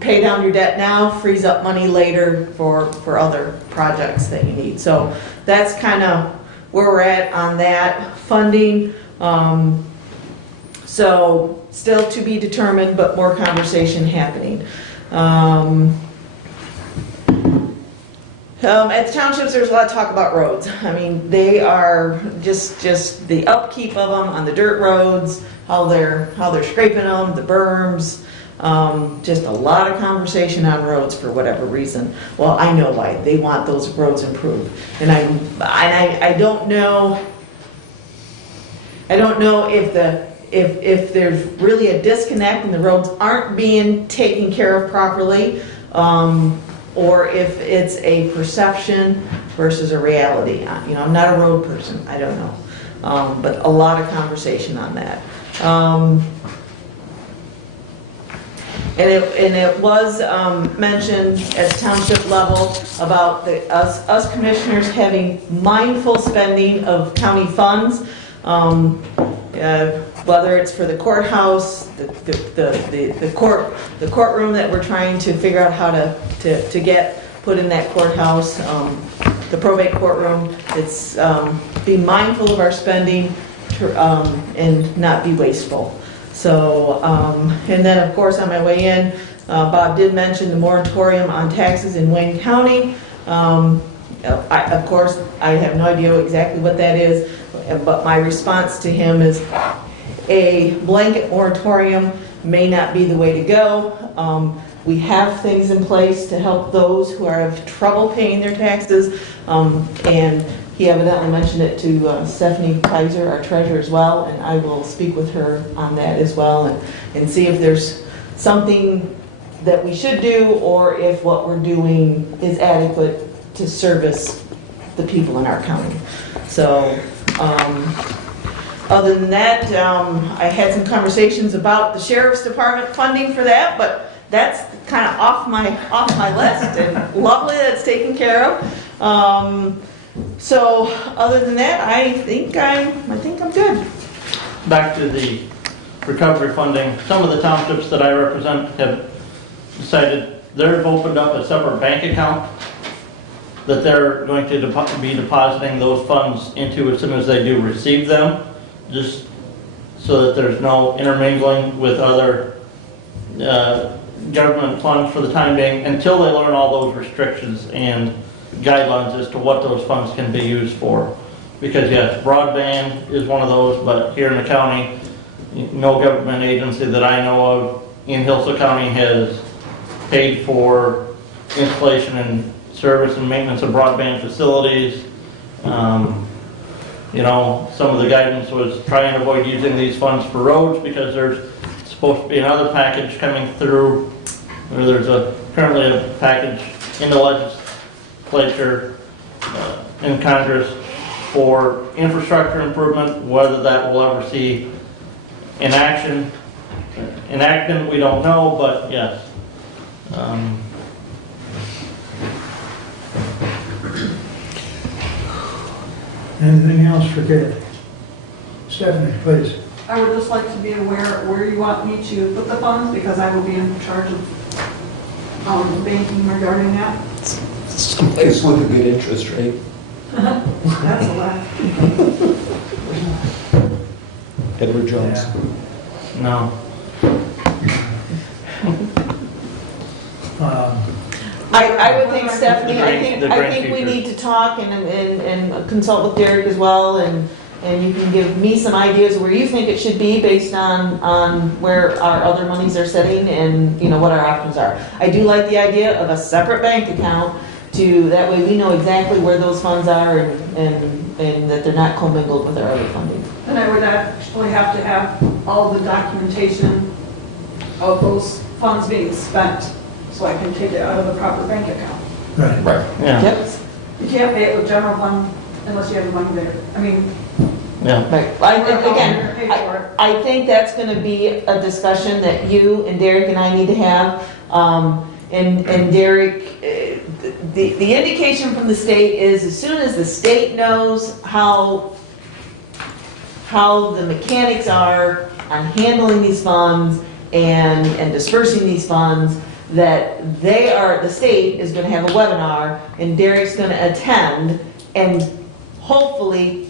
Pay down your debt now, frees up money later for other projects that you need. So that's kind of where we're at on that funding. So still to be determined, but more conversation happening. At the townships, there's a lot of talk about roads. I mean, they are just the upkeep of them on the dirt roads, how they're scraping them, the berms. Just a lot of conversation on roads for whatever reason. Well, I know why. They want those roads improved. And I don't know. I don't know if there's really a disconnect and the roads aren't being taken care of properly. Or if it's a perception versus a reality. I'm not a road person, I don't know. But a lot of conversation on that. And it was mentioned at the township level about us commissioners having mindful spending of county funds. Whether it's for the courthouse, the courtroom that we're trying to figure out how to get put in that courthouse, the probate courtroom. It's be mindful of our spending and not be wasteful. So, and then of course on my way in, Bob did mention the moratorium on taxes in Wayne County. Of course, I have no idea exactly what that is, but my response to him is a blanket moratorium may not be the way to go. We have things in place to help those who are having trouble paying their taxes, and he evidently mentioned it to Stephanie Kaiser, our treasurer, as well, and I will speak with her on that as well and see if there's something that we should do or if what we're doing is adequate to service the people in our county. So, other than that, I had some conversations about the sheriff's department funding for that, but that's kind of off my list, and lovely that's taken care of. So, other than that, I think I'm good. Back to the recovery funding, some of the townships that I represent have decided they've opened up a separate bank account that they're going to be depositing those funds into as soon as they do receive them, just so that there's no intermingling with other government funds for the time being, until they learn all those restrictions and guidelines as to what those funds can be used for. Because yes, broadband is one of those, but here in the county, no government agency that I know of in Hillsdale County has paid for installation and service and maintenance of broadband facilities. You know, some of the guidance was try and avoid using these funds for roads because there's supposed to be another package coming through, or there's currently a package in the legislature in Congress for infrastructure improvement. Whether that will ever see enactment, we don't know, but yes. Anything else for Kathy? Stephanie, please. I would just like to be aware where you want me to put the funds, because I will be in charge of banking regarding that. Someplace with a good interest rate. That's a lot. Edward Jones. No. I would think, Stephanie, The I think we teachers. need to talk and consult with Derek as well, and you can give me some ideas where you think it should be based on where our other monies are sitting and, you know, what our options are. I do like the idea of a separate bank account that way we know exactly where those funds are and that they're not commingled with our other funding. And I would actually have to have all the documentation of those funds being spent, so I can take it out of the proper bank account. Right. Right. Yeah. Yep. You can't pay it with general fund unless you have the money there. I mean, Yeah. Right. Again, pay for it. I think that's going to be a discussion that you and Derek and I need to have. And Derek, the indication from the state is as soon as the state knows how the mechanics are on handling these funds and dispersing these funds, that the state is going to have a webinar and Derek's going to attend, and hopefully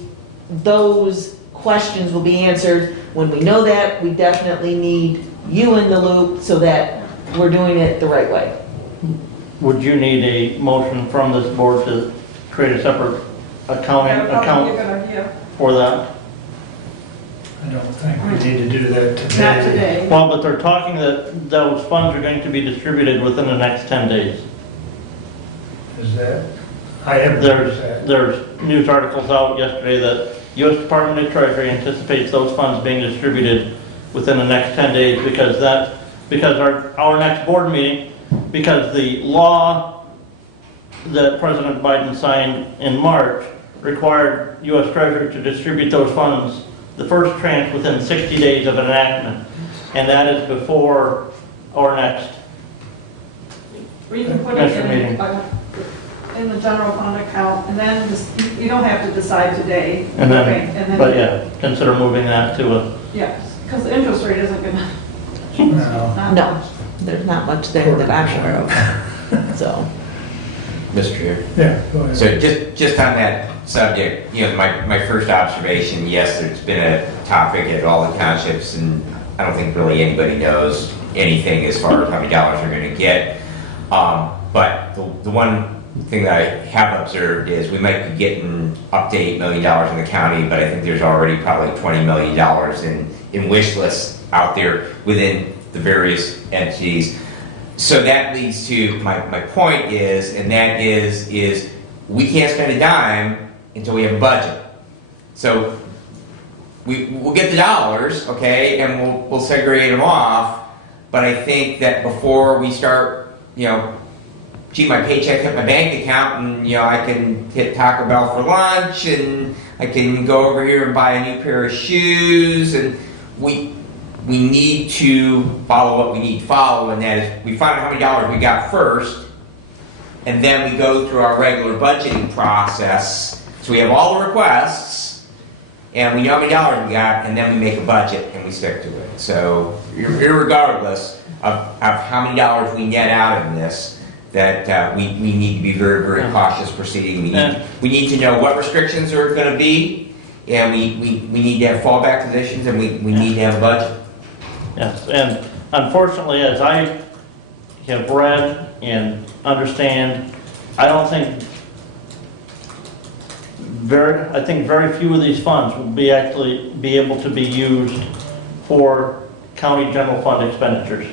those questions will be answered. When we know that, we definitely need you in the loop so that we're doing it the right way. Would you need a motion from this board to create a separate that would probably be a account good idea. for that? I don't think we need to do that today. Not today. Well, but they're talking that those funds are going to be distributed within the next 10 days. Is that? I haven't noticed that. There's news articles out yesterday that U.S. Department of Treasury anticipates those funds being distributed within the next 10 days because our next board meeting, because the law that President Biden signed in March required U.S. Treasury to distribute those funds, the first tranche, within 60 days of enactment, and that is before our next. We can put it Commissioner in the general fund account, and then you don't have to decide today. And Okay, then, but yeah, consider moving that to a, Yes, because the interest rate isn't gonna, No. not No. much. There's not much there that I'm aware of, so. Mr. Chair. Yeah, go ahead. So just on that subject, you know, my first observation, yes, it's been a topic at all the townships, and I don't think really anybody knows anything as far as how many dollars they're gonna get. But the one thing that I have observed is we might be getting up to $8 million in the county, but I think there's already probably $20 million in wish lists out there within the various entities. So that leads to my point is, and that is we can't spend a dime until we have a budget. So we'll get the dollars, okay, and we'll segregate them off, but I think that before we start, you know, gee, my paycheck hit my bank account, and you know, I can hit Taco Bell for lunch, and I can go over here and buy a new pair of shoes, and we need to follow what we need to follow, and that is we find out how many dollars we got first, and then we go through our regular budgeting process. So we have all the requests, and we know how many dollars we got, and then we make a budget and we stick to it. So irregardless of how many dollars we net out of this, that we need to be very, very cautious proceeding. We need to know what restrictions are going to be, and we need to have fallback positions, and we need to have a budget. yes, and unfortunately, as I have read and understand, I think very few of these funds will be able to be used for county general fund expenditures.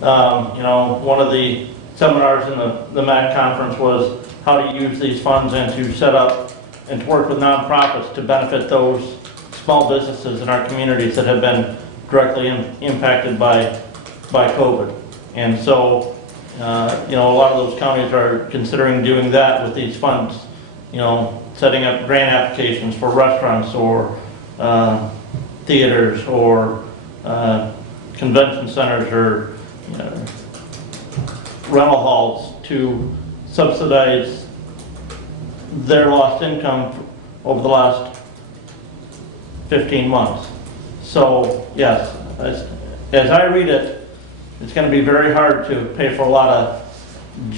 You know, one of the seminars in the MAC conference was how to use these funds and to set up and to work with nonprofits to benefit those small businesses in our communities that have been directly impacted by COVID. And so, a lot of those counties are considering doing that with these funds, setting up grant applications for restaurants or theaters or convention centers or rental halls to subsidize their lost income over the last 15 months. So, yes, as I read it, it's going to be very hard to pay for a lot of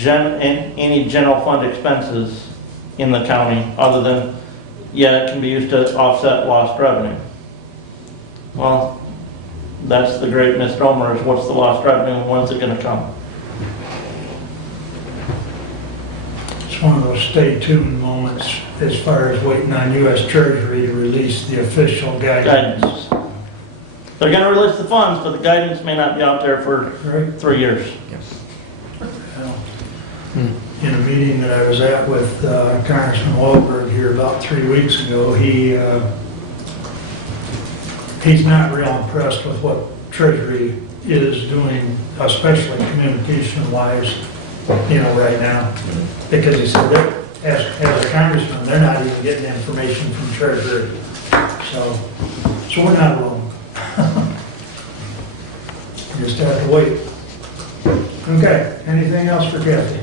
any general fund expenses in the county, other than, it can be used to offset lost revenue. Well, that's the great misnomer, is what's the lost revenue and when's it going to come? It's one of those stay tuned moments as far as waiting on U.S. Treasury to release the official guidance. They're going to release the funds, but the guidance may not be out there for 3 years. In a meeting that I was at with Congressman Wahlberg here about 3 weeks ago, he's not real impressed with what Treasury is doing, especially communication-wise, right now. Because he said that as a congressman, they're not even getting information from Treasury. So we're not alone. We just have to wait. Okay, anything else for Kathy?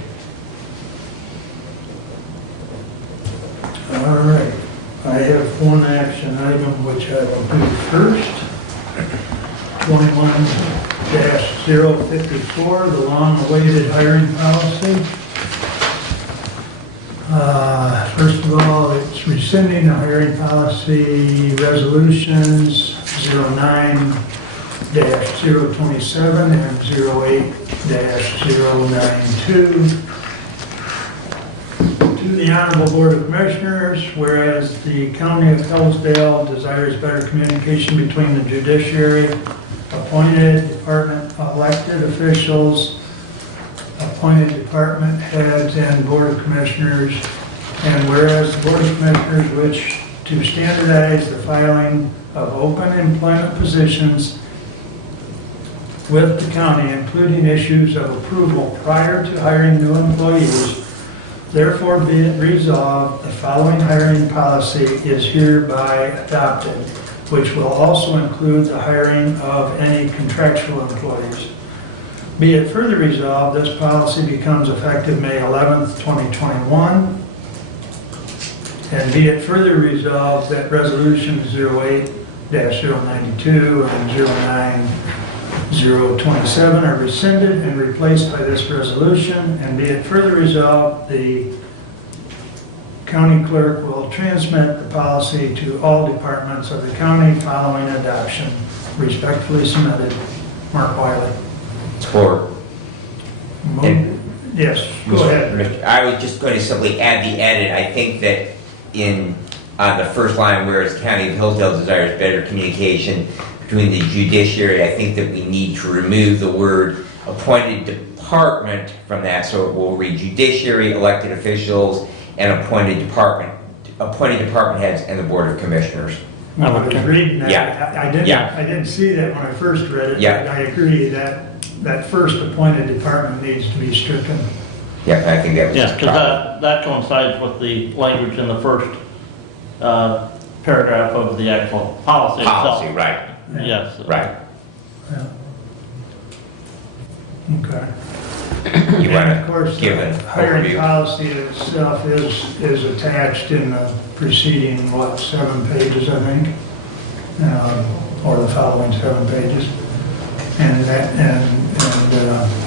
All right, I have one action item which I will do first. 21-054, the long-awaited hiring policy. First of all, it's rescinding the hiring policy resolutions 09-027 and 08-092. To the Honorable Board of Commissioners, whereas the County of Hillsdale desires better communication between the judiciary, appointed department elected officials, appointed department heads, and Board of Commissioners, and whereas the Board of Commissioners wish to standardize the filing of open employment positions with the county, including issues of approval prior to hiring new employees, therefore be it resolved, the following hiring policy is hereby adopted, which will also include the hiring of any contractual employees. Be it further resolved, this policy becomes effective May 11th, 2021. And be it further resolved that Resolution 08-092 and 09-027 are rescinded and replaced by this resolution. And be it further resolved, the county clerk will transmit the policy to all departments of the county following adoption. Respectfully submitted, Mark Wiley. Support. Yes, go ahead. I was just going to simply add the edit. I think that on the first line, whereas County of Hillsdale desires better communication between the judiciary, I think that we need to remove the word appointed department from that, so it will read judiciary, elected officials, and appointed department heads and the Board of Commissioners. I was reading that. Yeah. I didn't see that when I first read it. Yeah. But I agree that first appointed department needs to be stricken. Yeah, I think that was Yeah, because that coincides with the language in the first paragraph of the actual policy itself. policy, right? Yes. Right. Yeah. Okay. You And of want course, to give the an hiring overview? policy itself is attached in the preceding, 7 pages, I think, or the following 7 pages. And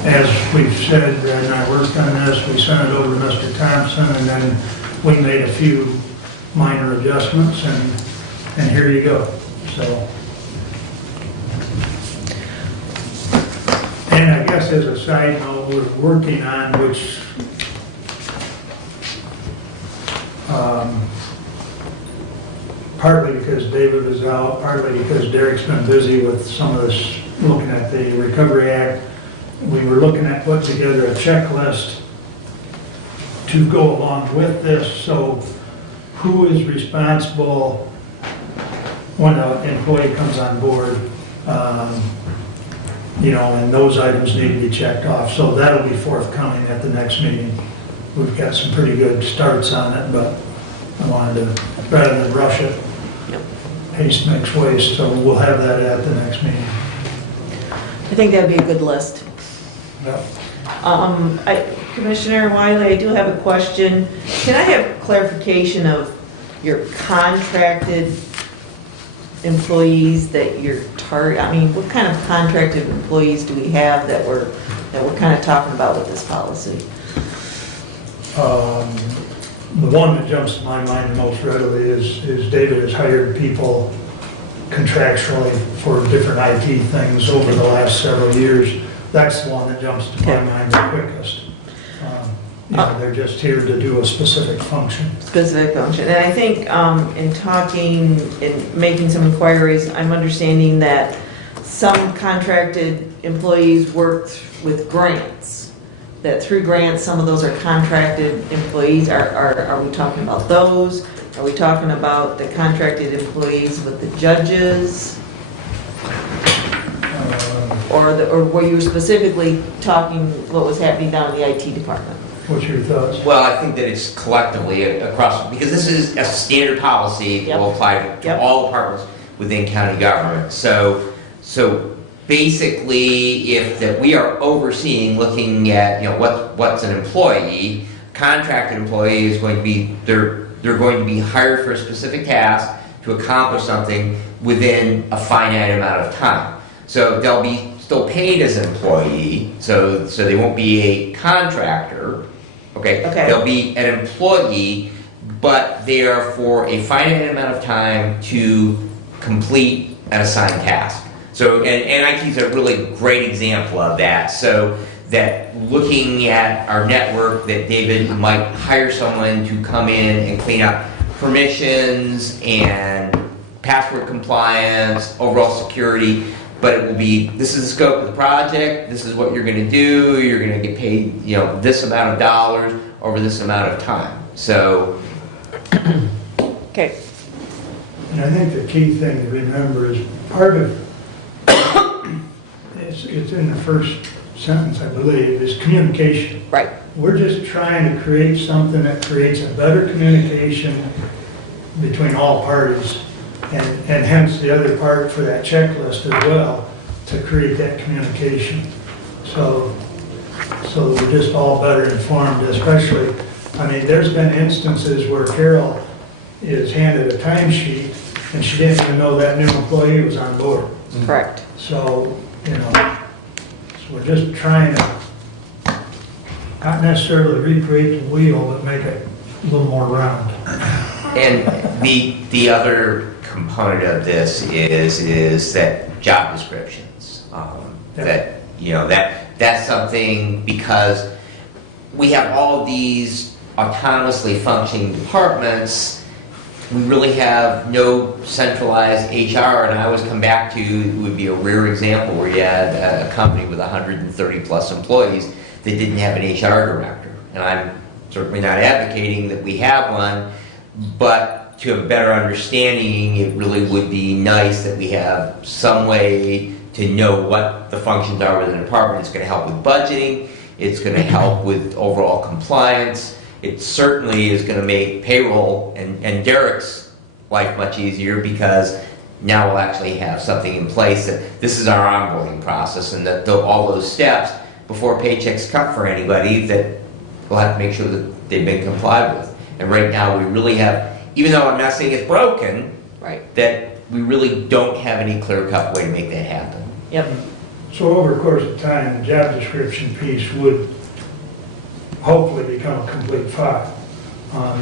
as we've said, Brad and I worked on this, we sent it over to Mr. Thompson, and then we made a few minor adjustments, and here you go. So, and I guess as a side note, we're working on which partly because David is out, partly because Derek's been busy with some of this, looking at the Recovery Act. we were looking at putting together a checklist to go along with this, so who is responsible when an employee comes on board, and those items need to be checked off. So that'll be forthcoming at the next meeting. We've got some pretty good starts on it, but I wanted to, rather than rush it, haste makes waste, so we'll have that at the next meeting. I think that'd be a good list. Yep. Commissioner Wiley, I do have a question. Can I have clarification of your contracted employees that you're what kind of contracted employees do we have that we're kind of talking about with this policy? The one that jumps to my mind most readily is David has hired people contractually for different IT things over the last several years. That's the one that jumps to my mind the quickest. They're just here to do a specific function. Specific function. And I think in talking and making some inquiries, I'm understanding that some contracted employees work with grants. That through grants, some of those are contracted employees. Are we talking about those? Are we talking about the contracted employees with the judges? Or were you specifically talking what was happening down in the IT department? What's your thoughts? Well, I think that it's collectively across, because this is a standard policy that will apply to all departments within county government. So basically, if we are overseeing, looking at, what's an employee, contracted employee is going to be, they're going to be hired for a specific task to accomplish something within a finite amount of time. So they'll be still paid as an employee, so they won't be a contractor. Okay. They'll be an employee, but they are for a finite amount of time to complete an assigned task. So, and IT is a really great example of that. So that looking at our network, that David might hire someone to come in and clean up permissions and password compliance, overall security, but it will be, this is the scope of the project, this is what you're going to do, you're going to get paid, this amount of dollars over this amount of time. So, Okay. And I think the key thing to remember is part of, it's in the first sentence, I believe, is communication. Right. We're just trying to create something that creates a better communication between all parties, and hence the other part for that checklist as well, to create that communication. So we're just all better informed, especially, there's been instances where Carol is handed a timesheet and she didn't even know that new employee was on board. Correct. So, so we're just trying to not necessarily recreate the wheel, but make it a little more round. and the other component of this is that job descriptions. That's something, because we have all of these autonomously functioning departments, we really have no centralized HR, and I always come back to, it would be a rare example where you had a company with 130 plus employees that didn't have an HR director. And I'm certainly not advocating that we have one, but to have a better understanding, it really would be nice that we have some way to know what the functions are within the department. It's going to help with budgeting, it's going to help with overall compliance. It certainly is going to make payroll and Derek's life much easier, because now we'll actually have something in place that this is our onboarding process, and that all those steps before paychecks cut for anybody, that we'll have to make sure that they've been complied with. And right now we really have, even though I'm not saying it's broken, Right. that we really don't have any clear-cut way to make that happen. Yep. So over the course of time, the job description piece would hopefully become a complete file.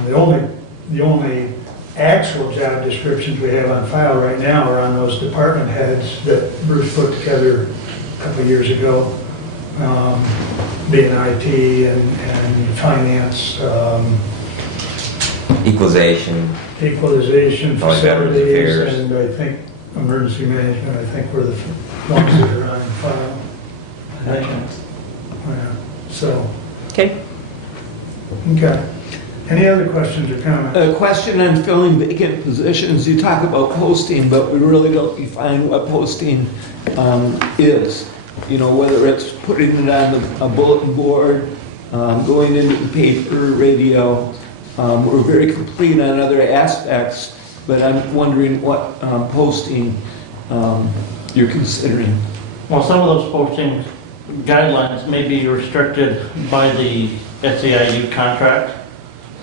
The only actual job descriptions we have on file right now are on those department heads that Bruce put together a couple of years ago, being IT and finance, Equalization. facilities, and I think emergency management, I think were the ones that are on file. So, Okay. okay. Any other questions or comments? A question on filling vacant positions. You talk about posting, but we really don't define what posting is. You know, whether it's putting it on a bulletin board, going into the paper, radio. We're very complete on other aspects, but I'm wondering what posting you're considering. Well, some of those posting guidelines may be restricted by the SEIU contract.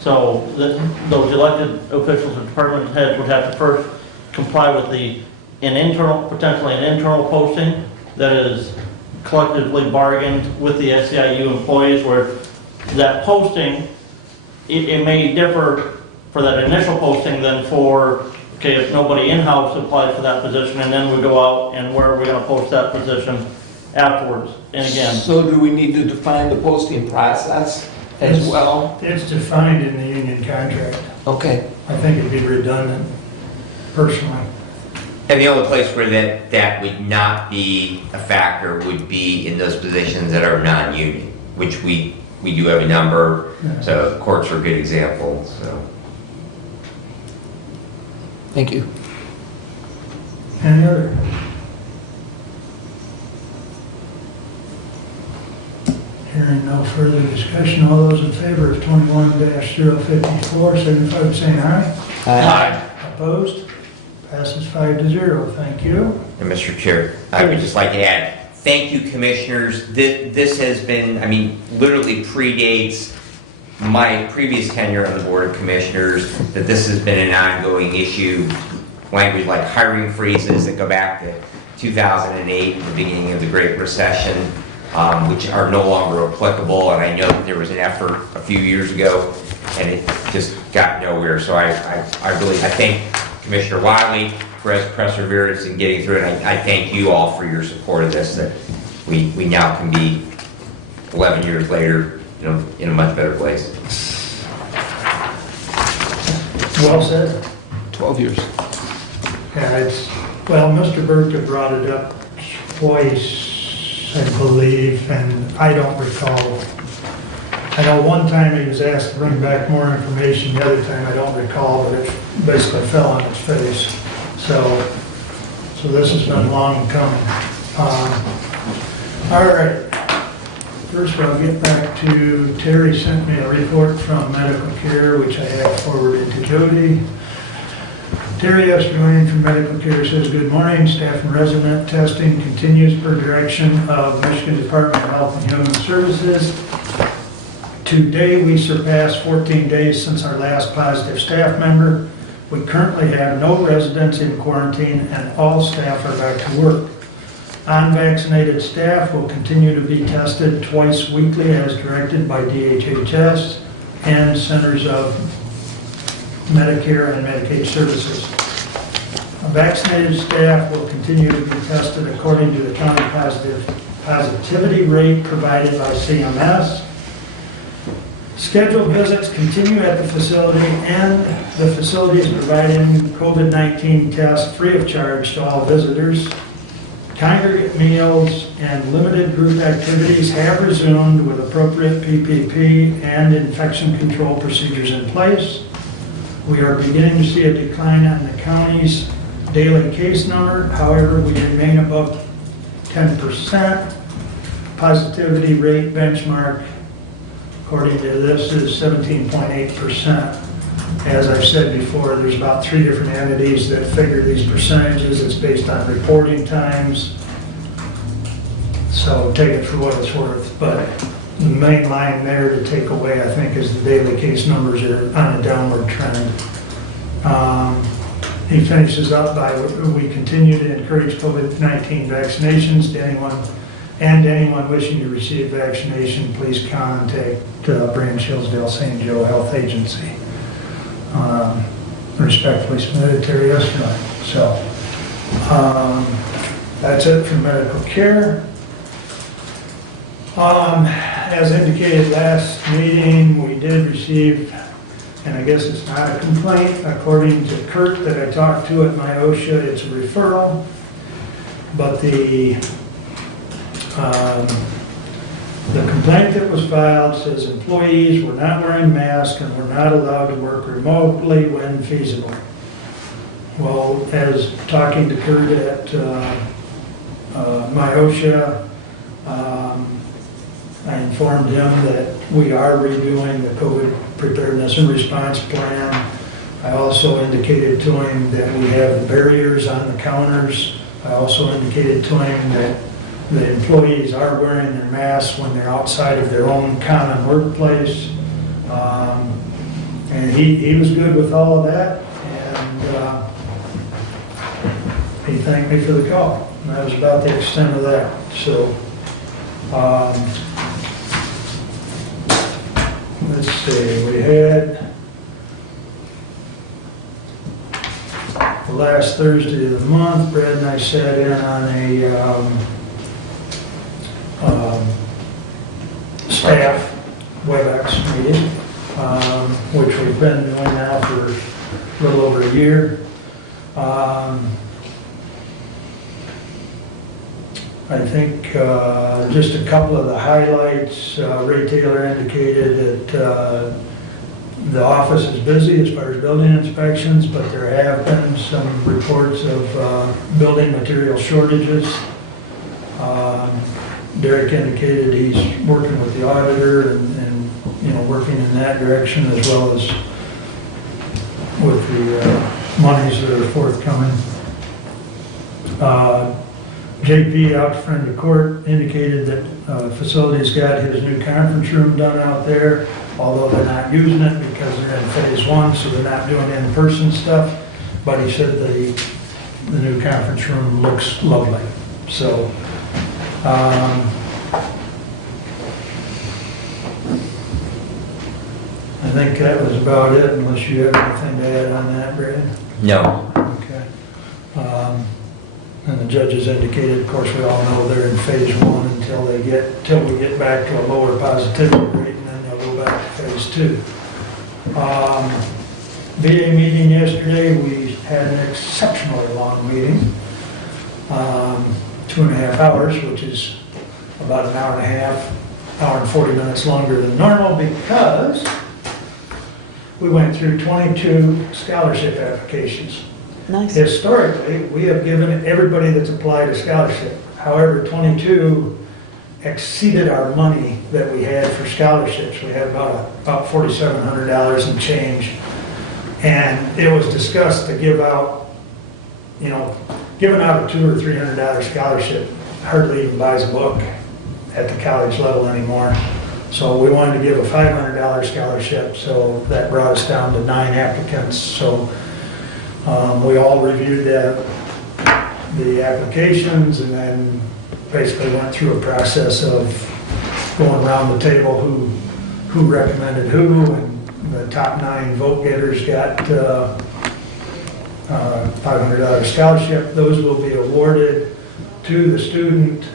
So those elected officials and department heads would have to first comply with potentially an internal posting that is collectively bargained with the SEIU employees, where that posting, it may differ for that initial posting than for, okay, if nobody in-house applied for that position, and then we go out and where are we going to post that position afterwards? And again, So do we need to define the posting process as well? It's defined in the union contract. Okay. I think it'd be redundant, personally. And the only place where that would not be a factor would be in those positions that are non-union, which we do have a number. Yeah. So courts are a good example, so. Thank you. Any other? Hearing no further discussion, all those in favor of 21-054, signify by saying aye. Opposed? Passes 5-0. Thank you. And Mr. Chair, I would just like to add, thank you, commissioners. This has been, literally predates my previous tenure on the Board of Commissioners, that this has been an ongoing issue. Language like hiring freezes that go back to 2008, the beginning of the Great Recession, which are no longer applicable. And I know that there was an effort a few years ago, and it just got nowhere. So I thank Commissioner Wiley for his perseverance in getting through it. And I thank you all for your support of this, that we now can be 11 years later, in a much better place. Well said. 12 years. Yeah, Mr. Burke had brought it up twice, I believe, and I don't recall. I know one time he was asked to bring back more information, the other time I don't recall, but it basically fell on its face. So this has been long coming. All right. First, I'll get back to, Terry sent me a report from medical care, which I have forwarded to Jody. Terry Esterling from Medical Care says, good morning. Staff and resident testing continues per direction of Michigan Department of Health and Human Services. Today, we surpassed 14 days since our last positive staff member. We currently have no residents in quarantine and all staff are back to work. Unvaccinated staff will continue to be tested twice weekly as directed by DHHS and Centers of Medicare and Medicaid Services. Vaccinated staff will continue to be tested according to the county positivity rate provided by CMS. Scheduled visits continue at the facility, and the facility is providing COVID-19 tests free of charge to all visitors. Congregate meals and limited group activities have resumed with appropriate PPP and infection control procedures in place. We are beginning to see a decline on the county's daily case number. However, we remain above 10%. Positivity rate benchmark, according to this, is 17.8%. As I've said before, there's about 3 different entities that figure these percentages. It's based on reporting times. So take it for what it's worth. But the main line there to take away, I think, is the daily case numbers are on a downward trend. He finishes up by, we continue to encourage COVID-19 vaccinations to anyone wishing to receive vaccination, please contact Branch Hillsdale St. Joe Health Agency. Respectfully submitted, Terry Esterling. So that's it for medical care. As indicated last meeting, we did receive, and I guess it's not a complaint, according to Kurt that I talked to at my OSHA, it's a referral, but the The complaint that was filed says employees were not wearing masks and were not allowed to work remotely when feasible. Well, as talking to Kurt at MyOSHA, I informed him that we are redoing the COVID preparedness and response plan. I also indicated to him that we have barriers on the counters. I also indicated to him that the employees are wearing their masks when they're outside of their own common workplace. And he was good with all of that, and he thanked me for the call. And that was about the extent of that. So, let's see, we had the last Thursday of the month, Brad and I sat in on a staff WebEx meeting, which we've been doing now for a little over a year. I think just a couple of the highlights. Ray Taylor indicated that the office is busy as far as building inspections, but there have been some reports of building material shortages. Derek indicated he's working with the auditor and working in that direction, as well as with the monies that are forthcoming. JP out front of the court indicated that facilities got his new conference room done out there, although they're not using it because they're in phase one, so they're not doing in-person stuff. But he said the new conference room looks lovely. So, I think that was about it, unless you have anything to add on that, Brad? No. Okay. And the judges indicated, of course, we all know they're in phase one until we get back to a lower positivity rate, and then they'll go back to phase two. VA meeting yesterday, we had an exceptionally long meeting, 2.5 hours, which is about an hour and a half, hour and 40 minutes longer than normal, because we went through 22 scholarship applications. Nice. Historically, we have given everybody that's applied a scholarship. However, 22 exceeded our money that we had for scholarships. We had about $4,700 and change. And it was discussed to give out, giving out a $200 or $300 scholarship hardly even buys a book at the college level anymore. So we wanted to give a $500 scholarship, so that brought us down to 9 applicants. So we all reviewed the applications and then basically went through a process of going around the table who recommended who, and the top 9 vote getters got $500 scholarship. Those will be awarded to the student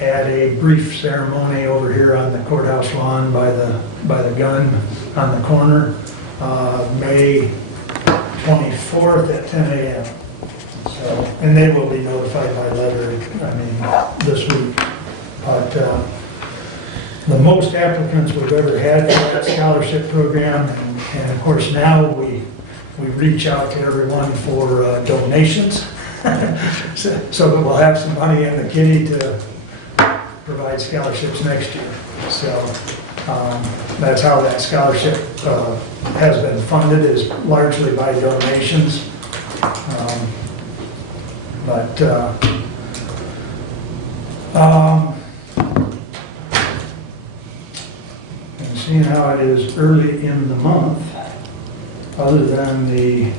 at a brief ceremony over here on the courthouse lawn by the gun on the corner, May 24th at 10 a.m. So, and they will be notified by letter, this week. But the most applicants we've ever had for that scholarship program, and of course now we reach out to everyone for donations, so that we'll have some money in the kitty to provide scholarships next year. So that's how that scholarship has been funded, is largely by donations. And seeing how it is early in the month, other than the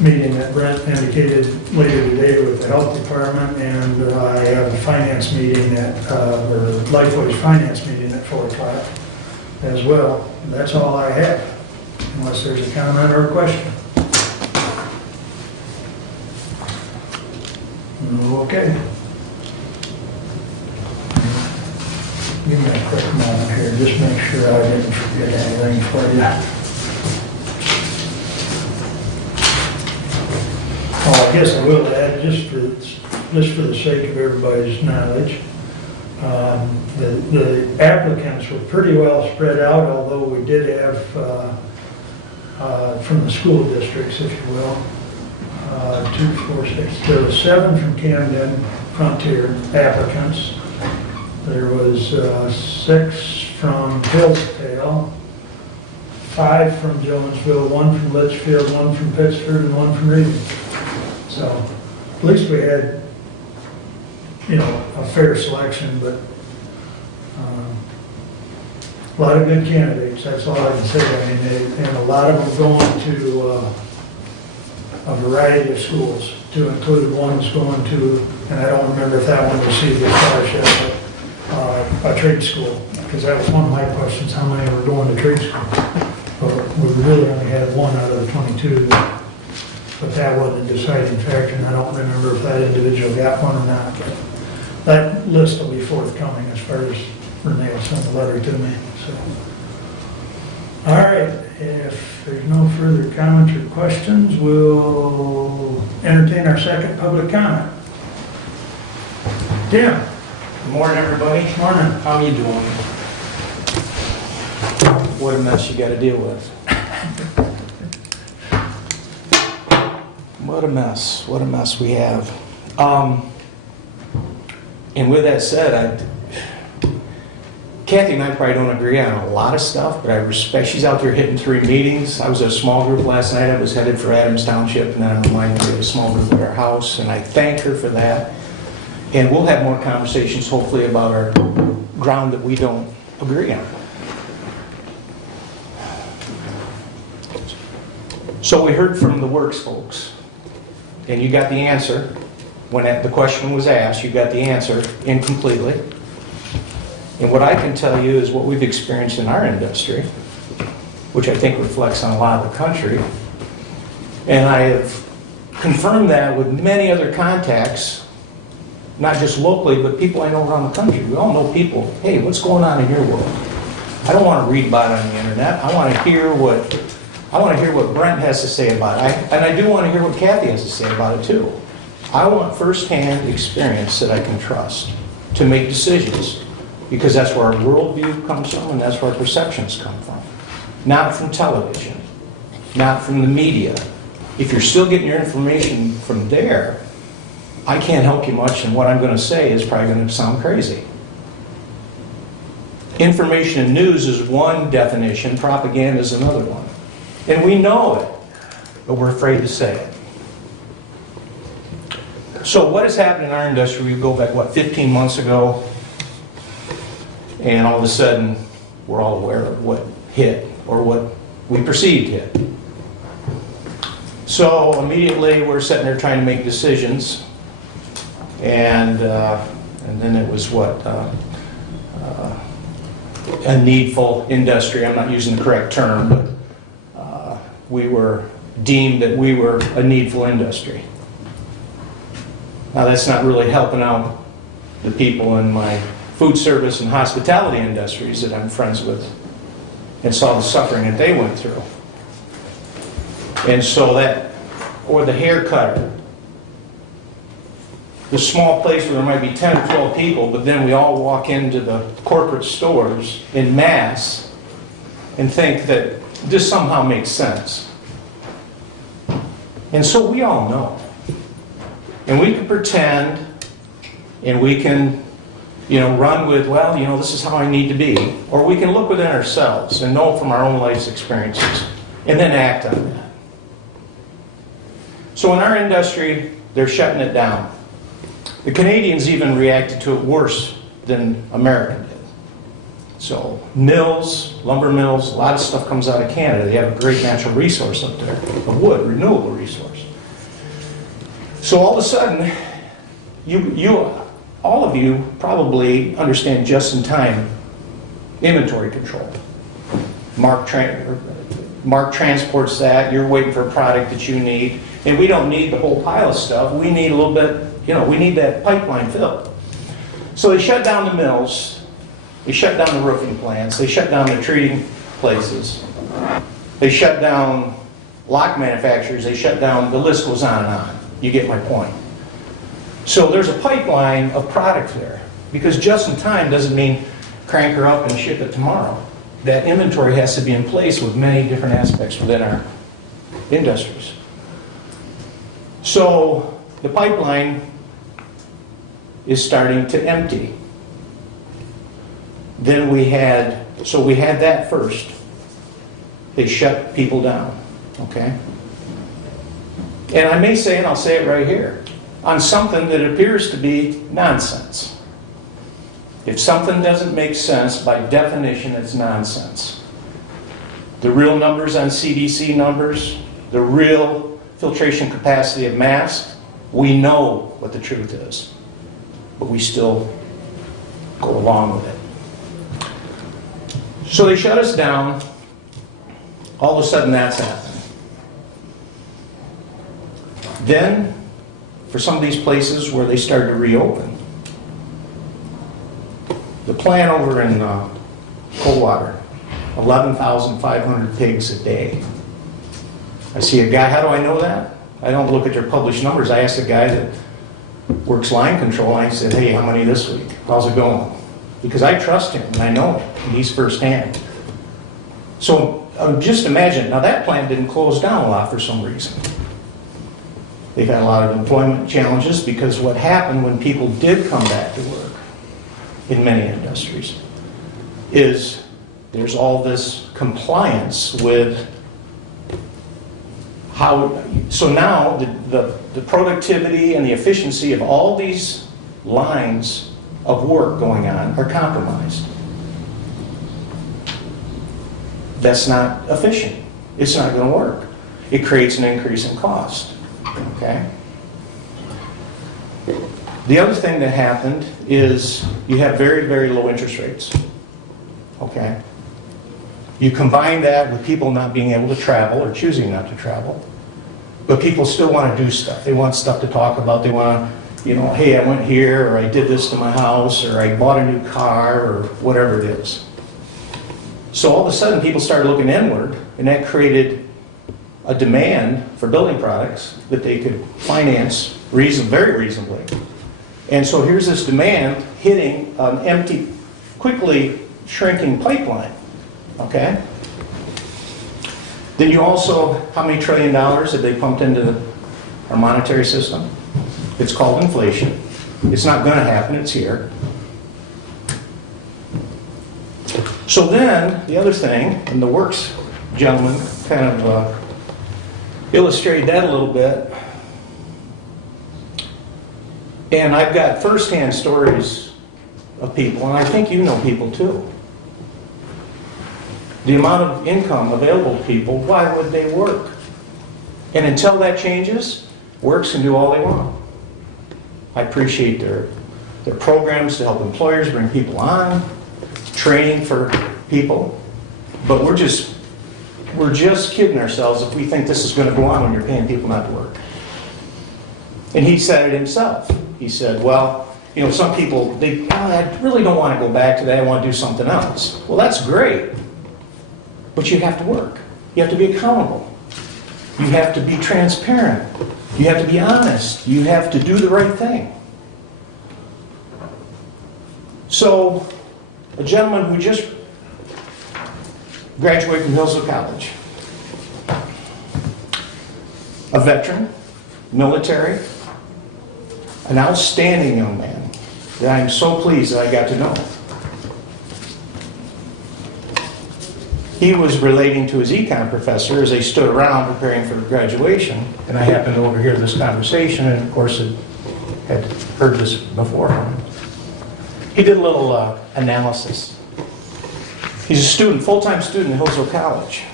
meeting that Brent indicated later today with the health department, and I have a finance meeting or Lifeway's finance meeting at 4 o'clock as well. That's all I have, unless there's a comment or a question. Okay. Give me a quick moment here, just make sure I didn't forget anything for you. Oh, I guess I will add, just for the sake of everybody's knowledge, The applicants were pretty well spread out, although we did have, from the school districts, if you will, 2, 4, 6, there were 7 from Camden Frontier applicants. There was 6 from Hillsdale, 5 from Jonesville, 1 from Litchfield, 1 from Pittsford, and 1 from Reading. So at least we had, you know, a fair selection, but a lot of good candidates, that's all I can say. I mean, and a lot of them going to a variety of schools, to include ones going to, and I don't remember if that one received a scholarship, but a trade school, because that was one of my questions, how many were going to trade school? But we really only had 1 out of the 22, but that wasn't a deciding factor, and I don't remember if that individual got one or not. But that list will be forthcoming as far as Renee will send the letter to me, so. All right, if there's no further comments or questions, we'll entertain our second public comment. Tim? Good morning, everybody. Morning. How you doing? What a mess you got to deal with. What a mess we have. And with that said, Kathy and I probably don't agree on a lot of stuff, but I respect, she's out there hitting 3 meetings. I was at a small group last night. I was headed for Adams Township, and then I'm reminded we have a small group at our house, and I thank her for that. And we'll have more conversations, hopefully, about our ground that we don't agree on. So we heard from the Works folks, and you got the answer. When the question was asked, you got the answer incompletely. And what I can tell you is what we've experienced in our industry, which I think reflects on a lot of the country. And I have confirmed that with many other contacts, not just locally, but people I know around the country. We all know people, hey, what's going on in your world? I don't want to read about it on the internet. I want to hear what Brent has to say about it. And I do want to hear what Kathy has to say about it too. I want firsthand experience that I can trust to make decisions, because that's where our worldview comes from and that's where our perceptions come from. Not from television, not from the media. If you're still getting your information from there, I can't help you much, and what I'm going to say is probably going to sound crazy. Information and news is one definition, propaganda is another one. And we know it, but we're afraid to say it. So what has happened in our industry? We go back, 15 months ago, and all of a sudden, we're all aware of what hit, or what we perceived hit. So immediately, we're sitting there trying to make decisions, and then it was a needful industry. I'm not using the correct term, but we were deemed that we were a needful industry. Now that's not really helping out the people in my food service and hospitality industries that I'm friends with, and saw the suffering that they went through. And so that, or the hair cutter, the small place where there might be 10 or 12 people, but then we all walk into the corporate stores in mass and think that this somehow makes sense. And so we all know. And we can pretend, and we can, run with, this is how I need to be. Or we can look within ourselves and know from our own life's experiences, and then act on that. So in our industry, they're shutting it down. The Canadians even reacted to it worse than America did. So mills, lumber mills, a lot of stuff comes out of Canada. They have a great natural resource up there, a wood, renewable resource. So all of a sudden, all of you probably understand just-in-time inventory control. Mark transports that, you're waiting for a product that you need, and we don't need the whole pile of stuff. We need a little bit, we need that pipeline filled. So they shut down the mills, they shut down the roofing plants, they shut down the treating places, they shut down lock manufacturers, they shut down, the list goes on and on. You get my point. So there's a pipeline of product there. Because just in time doesn't mean crank her up and ship it tomorrow. That inventory has to be in place with many different aspects within our industries. So the pipeline is starting to empty. Then we had that first. They shut people down, okay? And I may say, and I'll say it right here, on something that appears to be nonsense. If something doesn't make sense, by definition, it's nonsense. The real numbers on CDC numbers, the real filtration capacity of masks, we know what the truth is. But we still go along with it. So they shut us down. All of a sudden, that's happening. Then, for some of these places where they started to reopen, the plant over in Coldwater, 11,500 pigs a day. I see a guy, how do I know that? I don't look at their published numbers. I asked a guy that works line control, and I said, hey, how many this week? How's it going? Because I trust him, and I know it, and he's firsthand. So just imagine, now that plant didn't close down a lot for some reason. They've had a lot of employment challenges because what happened when people did come back to work in many industries is there's all this compliance with how, so now the productivity and the efficiency of all these lines of work going on are compromised. That's not efficient. It's not going to work. It creates an increase in cost. Okay? The other thing that happened is you have very, very low interest rates. Okay? You combine that with people not being able to travel or choosing not to travel, but people still want to do stuff. They want stuff to talk about. They want to, you know, hey, I went here, or I did this to my house, or I bought a new car, or whatever it is. So all of a sudden, people started looking inward, and that created a demand for building products that they could finance very reasonably. And so here's this demand hitting an empty, quickly shrinking pipeline. Okay? Then you also, how many $1 trillion have they pumped into our monetary system? It's called inflation. It's not going to happen, it's here. So then, the other thing, and the works gentleman kind of illustrated that a little bit. And I've got firsthand stories of people, and I think you know people too. The amount of income available to people, why would they work? And until that changes, works can do all they want. I appreciate their programs to help employers bring people on, training for people, but we're just kidding ourselves if we think this is going to go on when you're paying people not to work. And he said it himself. He said, well, you know, some people, I really don't want to go back to that, I want to do something else. Well, that's great, but you have to work. You have to be accountable. You have to be transparent. You have to be honest. You have to do the right thing. So, a gentleman who just graduated from Hillsdale College, a veteran, military, an outstanding young man that I'm so pleased that I got to know. He was relating to his econ professor as they stood around preparing for graduation, and I happened to overhear this conversation, and of course had heard this before. He did a little analysis. He's a student, full-time student at Hillsdale College.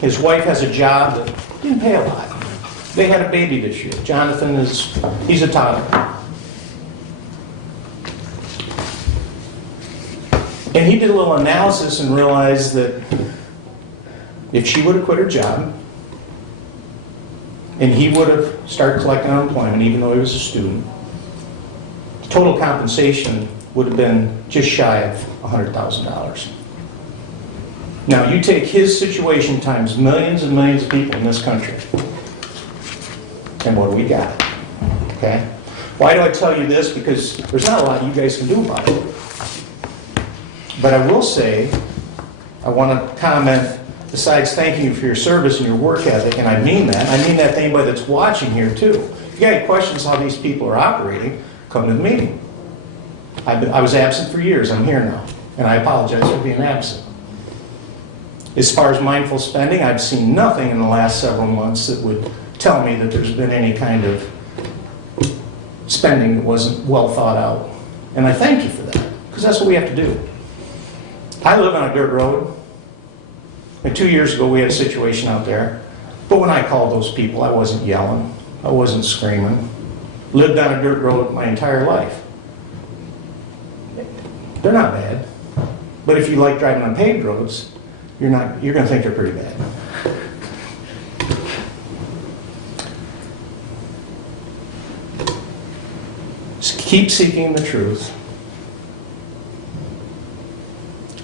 His wife has a job that didn't pay a lot. They had a baby this year. Jonathan he's a toddler. And he did a little analysis and realized that if she would have quit her job, and he would have started collecting unemployment, even though he was a student, the total compensation would have been just shy of $100,000. Now, you take his situation times millions and millions of people in this country, and what do we got? Okay? Why do I tell you this? Because there's not a lot you guys can do about it. But I will say, I want to comment, besides thanking you for your service and your work ethic, and I mean that to anybody that's watching here too. If you got any questions how these people are operating, come to the meeting. I was absent for years, I'm here now, and I apologize for being absent. As far as mindful spending, I've seen nothing in the last several months that would tell me that there's been any kind of spending that wasn't well thought out. And I thank you for that, because that's what we have to do. I live on a dirt road, and 2 years ago we had a situation out there, but when I called those people, I wasn't yelling, I wasn't screaming. Lived on a dirt road my entire life. They're not bad, but if you like driving on paved roads, you're going to think they're pretty bad. Just keep seeking the truth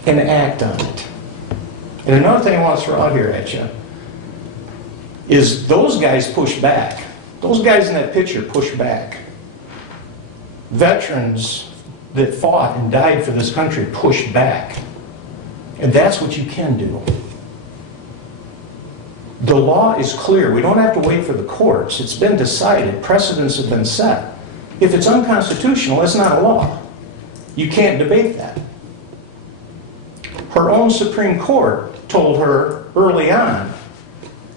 and act on it. And another thing I want to throw out here at you is those guys push back. Those guys in that picture push back. Veterans that fought and died for this country push back. And that's what you can do. The law is clear. We don't have to wait for the courts. It's been decided. Precedents have been set. If it's unconstitutional, it's not a law. You can't debate that. Her own Supreme Court told her early on,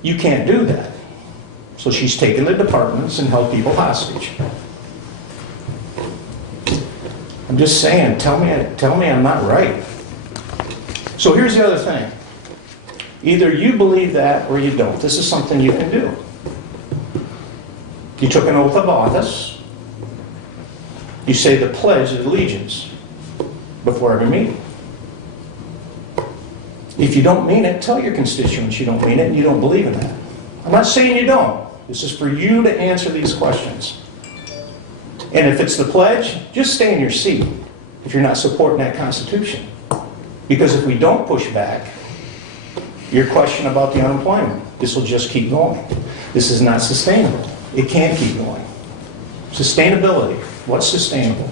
you can't do that. So she's taken the departments and held people hostage. I'm just saying, tell me I'm not right. So here's the other thing. Either you believe that or you don't. This is something you can do. You took an oath of office. You say the Pledge of Allegiance before every meeting. If you don't mean it, tell your constituents you don't mean it and you don't believe in that. I'm not saying you don't. This is for you to answer these questions. And if it's the pledge, just stay in your seat if you're not supporting that Constitution. Because if we don't push back, your question about the unemployment, this will just keep going. This is not sustainable. It can't keep going. Sustainability. What's sustainable?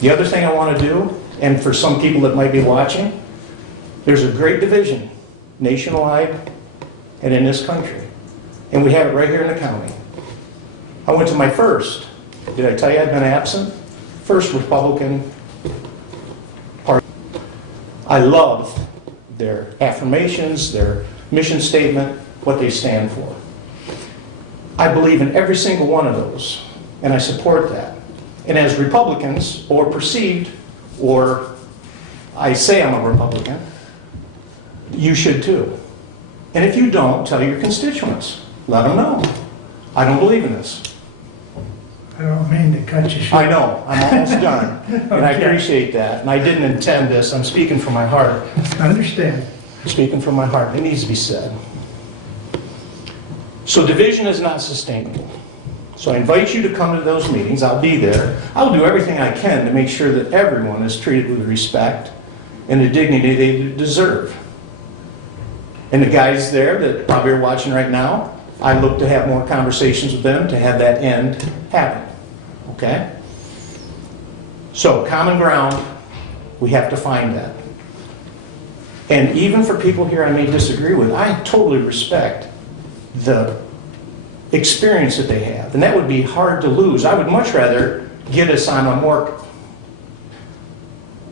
The other thing I want to do, and for some people that might be watching, there's a great division nationwide and in this country. And we have it right here in the county. I went to my first, did I tell you I'd been absent? First Republican party. I love their affirmations, their mission statement, what they stand for. I believe in every single one of those, and I support that. And as Republicans, or perceived, or I say I'm a Republican, you should too. And if you don't, tell your constituents. Let them know. I don't believe in this. I don't mean to cut you short. I know, I'm almost done, and I appreciate that. And I didn't intend this, I'm speaking from my heart. I understand. I'm speaking from my heart, it needs to be said. So division is not sustainable. So I invite you to come to those meetings, I'll be there. I'll do everything I can to make sure that everyone is treated with respect and the dignity they deserve. And the guys there that probably are watching right now, I look to have more conversations with them to have that end happen. Okay? So, common ground, we have to find that. And even for people here I may disagree with, I totally respect the experience that they have. And that would be hard to lose. I would much rather get us on a more...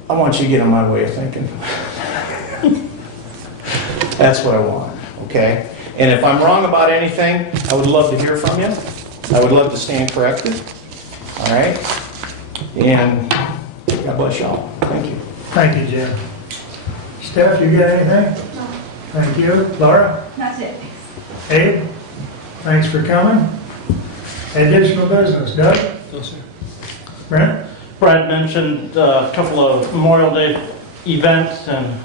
I want you to get on my way of thinking. That's what I want, okay? And if I'm wrong about anything, I would love to hear from you. I would love to stand corrected, all right? And God bless y'all. Thank you. Thank you, Jim. Steph, you got anything? No. Thank you. Laura? That's it. Abe? Thanks for coming. Additional business, Doug? No, sir. Brent? Brad mentioned a couple of Memorial Day events, and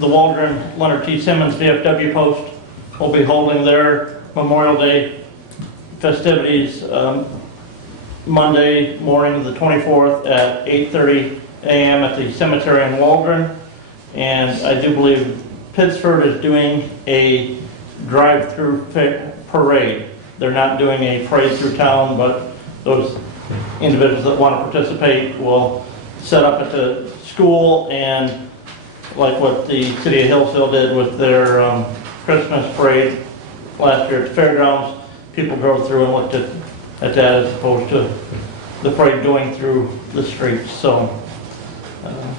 the Waldron Leonard T. Simmons VFW Post will be holding their Memorial Day festivities Monday morning, the 24th at 8:30 a.m. at the cemetery in Waldron. And I do believe Pittsford is doing a drive-through parade. They're not doing a parade through town, but those individuals that want to participate will set up at the school, and like what the city of Hillsdale did with their Christmas parade last year at the fairgrounds, people drove through and looked at that as opposed to the parade going through the streets. So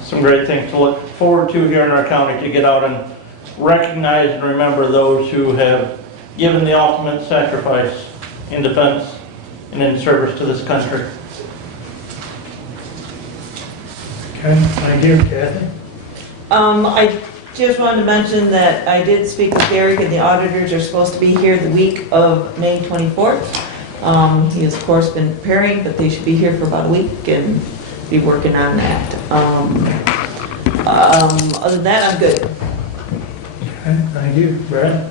some great things to look forward to here in our county, to get out and recognize and remember those who have given the ultimate sacrifice in defense and in service to this country. Okay, thank you, Kathy. I just wanted to mention that I did speak with Derek, and the auditors are supposed to be here the week of May 24th. He has, of course, been preparing, but they should be here for about a week and be working on that. Other than that, I'm good. Okay, thank you. Brad?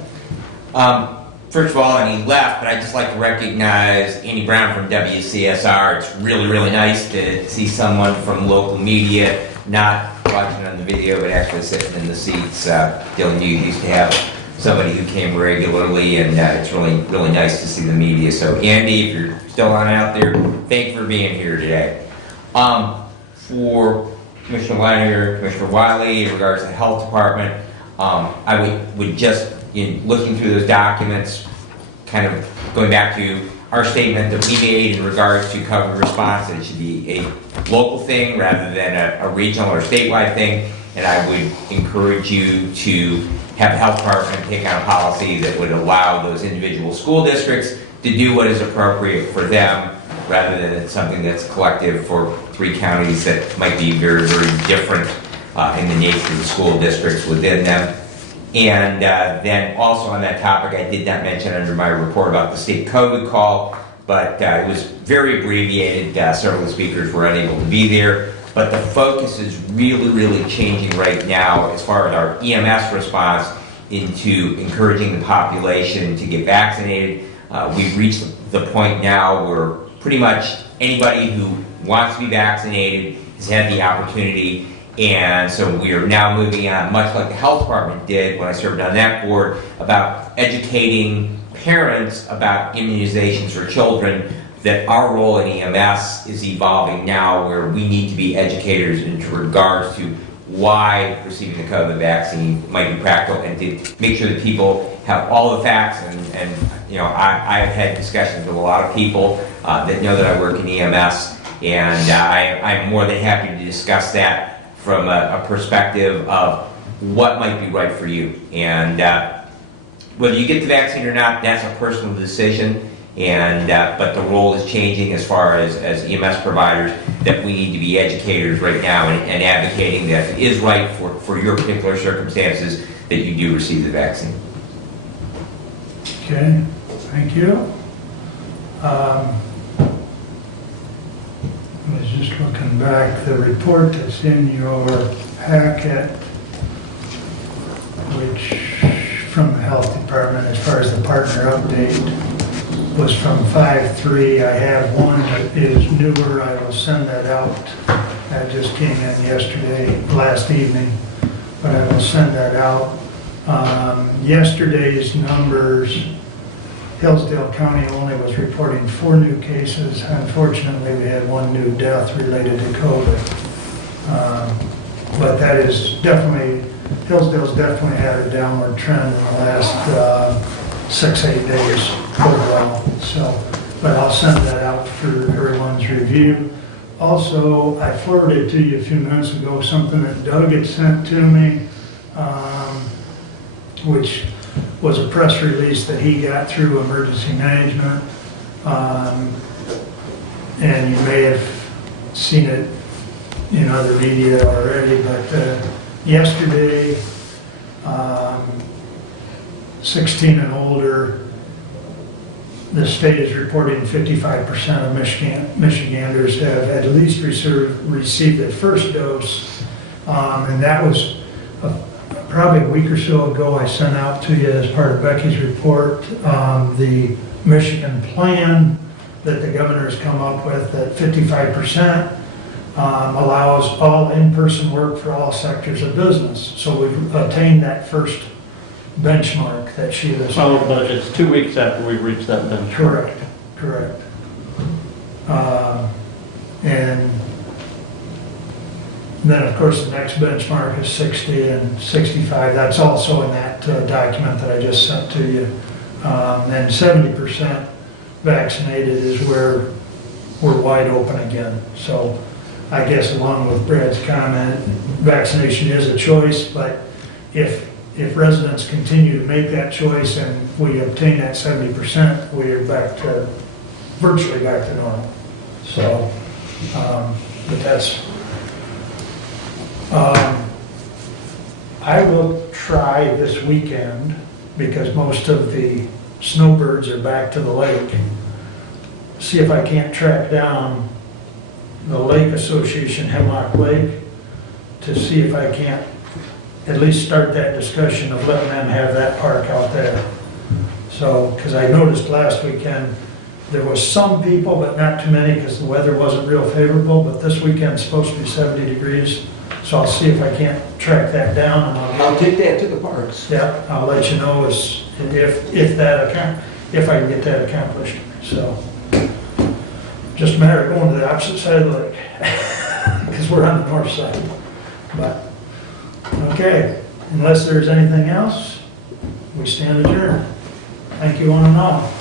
First of all, and he left, but I'd just like to recognize Andy Brown from WCSR. It's really, really nice to see someone from local media, not watching on the video, but actually sitting in the seats. Dylan, you used to have somebody who came regularly, and it's really, really nice to see the media. So Andy, if you're still on out there, thank you for being here today. For Commissioner Leiner, Commissioner Wiley, in regards to the health department, I would just, in looking through those documents, kind of going back to our statement that we made in regards to COVID response, that it should be a local thing rather than a regional or statewide thing. And I would encourage you to have the health department take on a policy that would allow those individual school districts to do what is appropriate for them, rather than something that's collective for 3 counties that might be very, very different in the nature of the school districts within them. And then also on that topic, I did not mention under my report about the state COVID call, but it was very abbreviated. Several of the speakers were unable to be there. But the focus is really, really changing right now as far as our EMS response into encouraging the population to get vaccinated. We've reached the point now where pretty much anybody who wants to be vaccinated has had the opportunity. And so we are now moving on, much like the health department did when I served on that board, about educating parents about immunizations for children, that our role in EMS is evolving now, where we need to be educators in regards to why receiving the COVID vaccine might be practical, and to make sure that people have all the facts. And you know, I've had discussions with a lot of people that know that I work in EMS, and I'm more than happy to discuss that from a perspective of what might be right for you. And whether you get the vaccine or not, that's a personal decision. And but the role is changing as far as EMS providers, that we need to be educators right now and advocating that it is right for your particular circumstances that you do receive the vaccine. Okay, thank you. I was just looking back, the report that's in your packet, which from the health department, as far as the partner update, was from 5/3. I have one that is newer. I will send that out. That just came in last evening, but I will send that out. Yesterday's numbers, Hillsdale County only was reporting 4 new cases. Unfortunately, we had 1 new death related to COVID. But that is definitely, Hillsdale's definitely had a downward trend in the last 6-8 days overall. So, but I'll send that out for everyone's review. Also, I forwarded to you a few minutes ago something that Doug had sent to me, which was a press release that he got through emergency management. And you may have seen it in other media already, but yesterday, 16 and older, the state is reporting 55% of Michiganders have at least received their first dose. And that was probably a week or so ago. I sent out to you as part of Becky's report the Michigan plan that the governor's come up with, that 55% allows all in-person work for all sectors of business. So we've attained that first benchmark that she was. Oh, but it's 2 weeks after we reached that benchmark. Correct. And then, of course, the next benchmark is 60 and 65. That's also in that document that I just sent to you. And 70% vaccinated is where we're wide open again. So I guess along with Brad's comment, vaccination is a choice, but if residents continue to make that choice and we obtain that 70%, we are virtually back to normal. So, but that's, I will try this weekend, because most of the snowbirds are back to the lake, see if I can't track down the Lake Association Hemlock Lake to see if I can't at least start that discussion of letting them have that park out there. So, because I noticed last weekend, there was some people, but not too many, because the weather wasn't real favorable, but this weekend's supposed to be 70 degrees. So I'll see if I can't track that down, and I'll take that to the parks. yeah, I'll let you know if I can get that accomplished. So, just a matter of going to the opposite side of the lake, because we're on the north side. But, okay, unless there's anything else, we stand adjourned. Thank you one and all.